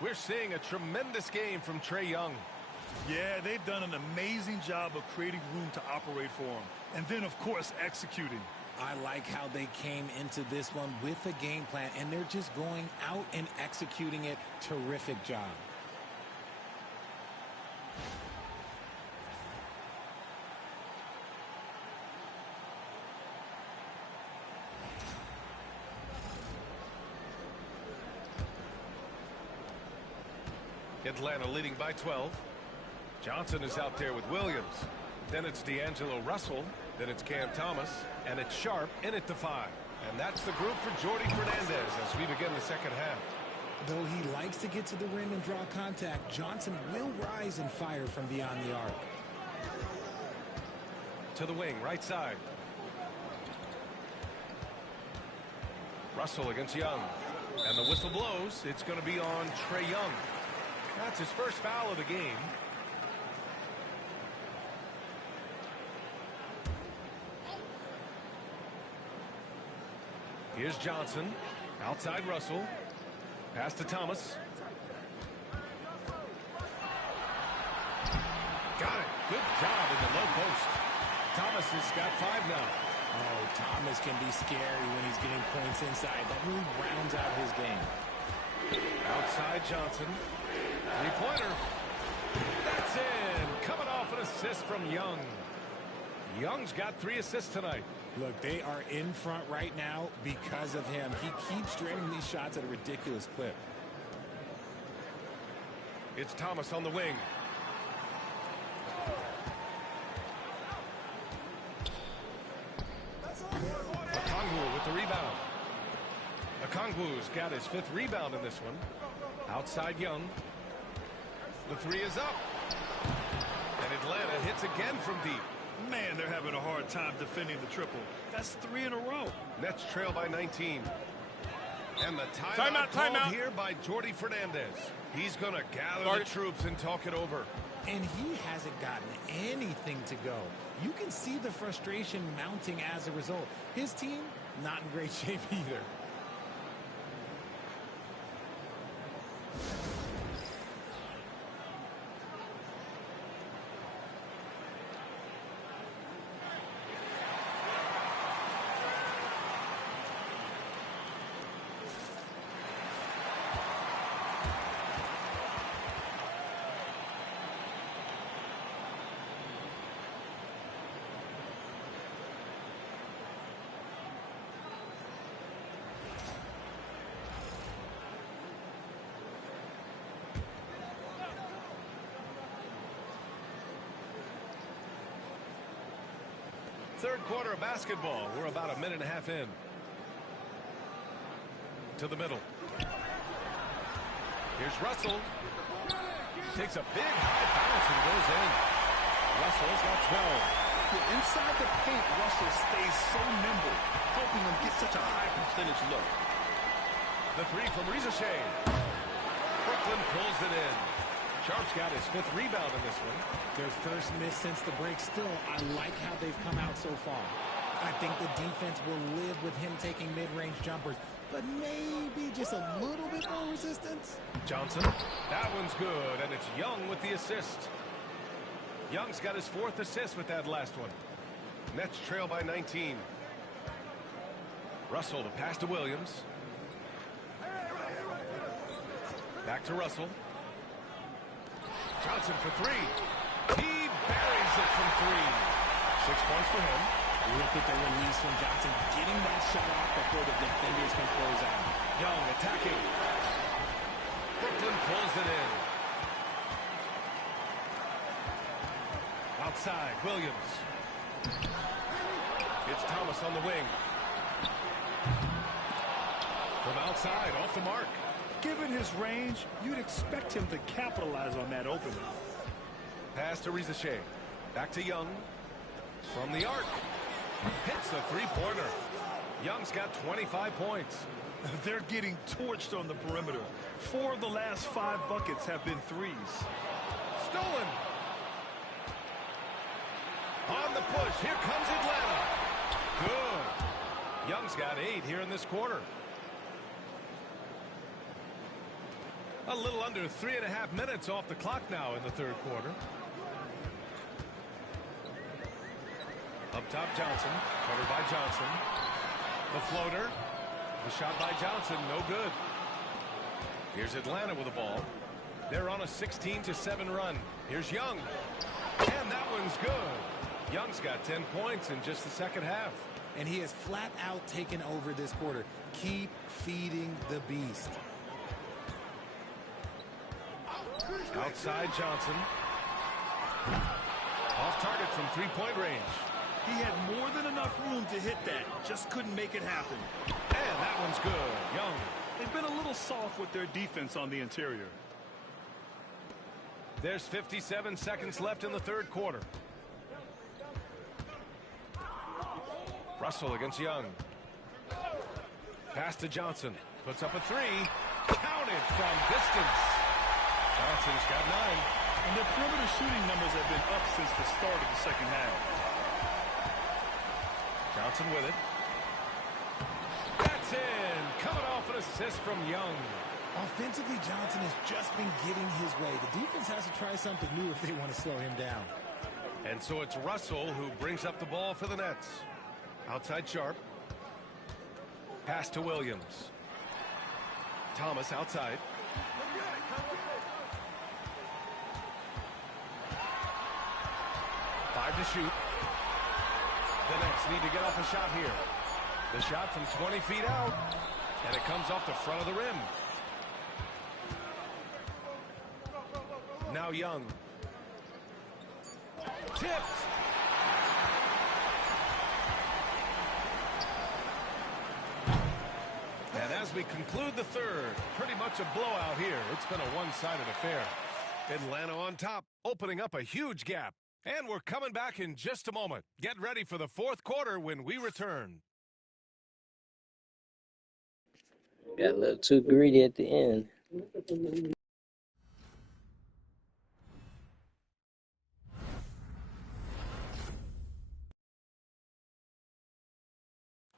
We're seeing a tremendous game from Trae Young. Yeah, they've done an amazing job of creating room to operate for him. And then, of course, executing. I like how they came into this one with a game plan, and they're just going out and executing it. Terrific job. Atlanta leading by 12. Johnson is out there with Williams. Then it's D'Angelo Russell. Then it's Cam Thomas. And it's Sharp in at the 5. And that's the group for Jordi Fernandez as we begin the second half. Though he likes to get to the rim and draw contact, Johnson will rise and fire from beyond the arc. To the wing, right side. Russell against Young. And the whistle blows. It's going to be on Trae Young. That's his first foul of the game. Here's Johnson. Outside Russell. Pass to Thomas. Got it. Good job in the low post. Thomas has got 5 now. Oh, Thomas can be scary when he's getting points inside. That really rounds out his game. Outside Johnson. Three-pointer. That's in. Coming off an assist from Young. Young's got 3 assists tonight. Look, they are in front right now because of him. He keeps draining these shots at a ridiculous clip. It's Thomas on the wing. Okongwu with the rebound. Okongwu's got his 5th rebound in this one. Outside Young. The 3 is up. And Atlanta hits again from deep. Man, they're having a hard time defending the triple. That's 3 in a row. Nets trail by 19. And the timeout called here by Jordi Fernandez. He's going to gather the troops and talk it over. And he hasn't gotten anything to go. You can see the frustration mounting as a result. His team, not in great shape either. Third quarter of basketball. We're about a minute and a half in. To the middle. Here's Russell. Takes a big high bounce and goes in. Russell's got 12. Inside the paint, Russell stays so nimble, helping him get such a high percentage look. The 3 from Rizachet. Brooklyn pulls it in. Sharp's got his 5th rebound in this one. Their first miss since the break. Still, I like how they've come out so far. I think the defense will live with him taking mid-range jumpers, but maybe just a little bit more resistance. Johnson. That one's good, and it's Young with the assist. Young's got his 4th assist with that last one. Nets trail by 19. Russell to pass to Williams. Back to Russell. Johnson for 3. He buries it from 3. 6 points for him. Look at the release from Johnson, getting that shot off before the defenders can close out. Young attacking. Brooklyn pulls it in. Outside, Williams. It's Thomas on the wing. From outside, off the mark. Given his range, you'd expect him to capitalize on that opening. Pass to Rizachet. Back to Young. From the arc. Hits the three-pointer. Young's got 25 points. They're getting torched on the perimeter. 4 of the last 5 buckets have been threes. Stolen. On the push. Here comes Atlanta. Good. Young's got 8 here in this quarter. A little under 3.5 minutes off the clock now in the third quarter. Up top, Johnson. Covered by Johnson. The floater. The shot by Johnson, no good. Here's Atlanta with the ball. They're on a 16-7 run. Here's Young. And that one's good. Young's got 10 points in just the second half. And he has flat out taken over this quarter. Keep feeding the beast. Outside Johnson. Off target from three-point range. He had more than enough room to hit that. Just couldn't make it happen. And that one's good. Young. They've been a little soft with their defense on the interior. There's 57 seconds left in the third quarter. Russell against Young. Pass to Johnson. Puts up a 3. Counted from distance. Johnson's got 9. And their perimeter shooting numbers have been up since the start of the second half. Johnson with it. That's in. Coming off an assist from Young. Offensively, Johnson has just been getting his way. The defense has to try something new if they want to slow him down. And so it's Russell who brings up the ball for the Nets. Outside Sharp. Pass to Williams. Thomas outside. Five to shoot. The Nets need to get off a shot here. The shot from 20 feet out. And it comes off the front of the rim. Now Young. Tipped. And as we conclude the third, pretty much a blowout here. It's been a one-sided affair. Atlanta on top, opening up a huge gap. And we're coming back in just a moment. Get ready for the fourth quarter when we return. Got a little too greedy at the end.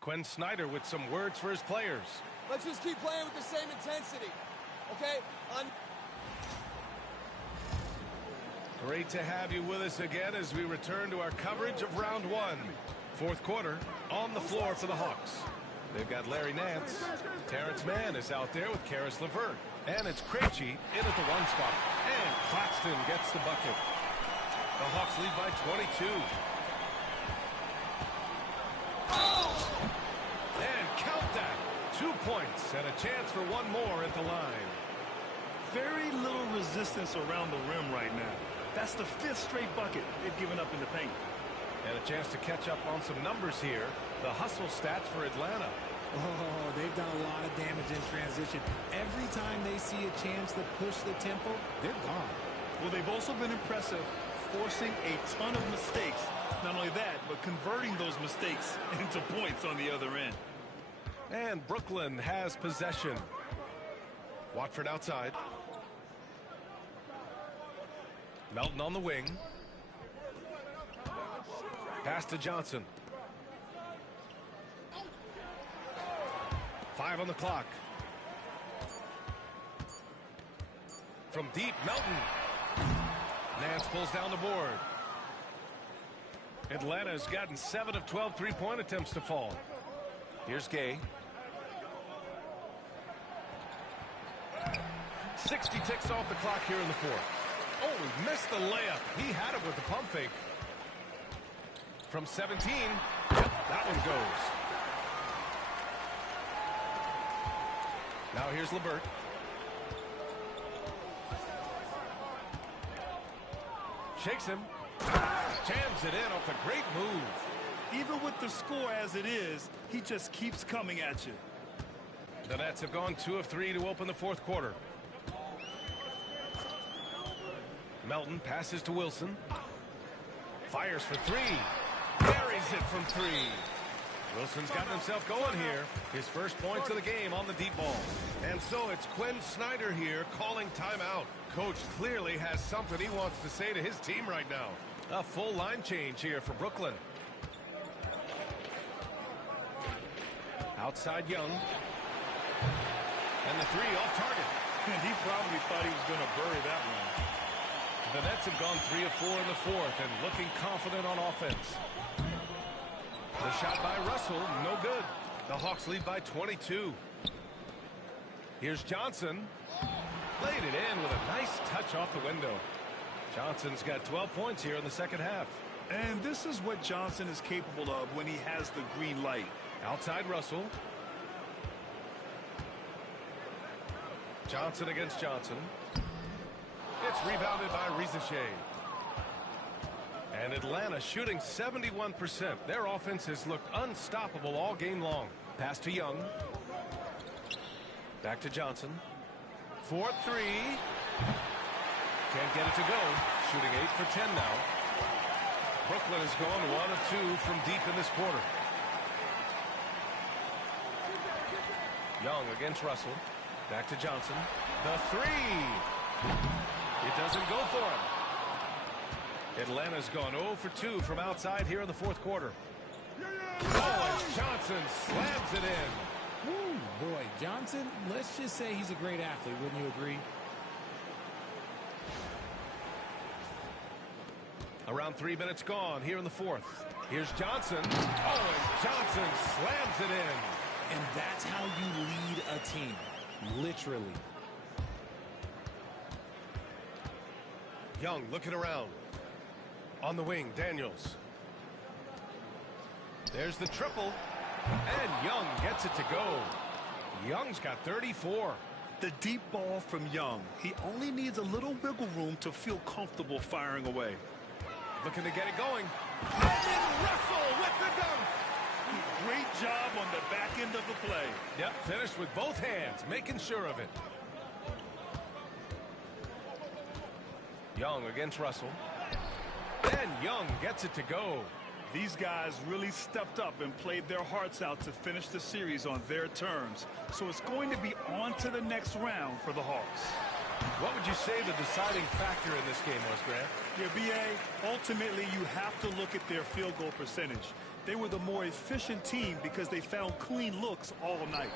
Quinn Snyder with some words for his players. Let's just keep playing with the same intensity, okay? Great to have you with us again as we return to our coverage of round one. Fourth quarter on the floor for the Hawks. They've got Larry Nance. Terrence Mann is out there with Karis LeVert. And it's Krejci in at the 1 spot. And Claxton gets the bucket. The Hawks lead by 22. And count that. 2 points and a chance for one more at the line. Very little resistance around the rim right now. That's the 5th straight bucket they've given up in the paint. And a chance to catch up on some numbers here. The hustle stats for Atlanta. Oh, they've done a lot of damage in transition. Every time they see a chance to push the tempo, they're gone. Well, they've also been impressive, forcing a ton of mistakes. Not only that, but converting those mistakes into points on the other end. And Brooklyn has possession. Watford outside. Melton on the wing. Pass to Johnson. 5 on the clock. From deep, Melton. Nance pulls down the board. Atlanta's gotten 7 of 12 three-point attempts to fall. Here's Gay. 60 ticks off the clock here in the fourth. Oh, he missed the layup. He had it with the pump fake. From 17, yep, that one goes. Now here's LeVert. Shakes him. Jams it in off a great move. Even with the score as it is, he just keeps coming at you. The Nets have gone 2 of 3 to open the fourth quarter. Melton passes to Wilson. Fires for 3. Buries it from 3. Wilson's gotten himself going here. His first points of the game on the deep ball. And so it's Quinn Snyder here calling timeout. Coach clearly has something he wants to say to his team right now. A full line change here for Brooklyn. Outside Young. And the 3 off target. He probably thought he was going to bury that one. The Nets have gone 3 of 4 in the fourth and looking confident on offense. The shot by Russell, no good. The Hawks lead by 22. Here's Johnson. Laid it in with a nice touch off the window. Johnson's got 12 points here in the second half. And this is what Johnson is capable of when he has the green light. Outside Russell. Johnson against Johnson. It's rebounded by Rizachet. And Atlanta shooting 71%. Their offense has looked unstoppable all game long. Pass to Young. Back to Johnson. 4-3. Can't get it to go. Shooting 8 for 10 now. Brooklyn has gone 1 of 2 from deep in this quarter. Young against Russell. Back to Johnson. The 3. It doesn't go for him. Atlanta's gone 0 for 2 from outside here in the fourth quarter. Oh, and Johnson slams it in. Woo, boy, Johnson, let's just say he's a great athlete, wouldn't you agree? Around 3 minutes gone here in the fourth. Here's Johnson. Oh, and Johnson slams it in. And that's how you lead a team, literally. Young looking around. On the wing, Daniels. There's the triple. And Young gets it to go. Young's got 34. The deep ball from Young. He only needs a little wiggle room to feel comfortable firing away. Looking to get it going. And then Russell with the dunk. Great job on the back end of the play. Yep, finished with both hands, making sure of it. Young against Russell. And Young gets it to go. These guys really stepped up and played their hearts out to finish the series on their terms. So it's going to be on to the next round for the Hawks. What would you say the deciding factor in this game was, Grant? Yeah, B.A., ultimately you have to look at their field goal percentage. They were the more efficient team because they found clean looks all night.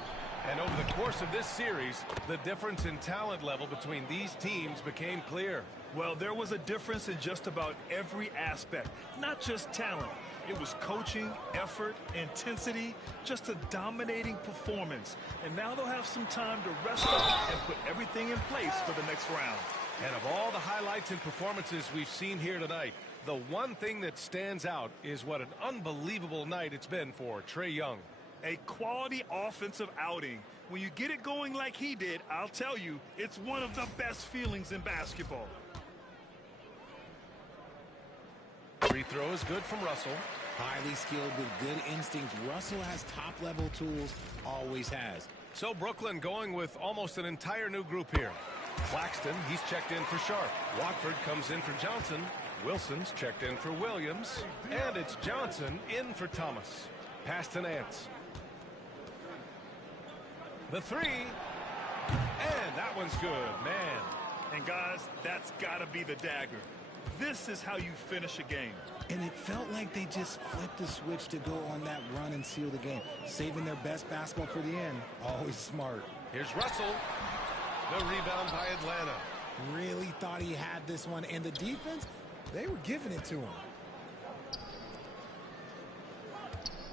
And over the course of this series, the difference in talent level between these teams became clear. Well, there was a difference in just about every aspect, not just talent. It was coaching, effort, intensity, just a dominating performance. And now they'll have some time to rest up and put everything in place for the next round. And of all the highlights and performances we've seen here tonight, the one thing that stands out is what an unbelievable night it's been for Trae Young. A quality offensive outing. When you get it going like he did, I'll tell you, it's one of the best feelings in basketball. Free throw is good from Russell. Highly skilled with good instincts. Russell has top-level tools, always has. So Brooklyn going with almost an entire new group here. Claxton, he's checked in for Sharp. Watford comes in for Johnson. Wilson's checked in for Williams. And it's Johnson in for Thomas. Pass to Nance. The 3. And that one's good, man. And guys, that's got to be the dagger. This is how you finish a game. And it felt like they just flipped the switch to go on that run and seal the game. Saving their best basketball for the end. Always smart. Here's Russell. The rebound by Atlanta. Really thought he had this one. And the defense, they were giving it to him.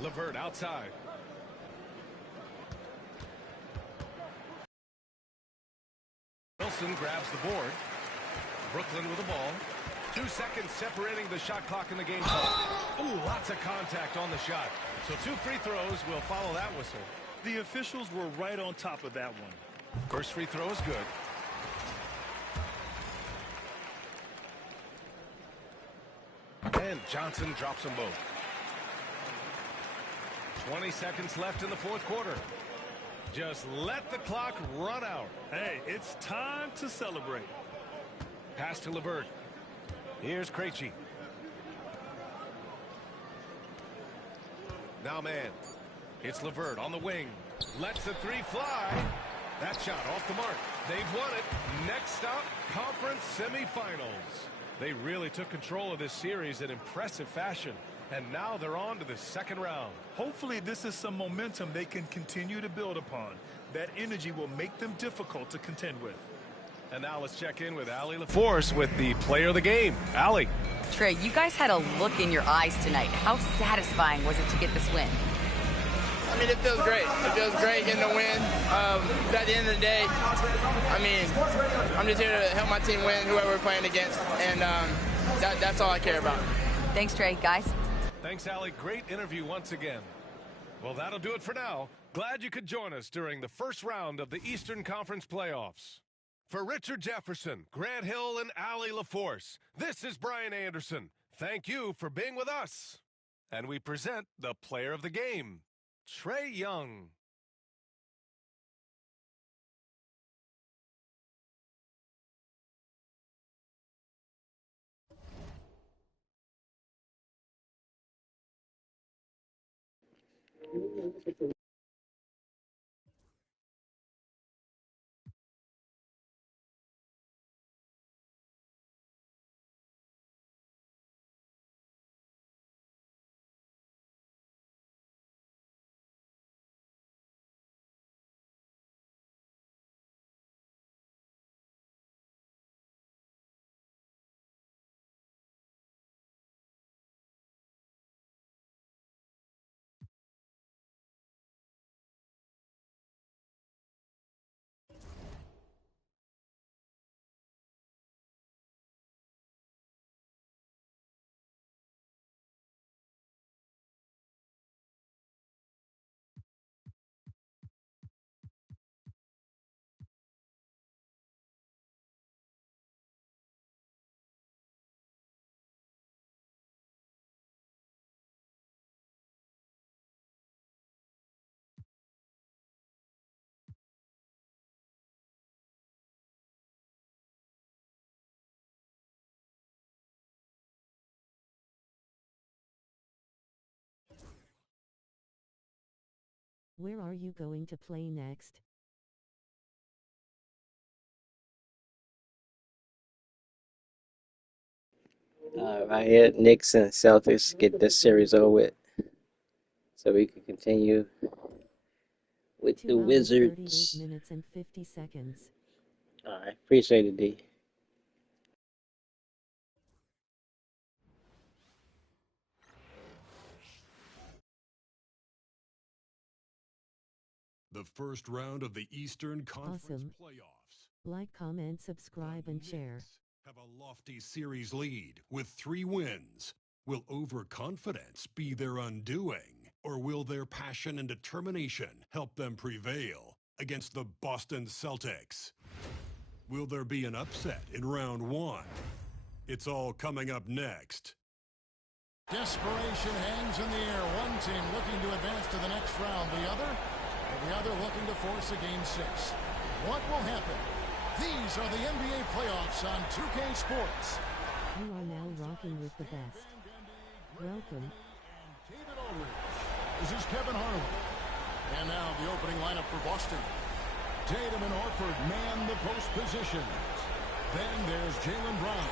LeVert outside. Wilson grabs the board. Brooklyn with the ball. 2 seconds separating the shot clock in the game clock. Ooh, lots of contact on the shot. So 2 free throws will follow that whistle. The officials were right on top of that one. First free throw is good. And Johnson drops them both. 20 seconds left in the fourth quarter. Just let the clock run out. Hey, it's time to celebrate. Pass to LeVert. Here's Krejci. Now man. It's LeVert on the wing. Lets the 3 fly. That shot off the mark. They've won it. Next stop, conference semifinals. They really took control of this series in impressive fashion. And now they're on to the second round. Hopefully this is some momentum they can continue to build upon. That energy will make them difficult to contend with. And now let's check in with Allie LaForce with the player of the game. Allie. Trey, you guys had a look in your eyes tonight. How satisfying was it to get this win? I mean, it feels great. It feels great getting a win. But at the end of the day, I mean, I'm just here to help my team win, whoever we're playing against. And that's all I care about. Thanks, Trey. Guys. Thanks, Allie. Great interview once again. Well, that'll do it for now. Glad you could join us during the first round of the Eastern Conference playoffs. For Richard Jefferson, Grant Hill, and Allie LaForce, this is Brian Anderson. Thank you for being with us. And we present the player of the game, Trae Young. Where are you going to play next? Right here, Knicks and Celtics get this series over with, so we can continue with the Wizards. 38 minutes and 50 seconds. All right, appreciate it, D. The first round of the Eastern Conference Awesome. playoffs. Like, comment, subscribe, and share. Have a lofty series lead with 3 wins. Will overconfidence be their undoing, or will their passion and determination help them prevail against the Boston Celtics? Will there be an upset in round 1? It's all coming up next. Desperation hangs in the air. One team looking to advance to the next round. The other looking to force a game 6. What will happen? These are the NBA playoffs on 2K Sports. You are now rocking with the best. Welcome. David Aldridge. This is Kevin Harlan. And now the opening lineup for Boston. Tatum and Horford man the post positions. Then there's Jaylen Brown.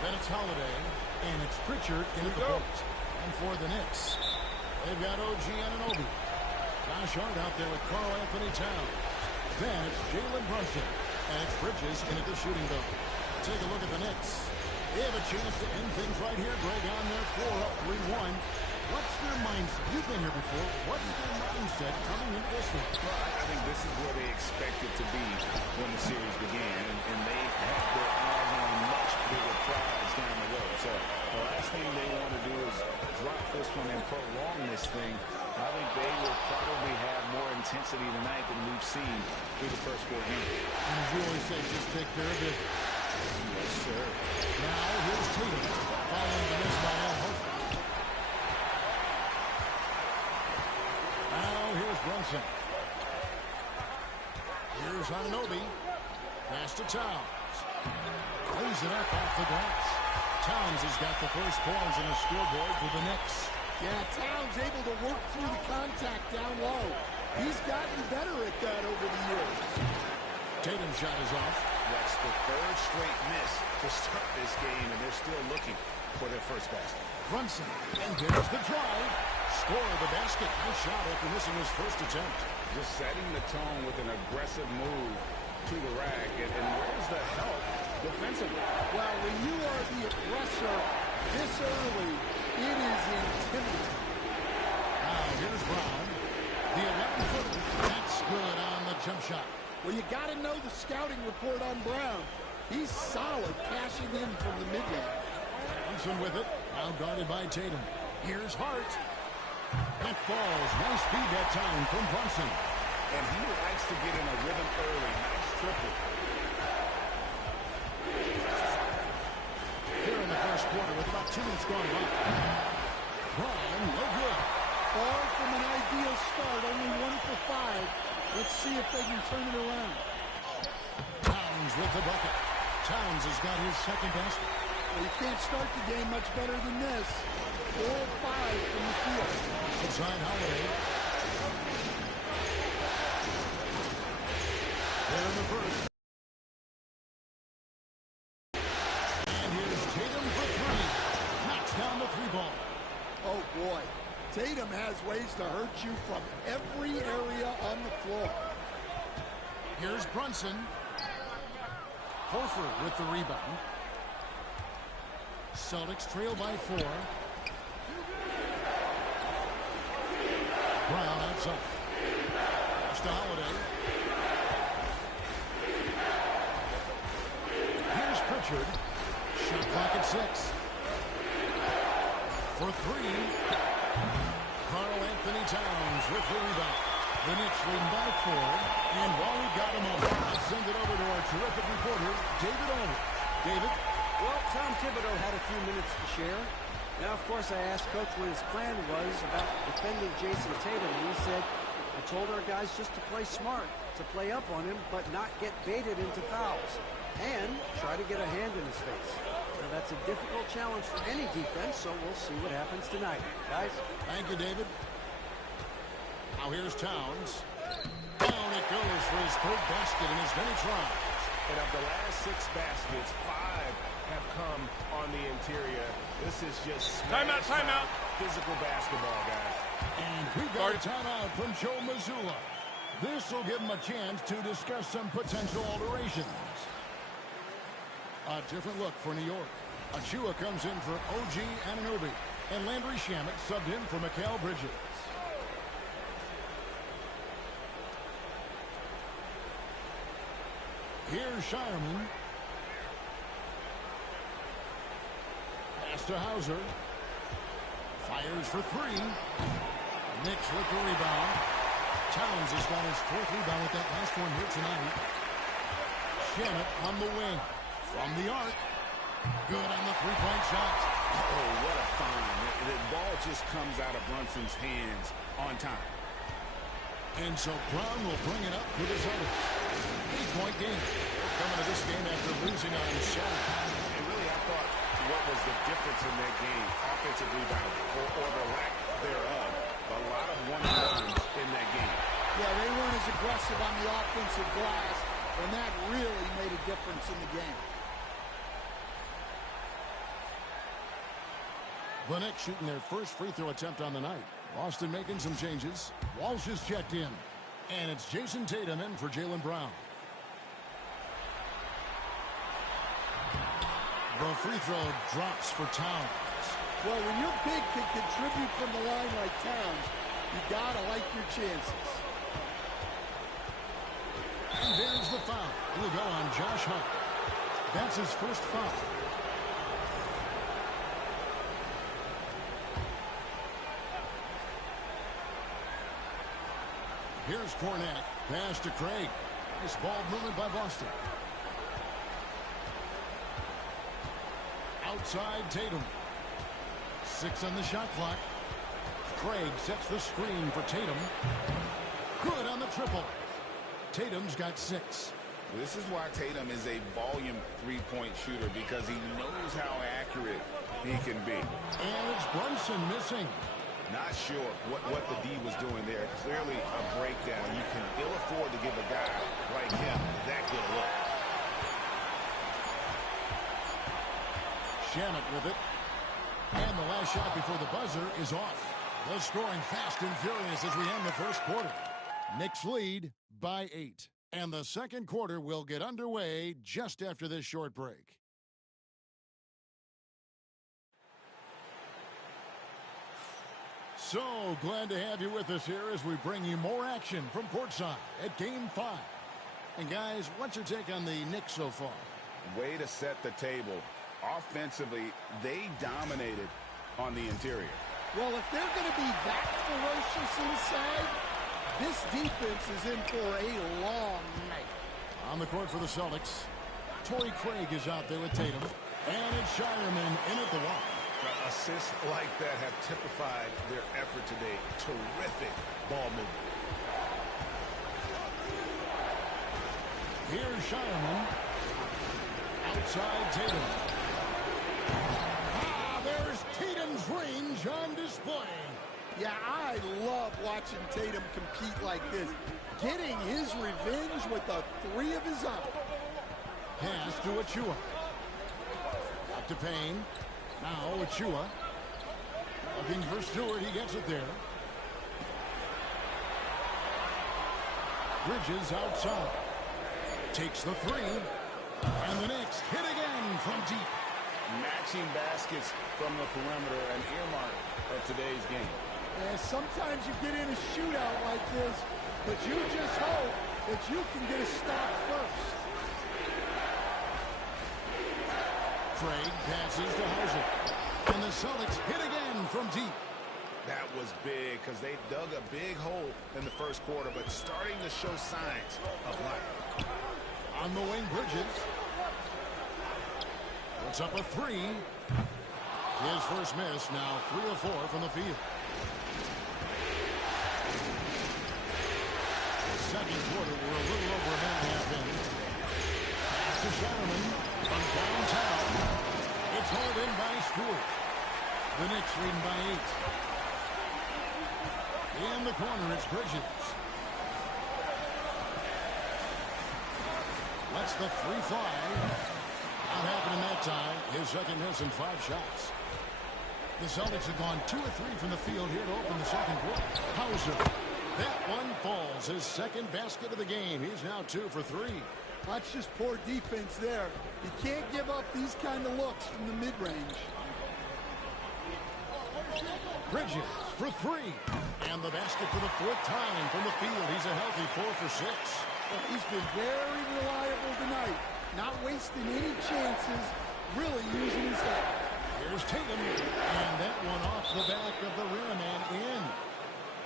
Then it's Holiday. And it's Pritchard in at the point. And for the Knicks, they've got OG Anunoby. Josh Hart out there with Karl Anthony Towns. Then it's Jalen Brunson. And it's Bridges in at the shooting guard. Take a look at the Knicks. They have a chance to end things right here, Greg, on their 4-up 3-1. What's their mindset? You've been here before. What's their mindset coming into this one? Well, I think this is where they expected to be when the series began, and they have their eyes on a much bigger prize down the road. So the last thing they want to do is drop this one and prolong this thing. I think they will probably have more intensity tonight than we've seen through the first 4 games. And as you always say, just take care of business. Yes, sir. Now here's Tatum following the miss by Al Horford. Now here's Brunson. Here's Anunoby. Pass to Towns. Cleans it up off the glass. Towns has got the first points on the scoreboard for the Knicks. Yeah, Towns able to work through the contact down low. He's gotten better at that over the years. Tatum's shot is off. That's the 3rd straight miss to start this game, and they're still looking for their first basket. Brunson, and there's the drive. Score of the basket. Nice shot after missing his first attempt. Just setting the tone with an aggressive move to the rack, and where's the help defensively? Well, when you are the aggressor this early, it is intimidating. Now here's Brown. The 11-footer. That's good on the jump shot. Well, you got to know the scouting report on Brown. He's solid cashing in from the mid-range. Brunson with it. Now guarded by Tatum. Here's Hart. That falls. Nice speed that time from Brunson. And he likes to get in a rhythm early. Nice triple. Here in the first quarter with about 2 minutes gone by. Brown, no good. Far from an ideal start. Only 1 for 5. Let's see if they can turn it around. Towns with the bucket. Towns has got his second basket. Well, you can't start the game much better than this. 4 or 5 from the field. Inside Holiday. There in the first. And here's Tatum for 3. Knocks down the 3-ball. Oh, boy. Tatum has ways to hurt you from every area on the floor. Here's Brunson. Horford with the rebound. Celtics trail by 4. Brown outside. Pass to Holiday. Here's Pritchard. Shot clock at 6. For 3. Karl Anthony Towns with the rebound. The Knicks leading by 4. And while we've got a moment, let's send it over to our terrific reporter, David Aldridge. David? Well, Tom Thibodeau had a few minutes to share. Now, of course, I asked Coach what his plan was about defending Jason Tatum, and he said, I told our guys just to play smart, to play up on him, but not get baited into fouls, and try to get a hand in his face. Now, that's a difficult challenge for any defense, so we'll see what happens tonight. Guys? Thank you, David. Now here's Towns. Down it goes for his 3rd basket in as many tries. And of the last 6 baskets, 5 have come on the interior. This is just timeout. Physical basketball, guys. And we've got a timeout from Joe Mazzulla. This will give him a chance to discuss some potential alterations. A different look for New York. Achua comes in for OG Anunoby. And Landry Shamet subbed in for Mikal Bridges. Here's Shireman. Pass to Hauser. Fires for 3. Knicks with the rebound. Towns has got his 4th rebound with that last one here tonight. Shamet on the wing. From the arc. Good on the 3-point shot. Oh, what a find. The ball just comes out of Brunson's hands on time. And so Brown will bring it up for the Celtics. 8-point game. Coming to this game after losing on Saturday. And really, I thought what was the difference in that game? Offensive rebound, or the lack thereof. A lot of one-and-ones in that game. Yeah, they weren't as aggressive on the offensive glass, and that really made a difference in the game. The Knicks shooting their first free throw attempt on the night. Boston making some changes. Walsh is checked in. And it's Jason Tatum in for Jaylen Brown. The free throw drops for Towns. Well, when your big can contribute from the line like Towns, you got to like your chances. And there's the foul. It'll go on Josh Hart. That's his first foul. Here's Cornette. Pass to Craig. Nice ball movement by Boston. Outside Tatum. 6 on the shot clock. Craig sets the screen for Tatum. Good on the triple. Tatum's got 6. This is why Tatum is a volume three-point shooter, because he knows how accurate he can be. And it's Brunson missing. Not sure what the D was doing there. Clearly a breakdown. You can ill afford to give a guy like him that good a look. Shamet with it. And the last shot before the buzzer is off. They're scoring fast and furious as we end the first quarter. Knicks lead by 8. And the second quarter will get underway just after this short break. So glad to have you with us here as we bring you more action from courtside at Game 5. And guys, what's your take on the Knicks so far? Way to set the table. Offensively, they dominated on the interior. Well, if they're going to be that ferocious inside, this defense is in for a long night. On the court for the Celtics, Torrey Craig is out there with Tatum. And it's Shireman in at the line. Assists like that have typified their effort today. Terrific ball movement. Here's Shireman. Outside Tatum. There's Tatum's range on display. Yeah, I love watching Tatum compete like this. Getting his revenge with a 3 of his own. Pass to Achua. Up to Payne. Now Achua. Looking for Stewart. He gets it there. Bridges outside. Takes the 3. And the Knicks hit again from deep. Matching baskets from the perimeter, an earmark of today's game. Yeah, sometimes you get in a shootout like this, but you just hope that you can get a stop first. Craig passes to Hauser. And the Celtics hit again from deep. That was big because they dug a big hole in the first quarter, but starting to show signs of life. On the wing, Bridges. Puts up a 3. His first miss, now 3 of 4 from the field. Second quarter, we're a little over a minute and a half in. Pass to Shireman from downtown. It's hauled in by Stewart. The Knicks leading by 8. In the corner, it's Bridges. Lets the 3 fly. Not happening that time. His second miss and 5 shots. The Celtics have gone 2 of 3 from the field here to open the second quarter. Hauser. That one falls. His second basket of the game. He's now 2 for 3. That's just poor defense there. You can't give up these kind of looks from the mid-range. Bridges for 3. And the basket for the 4th time from the field. He's a healthy 4 for 6. Well, he's been very reliable tonight. Not wasting any chances. Really using his head. Here's Tatum. And that one off the back of the rim and in.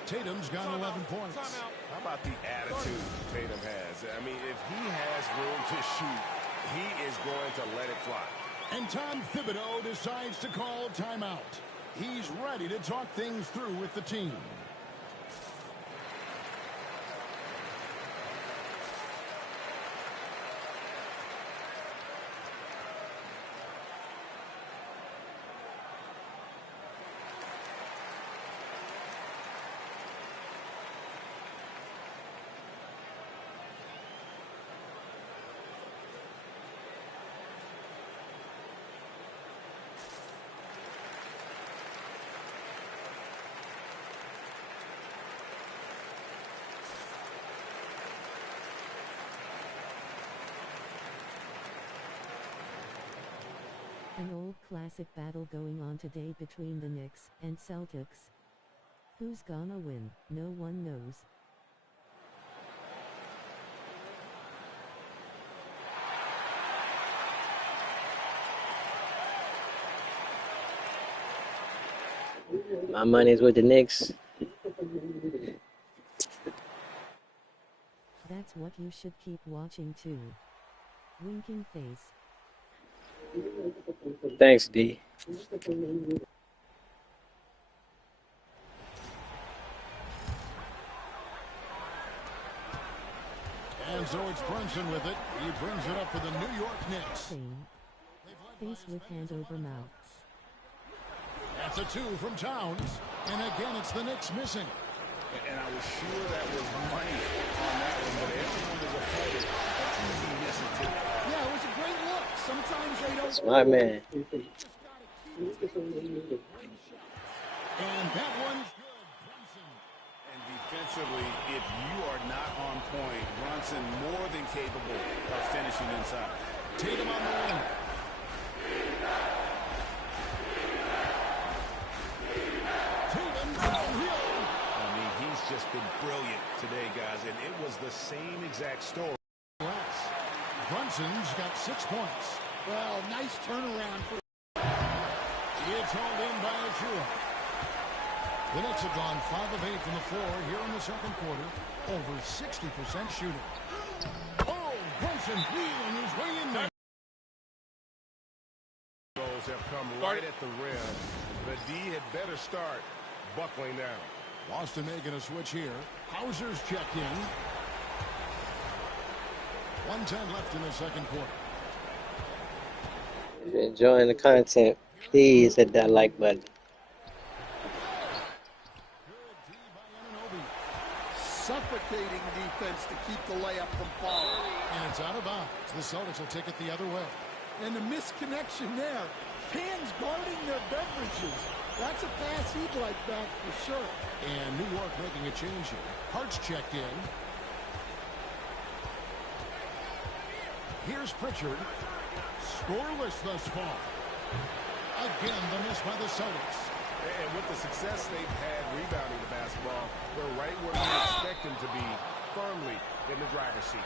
Tatum's got 11 points. How about the attitude Tatum has? I mean, if he has room to shoot, he is going to let it fly. And Tom Thibodeau decides to call timeout. He's ready to talk things through with the team. An old classic battle going on today between the Knicks and Celtics. Who's gonna win? No one knows. My money's with the Knicks. That's what you should keep watching too. Winking face. Thanks, D. And so it's Brunson with it. He brings it up for the New York Knicks. Same. Face with hand over mouth. That's a 2 from Towns. And again, it's the Knicks missing. And I was sure that was money on that one, but everyone was afforded an easy miss or two. Yeah, it was a great look. Sometimes they don't. Smart man. And that one's good. Brunson. And defensively, if you are not on point, Brunson more than capable of finishing inside. Tatum on the wing. Tatum downhill. I mean, he's just been brilliant today, guys, and it was the same exact story. Brunson's got 6 points. Well, nice turnaround for. It's hauled in by Achua. The Knicks have gone 5 of 8 from the floor here in the second quarter. Over 60% shooting. Oh, Brunson wheeling his way in there. Goals have come right at the rim. The D had better start buckling down. Boston making a switch here. Hauser's checked in. 1:10 left in the second quarter. If you're enjoying the content, please hit that like button. Suffocating defense to keep the layup from falling. And it's out of bounds. The Celtics will take it the other way. And the misconnection there. Fans guarding their beverages. That's a pass he'd like back for sure. And New York making a change here. Hart's checked in. Here's Pritchard. Scoreless thus far. Again, the miss by the Celtics. And with the success they've had rebounding the basketball, they're right where you expect them to be, firmly in the driver's seat.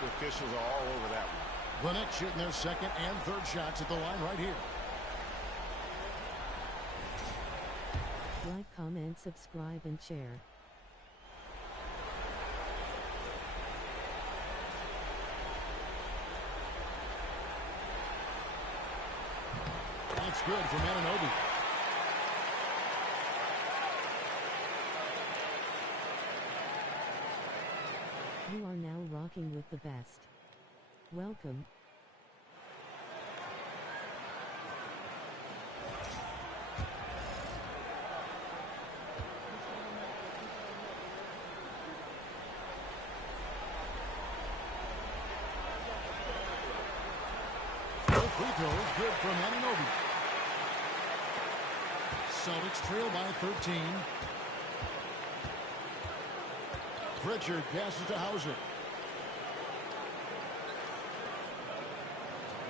The officials are all over that one. The Knicks shooting their second and third shots at the line right here. Like, comment, subscribe, and share. That's good from Anunoby. You are now rocking with the best. Welcome. Free throw is good from Anunoby. Celtics trail by 13. Pritchard passes to Hauser.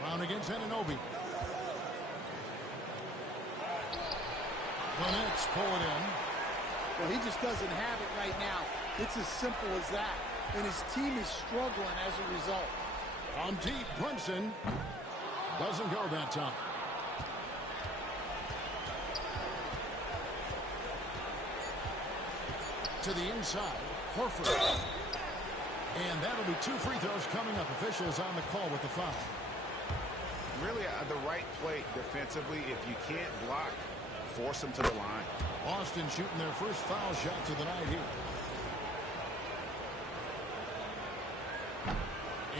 Brown against Anunoby. The Knicks pull it in. Well, he just doesn't have it right now. It's as simple as that. And his team is struggling as a result. On deep, Brunson. Doesn't go that time. To the inside, Horford. And that'll be 2 free throws coming up. Officials on the call with the foul. Really, the right play defensively. If you can't block, force them to the line. Boston shooting their first foul shots of the night here.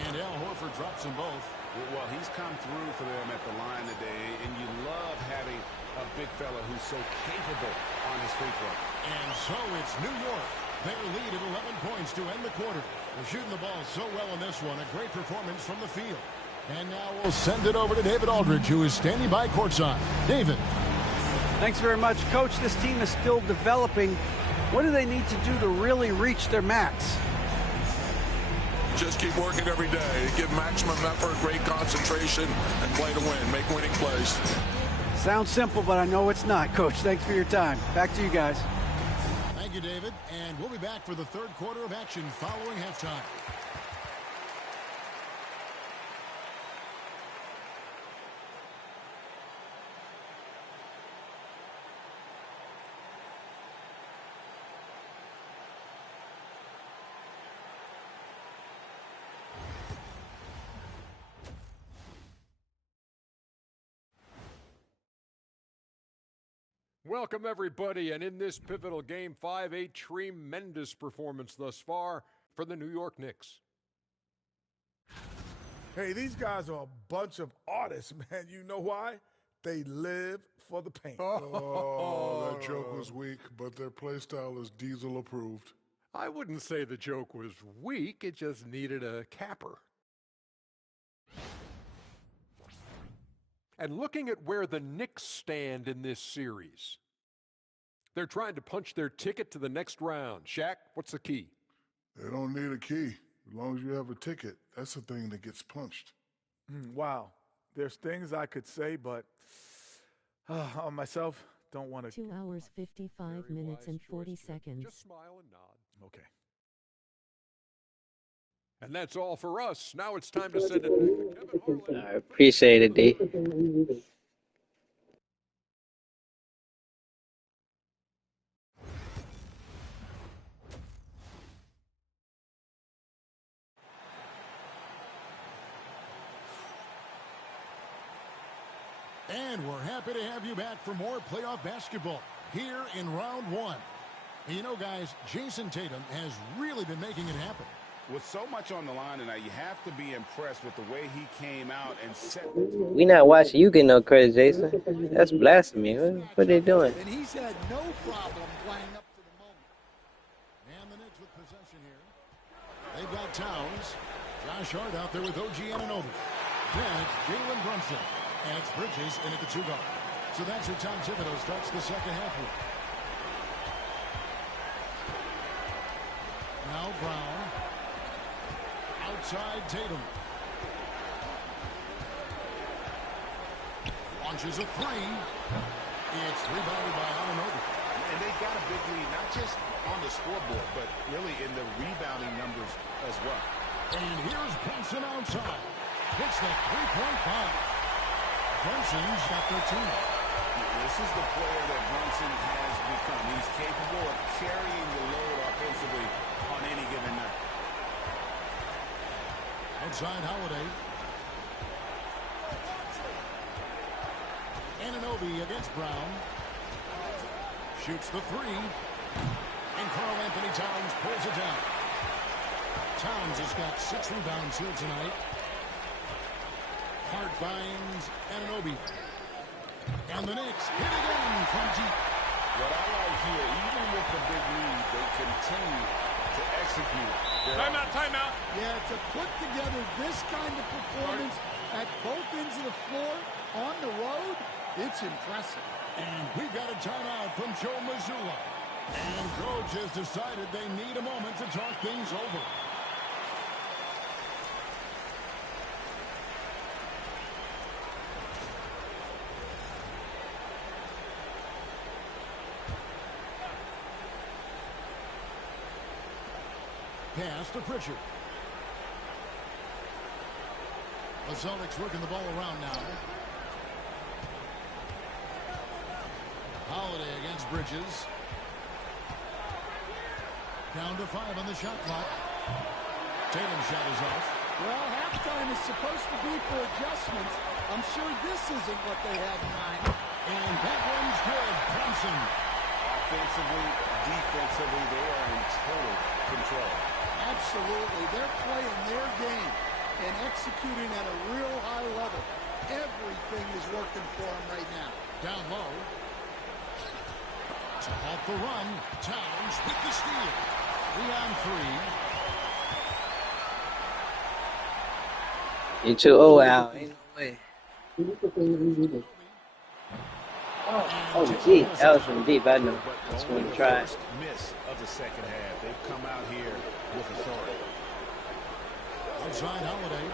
And Al Horford drops them both. Well, he's come through for them at the line today, and you love having a big fella who's so capable on his free throw. And so it's New York. Their lead at 11 points to end the quarter. They're shooting the ball so well in this one. A great performance from the field. And now we'll send it over to David Aldridge, who is standing by courtside. David. Thanks very much, Coach. This team is still developing. What do they need to do to really reach their max? Just keep working every day. Give maximum effort, great concentration, and play to win. Make winning plays. Sounds simple, but I know it's not, Coach. Thanks for your time. Back to you guys. Thank you, David. And we'll be back for the third quarter of action following halftime. Welcome, everybody, and in this pivotal Game 5, a tremendous performance thus far for the New York Knicks. Hey, these guys are a bunch of artists, man. You know why? They live for the paint. Oh, that joke was weak, but their play style is Diesel approved. I wouldn't say the joke was weak. It just needed a capper. And looking at where the Knicks stand in this series, they're trying to punch their ticket to the next round. Shaq, what's the key? They don't need a key. As long as you have a ticket, that's the thing that gets punched. Wow. There's things I could say, but on myself, don't want to. 2 hours, 55 minutes, and 40 seconds. Just smile and nod. Okay. And that's all for us. Now it's time to send it back to Kevin Harlan. I appreciate it, D. And we're happy to have you back for more playoff basketball here in round one. And you know, guys, Jason Tatum has really been making it happen. With so much on the line tonight, you have to be impressed with the way he came out and set. We not watching you get no credit, Jason. That's blasphemy. What are they doing? And he's had no problem playing up to the moment. And the Knicks with possession here. They've got Towns. Josh Hart out there with OG Anunoby. Then it's Jalen Brunson. And it's Bridges in at the 2 guard. So that's who Tom Thibodeau starts the second half with. Now Brown. Outside Tatum. Launches a three. It's rebounded by Anunoby. And they've got a big lead, not just on the scoreboard, but really in the rebounding numbers as well. And here's Brunson outside. Hits the three-point bomb. Brunson's got 13. This is the player that Brunson has become. He's capable of carrying the load offensively on any given night. Outside Holiday. Anunoby against Brown. Shoots the three. And Karl Anthony Towns pulls it down. Towns has got 6 rebounds here tonight. Hart finds Anunoby. And the Knicks hit again from deep. What I like here, even with the big lead, they continue to execute. Timeout. Yeah, to put together this kind of performance at both ends of the floor on the road, it's impressive. And we've got a timeout from Joe Mazzulla. And Coach has decided they need a moment to talk things over. Pass to Pritchard. The Celtics working the ball around now. Holiday against Bridges. Down to 5 on the shot clock. Tatum's shot is off. Well, halftime is supposed to be for adjustments. I'm sure this isn't what they had in mind. And that one's good. Thompson. Offensively, defensively, they are in total control. Absolutely. They're playing their game and executing at a real high level. Everything is working for them right now. Down low. To halt the run. Towns with the steal. 3 on 3. You too old, Al. Ain't no way. Oh, gee. That was from deep, I know. That's one try. Miss of the second half. They've come out here with authority. Outside Holiday.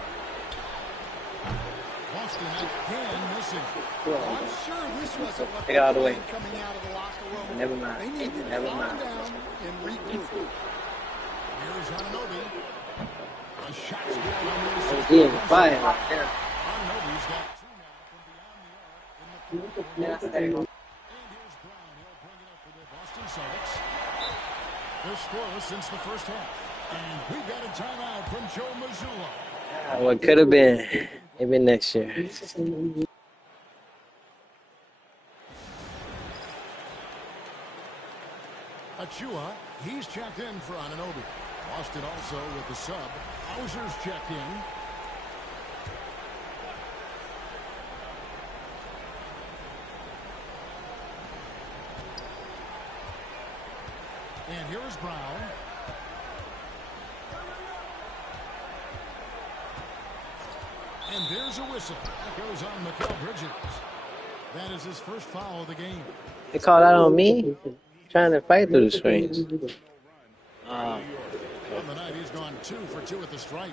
Boston again missing. I'm sure this wasn't what Take it all the way. coming out of the locker room. Never mind. They need to Never calm mind. down and regroup. Here's Anunoby. A shot is good on the I'm getting fire right there. Anunoby's got 2 now from beyond the arc in the Yeah, fourth. there you go. And here's Brown. He'll bring it up for the Boston Celtics. They're scoreless since the first half. And we've got a timeout from Joe Mazzulla. What could have been. Maybe next year. Achua, he's checked in for Anunoby. Boston also with the sub. Hauser's checked in. And here is Brown. And there's a whistle. That goes on Mikal Bridges. That is his first foul of the game. They called out on me. Trying to fight through the screens. On the night, he's gone 2 for 2 at the stripe.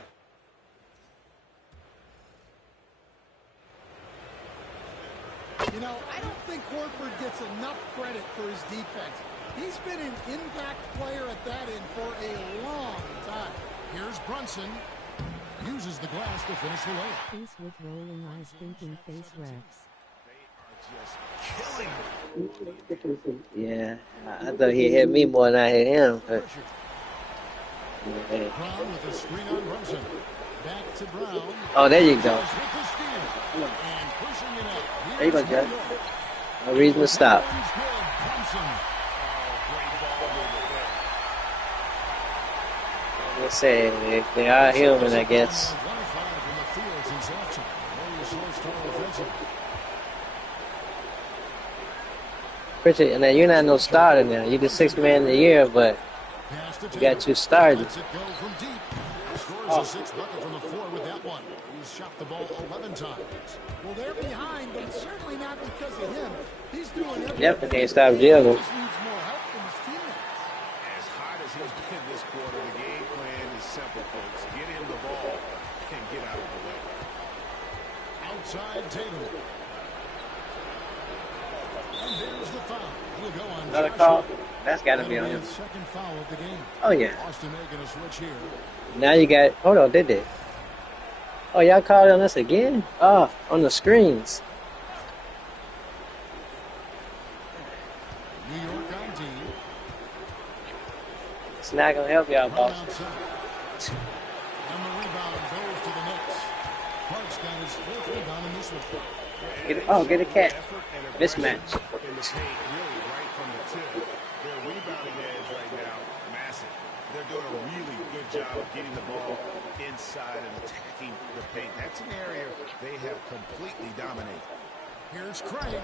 You know, I don't think Horford gets enough credit for his defense. He's been an impact player at that end for a long time. Here's Brunson. Uses the glass to finish the layup. Face with rolling eyes thinking face refs. Yeah, I thought he hit me more than I hit him. But yeah. Brown with a screen on Brunson. Back to Brown. Oh, there you go. With the steal. And pushing it up. There you go, Jeff. No reason to stop. Let's say they are human, I guess. Pritchard, and then you're not no starter now. You're the 6th man of the year, but you got 2 stars. Scores a 6th bucket from the floor with that one. He's shot the ball 11 times. Well, they're behind, but it's certainly not because of him. He's doing everything. Yep, they can't stop Jalen. He just needs more help from his teammates. As hot as he's been this quarter, the game plan is simple, folks. Get him the ball and get out of the way. Outside Tatum. And there's the foul. He'll go on Another Josh call? Hart. That's got to be That'll on him. his second foul of the game. Oh, yeah. Boston making a switch here. Now you got... Hold on, did they? Oh, y'all called on us again? Oh, on the screens. New York on D. It's not going to help y'all, Brown boss. outside. And the rebound goes to the Knicks. Hart's got his 4th rebound in this one. Get a cat. Mismatch. In the paint, really right from the tip. Their rebounding edge right now, massive. They're doing a really good job of getting the ball inside and attacking the paint. That's an area they have completely dominated. Here's Craig.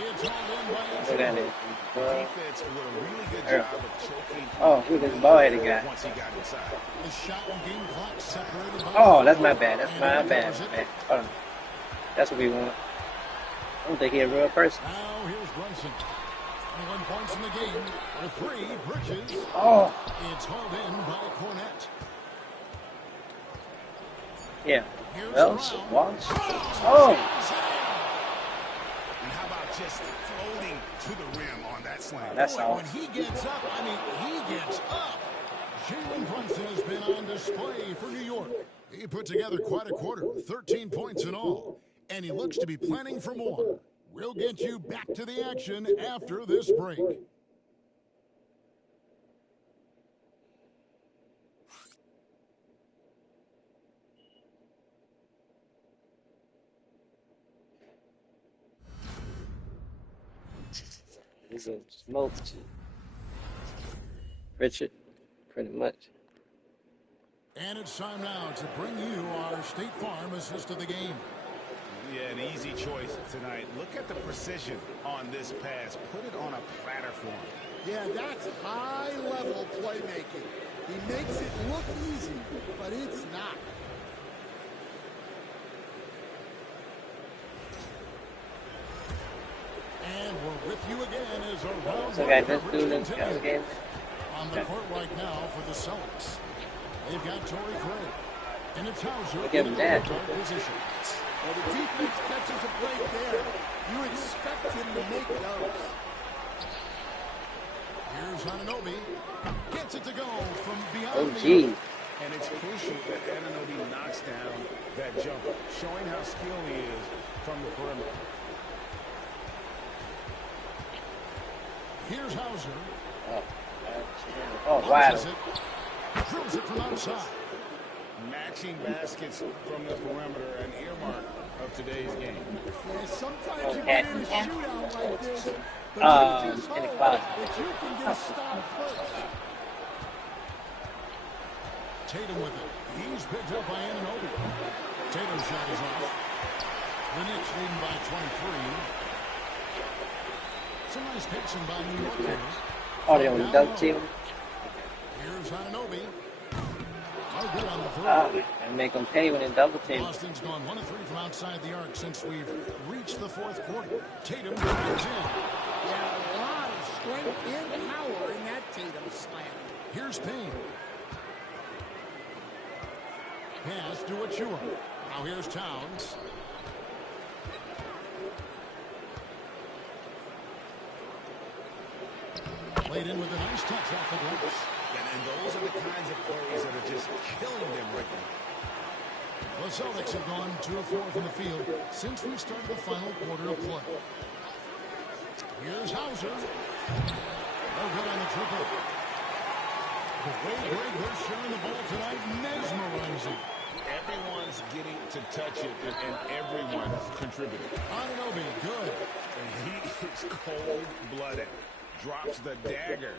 It's hauled in by Look at Achua. it. The defense doing a really good job of choking. Oh, who's this ball-headed guy? Once he got inside. The shot and game clock separated by Oh, that's my bad. That's my bad, man. Hold on. That's what we want. I don't think he's a real person. Now here's Brunson. 21 points in the game. For 3, Bridges. Oh. It's hauled in by Cornette. Yeah. Here's Wells. Brown. Walsh. Oh. And how about just floating to the rim on that slam? That's Boy, all. when he gets up, he gets up. Jalen Brunson has been on display for New York. He put together quite a quarter, 13 points in all. And he looks to be planning for more. We'll get you back to the action after this break. He's a smoke. Richard, pretty much. And it's time now to bring you our State Farm assist of the game. Yeah, an easy choice tonight. Look at the precision on this pass. Put it on a platter for him. Yeah, that's high-level playmaking. He makes it look easy, but it's not. And we're with you again as our round So one guys, let's coverage do this continues. game. On the court right now for the Celtics. They've got Torrey Craig. And it's Hauser Give him that. position. Well, the defense catches a break there. You expect him to make those. Here's Anunoby. Gets it to go from beyond Oh, the gee. arc. And it's crucial that Anunoby knocks down that jumper, showing how skilled he is from the perimeter. Here's Hauser. Oh, wow. Launches it. Drills it from outside. Matching baskets from the perimeter, an earmark of today's game. Yeah, sometimes you get in a shootout like this, but you just in the hope closet. that you can get a stop first. Tatum with it. He's picked up by Anunoby. Tatum's shot is off. The Knicks leading by 23. Some nice passing by New York here. Oh, they only double team. Here's Anunoby. No good on the throw. And make them pay when they double team. Boston's gone 1 of 3 from outside the arc since we've reached the fourth quarter. Tatum drives in. Yeah, a lot of strength and power in that Tatum slam. Here's Payne. Pass to Achua. Now here's Towns. Played in with a nice touch off the glass. And those are the kinds of plays that are just killing them right now. The Celtics have gone 2 of 4 from the field since we started the final quarter of play. Here's Hauser. No good on the triple. The way they're sharing the ball tonight, mesmerizing. Everyone's getting to touch it, and everyone's contributing. Anunoby, good. And he is cold-blooded. Drops the dagger.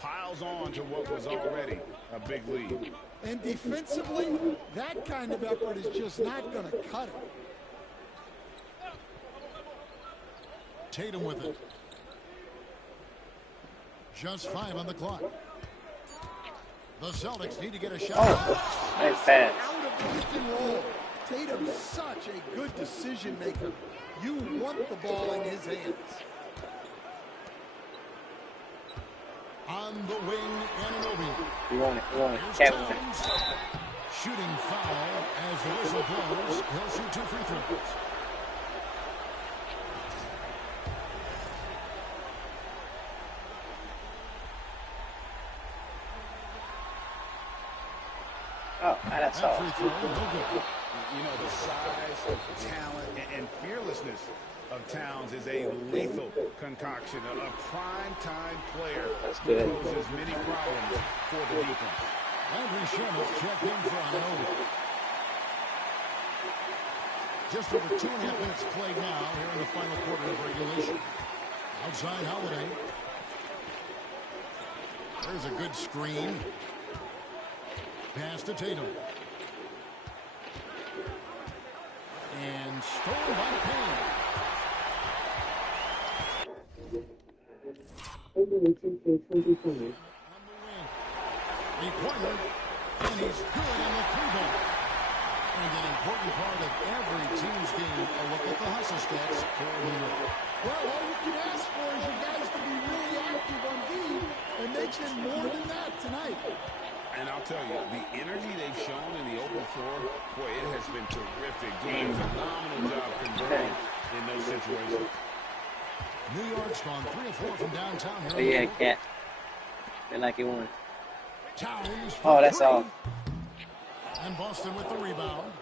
Piles on to what was already a big lead. And defensively, that kind of effort is just not going to cut it. Tatum with it. Just 5 on the clock. The Celtics need to get a shot. Oh, nice pass. Out of the pick and roll. Tatum's such a good decision maker. You want the ball in his hands. On the wing, Anunoby. You want it. Here's Kevin. Towns. Shooting foul as the whistle blows. He'll shoot 2 free throws. Oh, that's all. Free throw, no good. You know, the size, talent, and fearlessness of Towns is a lethal concoction, a prime-time player who poses many problems for the defense. Andrew Shemus checked in for Anunoby. Just over 2.5 minutes played now here in the final quarter of regulation. Outside Holiday. There's a good screen. Pass to Tatum. And stolen by Payne. He pointed, and he's good on the 3-ball. And an important part of every team's game, a look at the hustle stats for New York. Well, all you can ask for is your guys to be really active on D, and they did more than that tonight. And I'll tell you, the energy they've shown in the open floor, boy, it has been terrific. Doing a phenomenal job converting in those situations. New York's gone 3 of 4 from downtown here. Oh, yeah, cat. Feel like he won. Towns. Oh, that's all. And Boston with the rebound.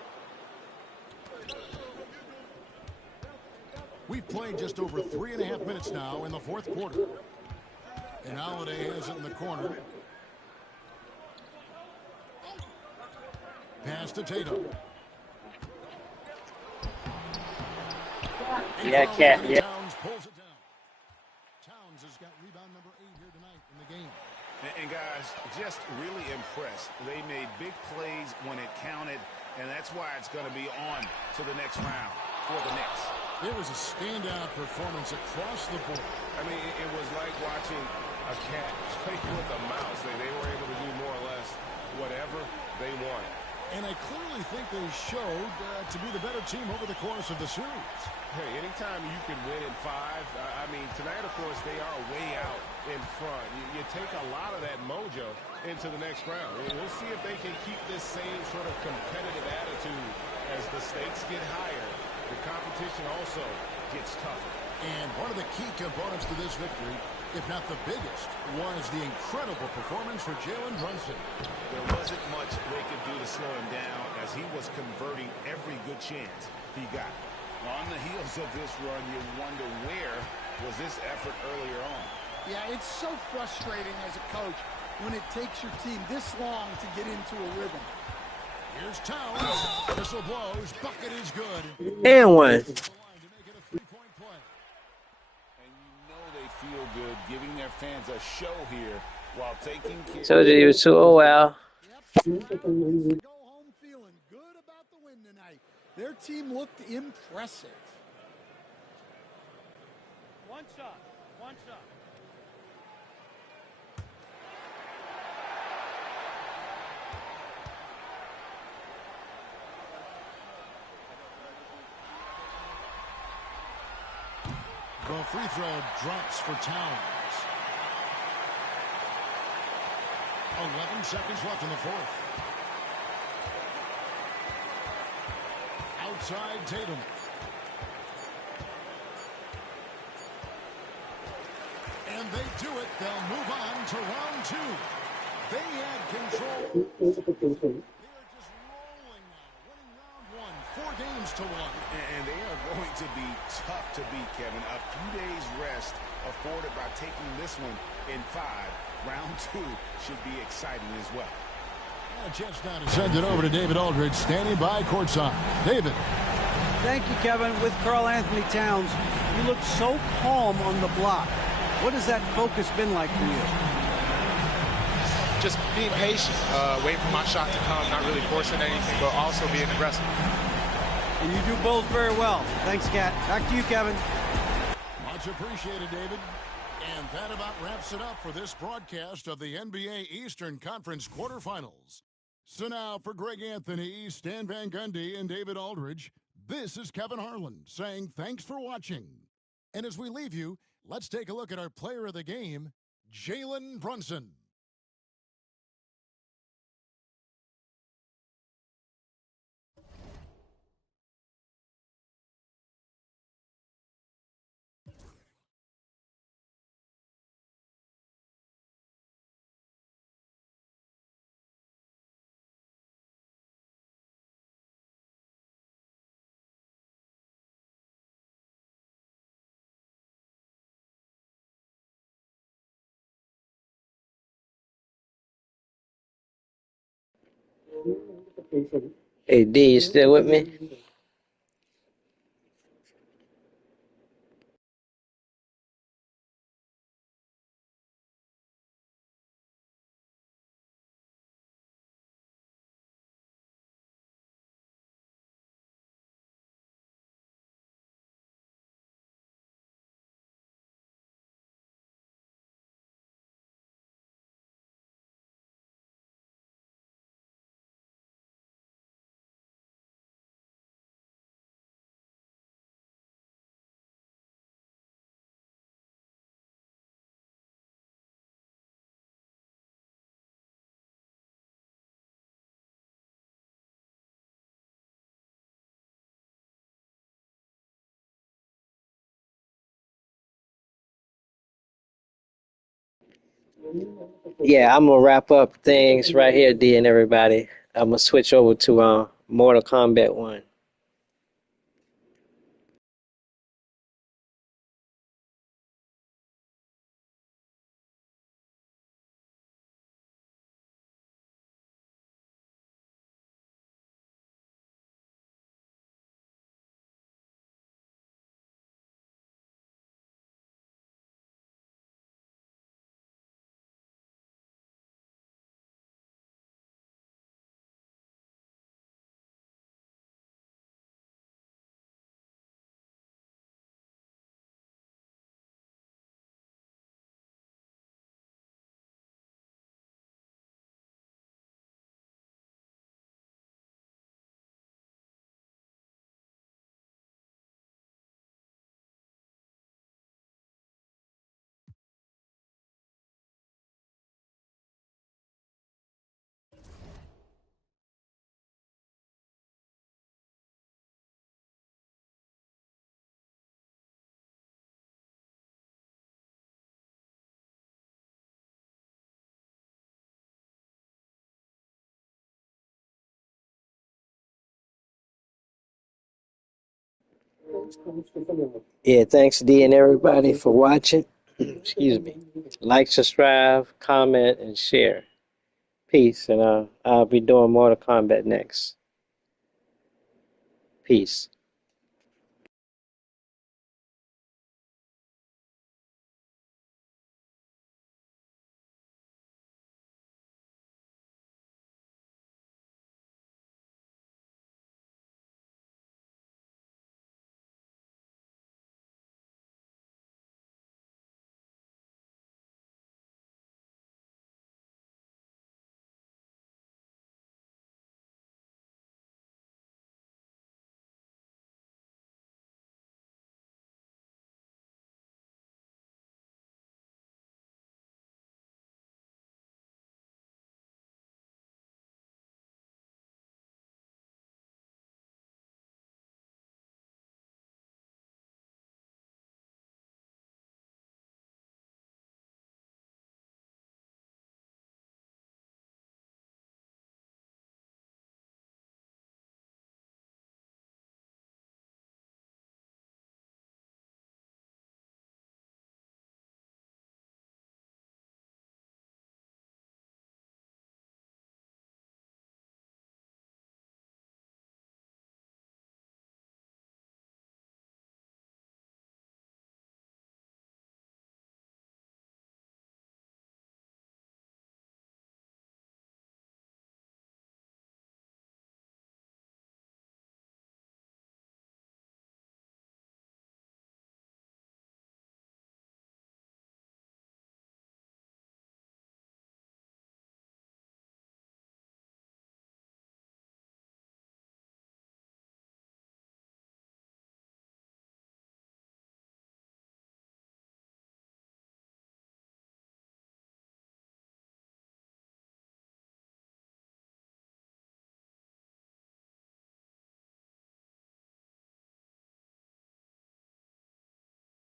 We've played just over 3.5 minutes now in the fourth quarter. And Holiday has it in the corner. Pass to Tatum. Yeah, cat. Yeah. Towns pulls it down. Towns has got rebound number 8 here tonight in the game. And guys, just really impressed. They made big plays when it counted, and that's why it's going to be on to the next round for the Knicks. It was a standout performance across the board. I mean, it was like watching a cat play with a mouse. They were able to do more or less whatever they wanted. And I clearly think they showed to be the better team over the course of the series. Hey, anytime you can win in 5, I mean, tonight, of course, they are way out in front. You take a lot of that mojo into the next round. We'll see if they can keep this same sort of competitive attitude as the stakes get higher. The competition also gets tougher. And one of the key components to this victory, if not the biggest, was the incredible performance for Jalen Brunson. There wasn't much they could do to slow him down as he was converting every good chance he got. On the heels of this run, you wonder where was this effort earlier on. Yeah, it's so frustrating as a coach when it takes your team this long to get into a rhythm. Here's Towns. Whistle blows. Bucket is good. And one. Feel good, giving their fans a show here while taking care. Told you he was too old, Al. Go home feeling good about the win tonight. Their team looked impressive. One shot. One shot. The free throw drops for Towns. 11 seconds left in the fourth. Outside Tatum. And they do it. They'll move on to round 2. They had control. They are just rolling now, winning round 1, 4 games to 1. And they are going to be tough to beat, Kevin. A few days rest afforded by taking this one in 5. Round 2 should be exciting as well. And a chance now to send it over to David Aldridge, standing by courtside. David. Thank you, Kevin. With Karl Anthony Towns, you look so calm on the block. What has that focus been like for you? Just being patient, waiting for my shot to come, not really forcing anything, but also being aggressive. And you do both very well. Thanks, Kat. Back to you, Kevin. Much appreciated, David. And that about wraps it up for this broadcast of the NBA Eastern Conference quarterfinals. So now for Greg Anthony, Stan Van Gundy, and David Aldridge, this is Kevin Harlan saying thanks for watching. And as we leave you, let's take a look at our player of the game, Jalen Brunson. Hey, D, you still with me? Yeah, I'm gonna wrap up things right here, D and everybody. I'm gonna switch over to Mortal Kombat 1. Yeah, thanks D and everybody for watching. Excuse me. Like, subscribe, comment, and share. Peace, and I'll be doing Mortal Kombat next. Peace.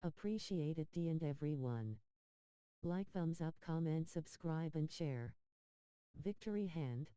Appreciate it D and everyone. Like, thumbs up, comment, subscribe and share. Victory hand.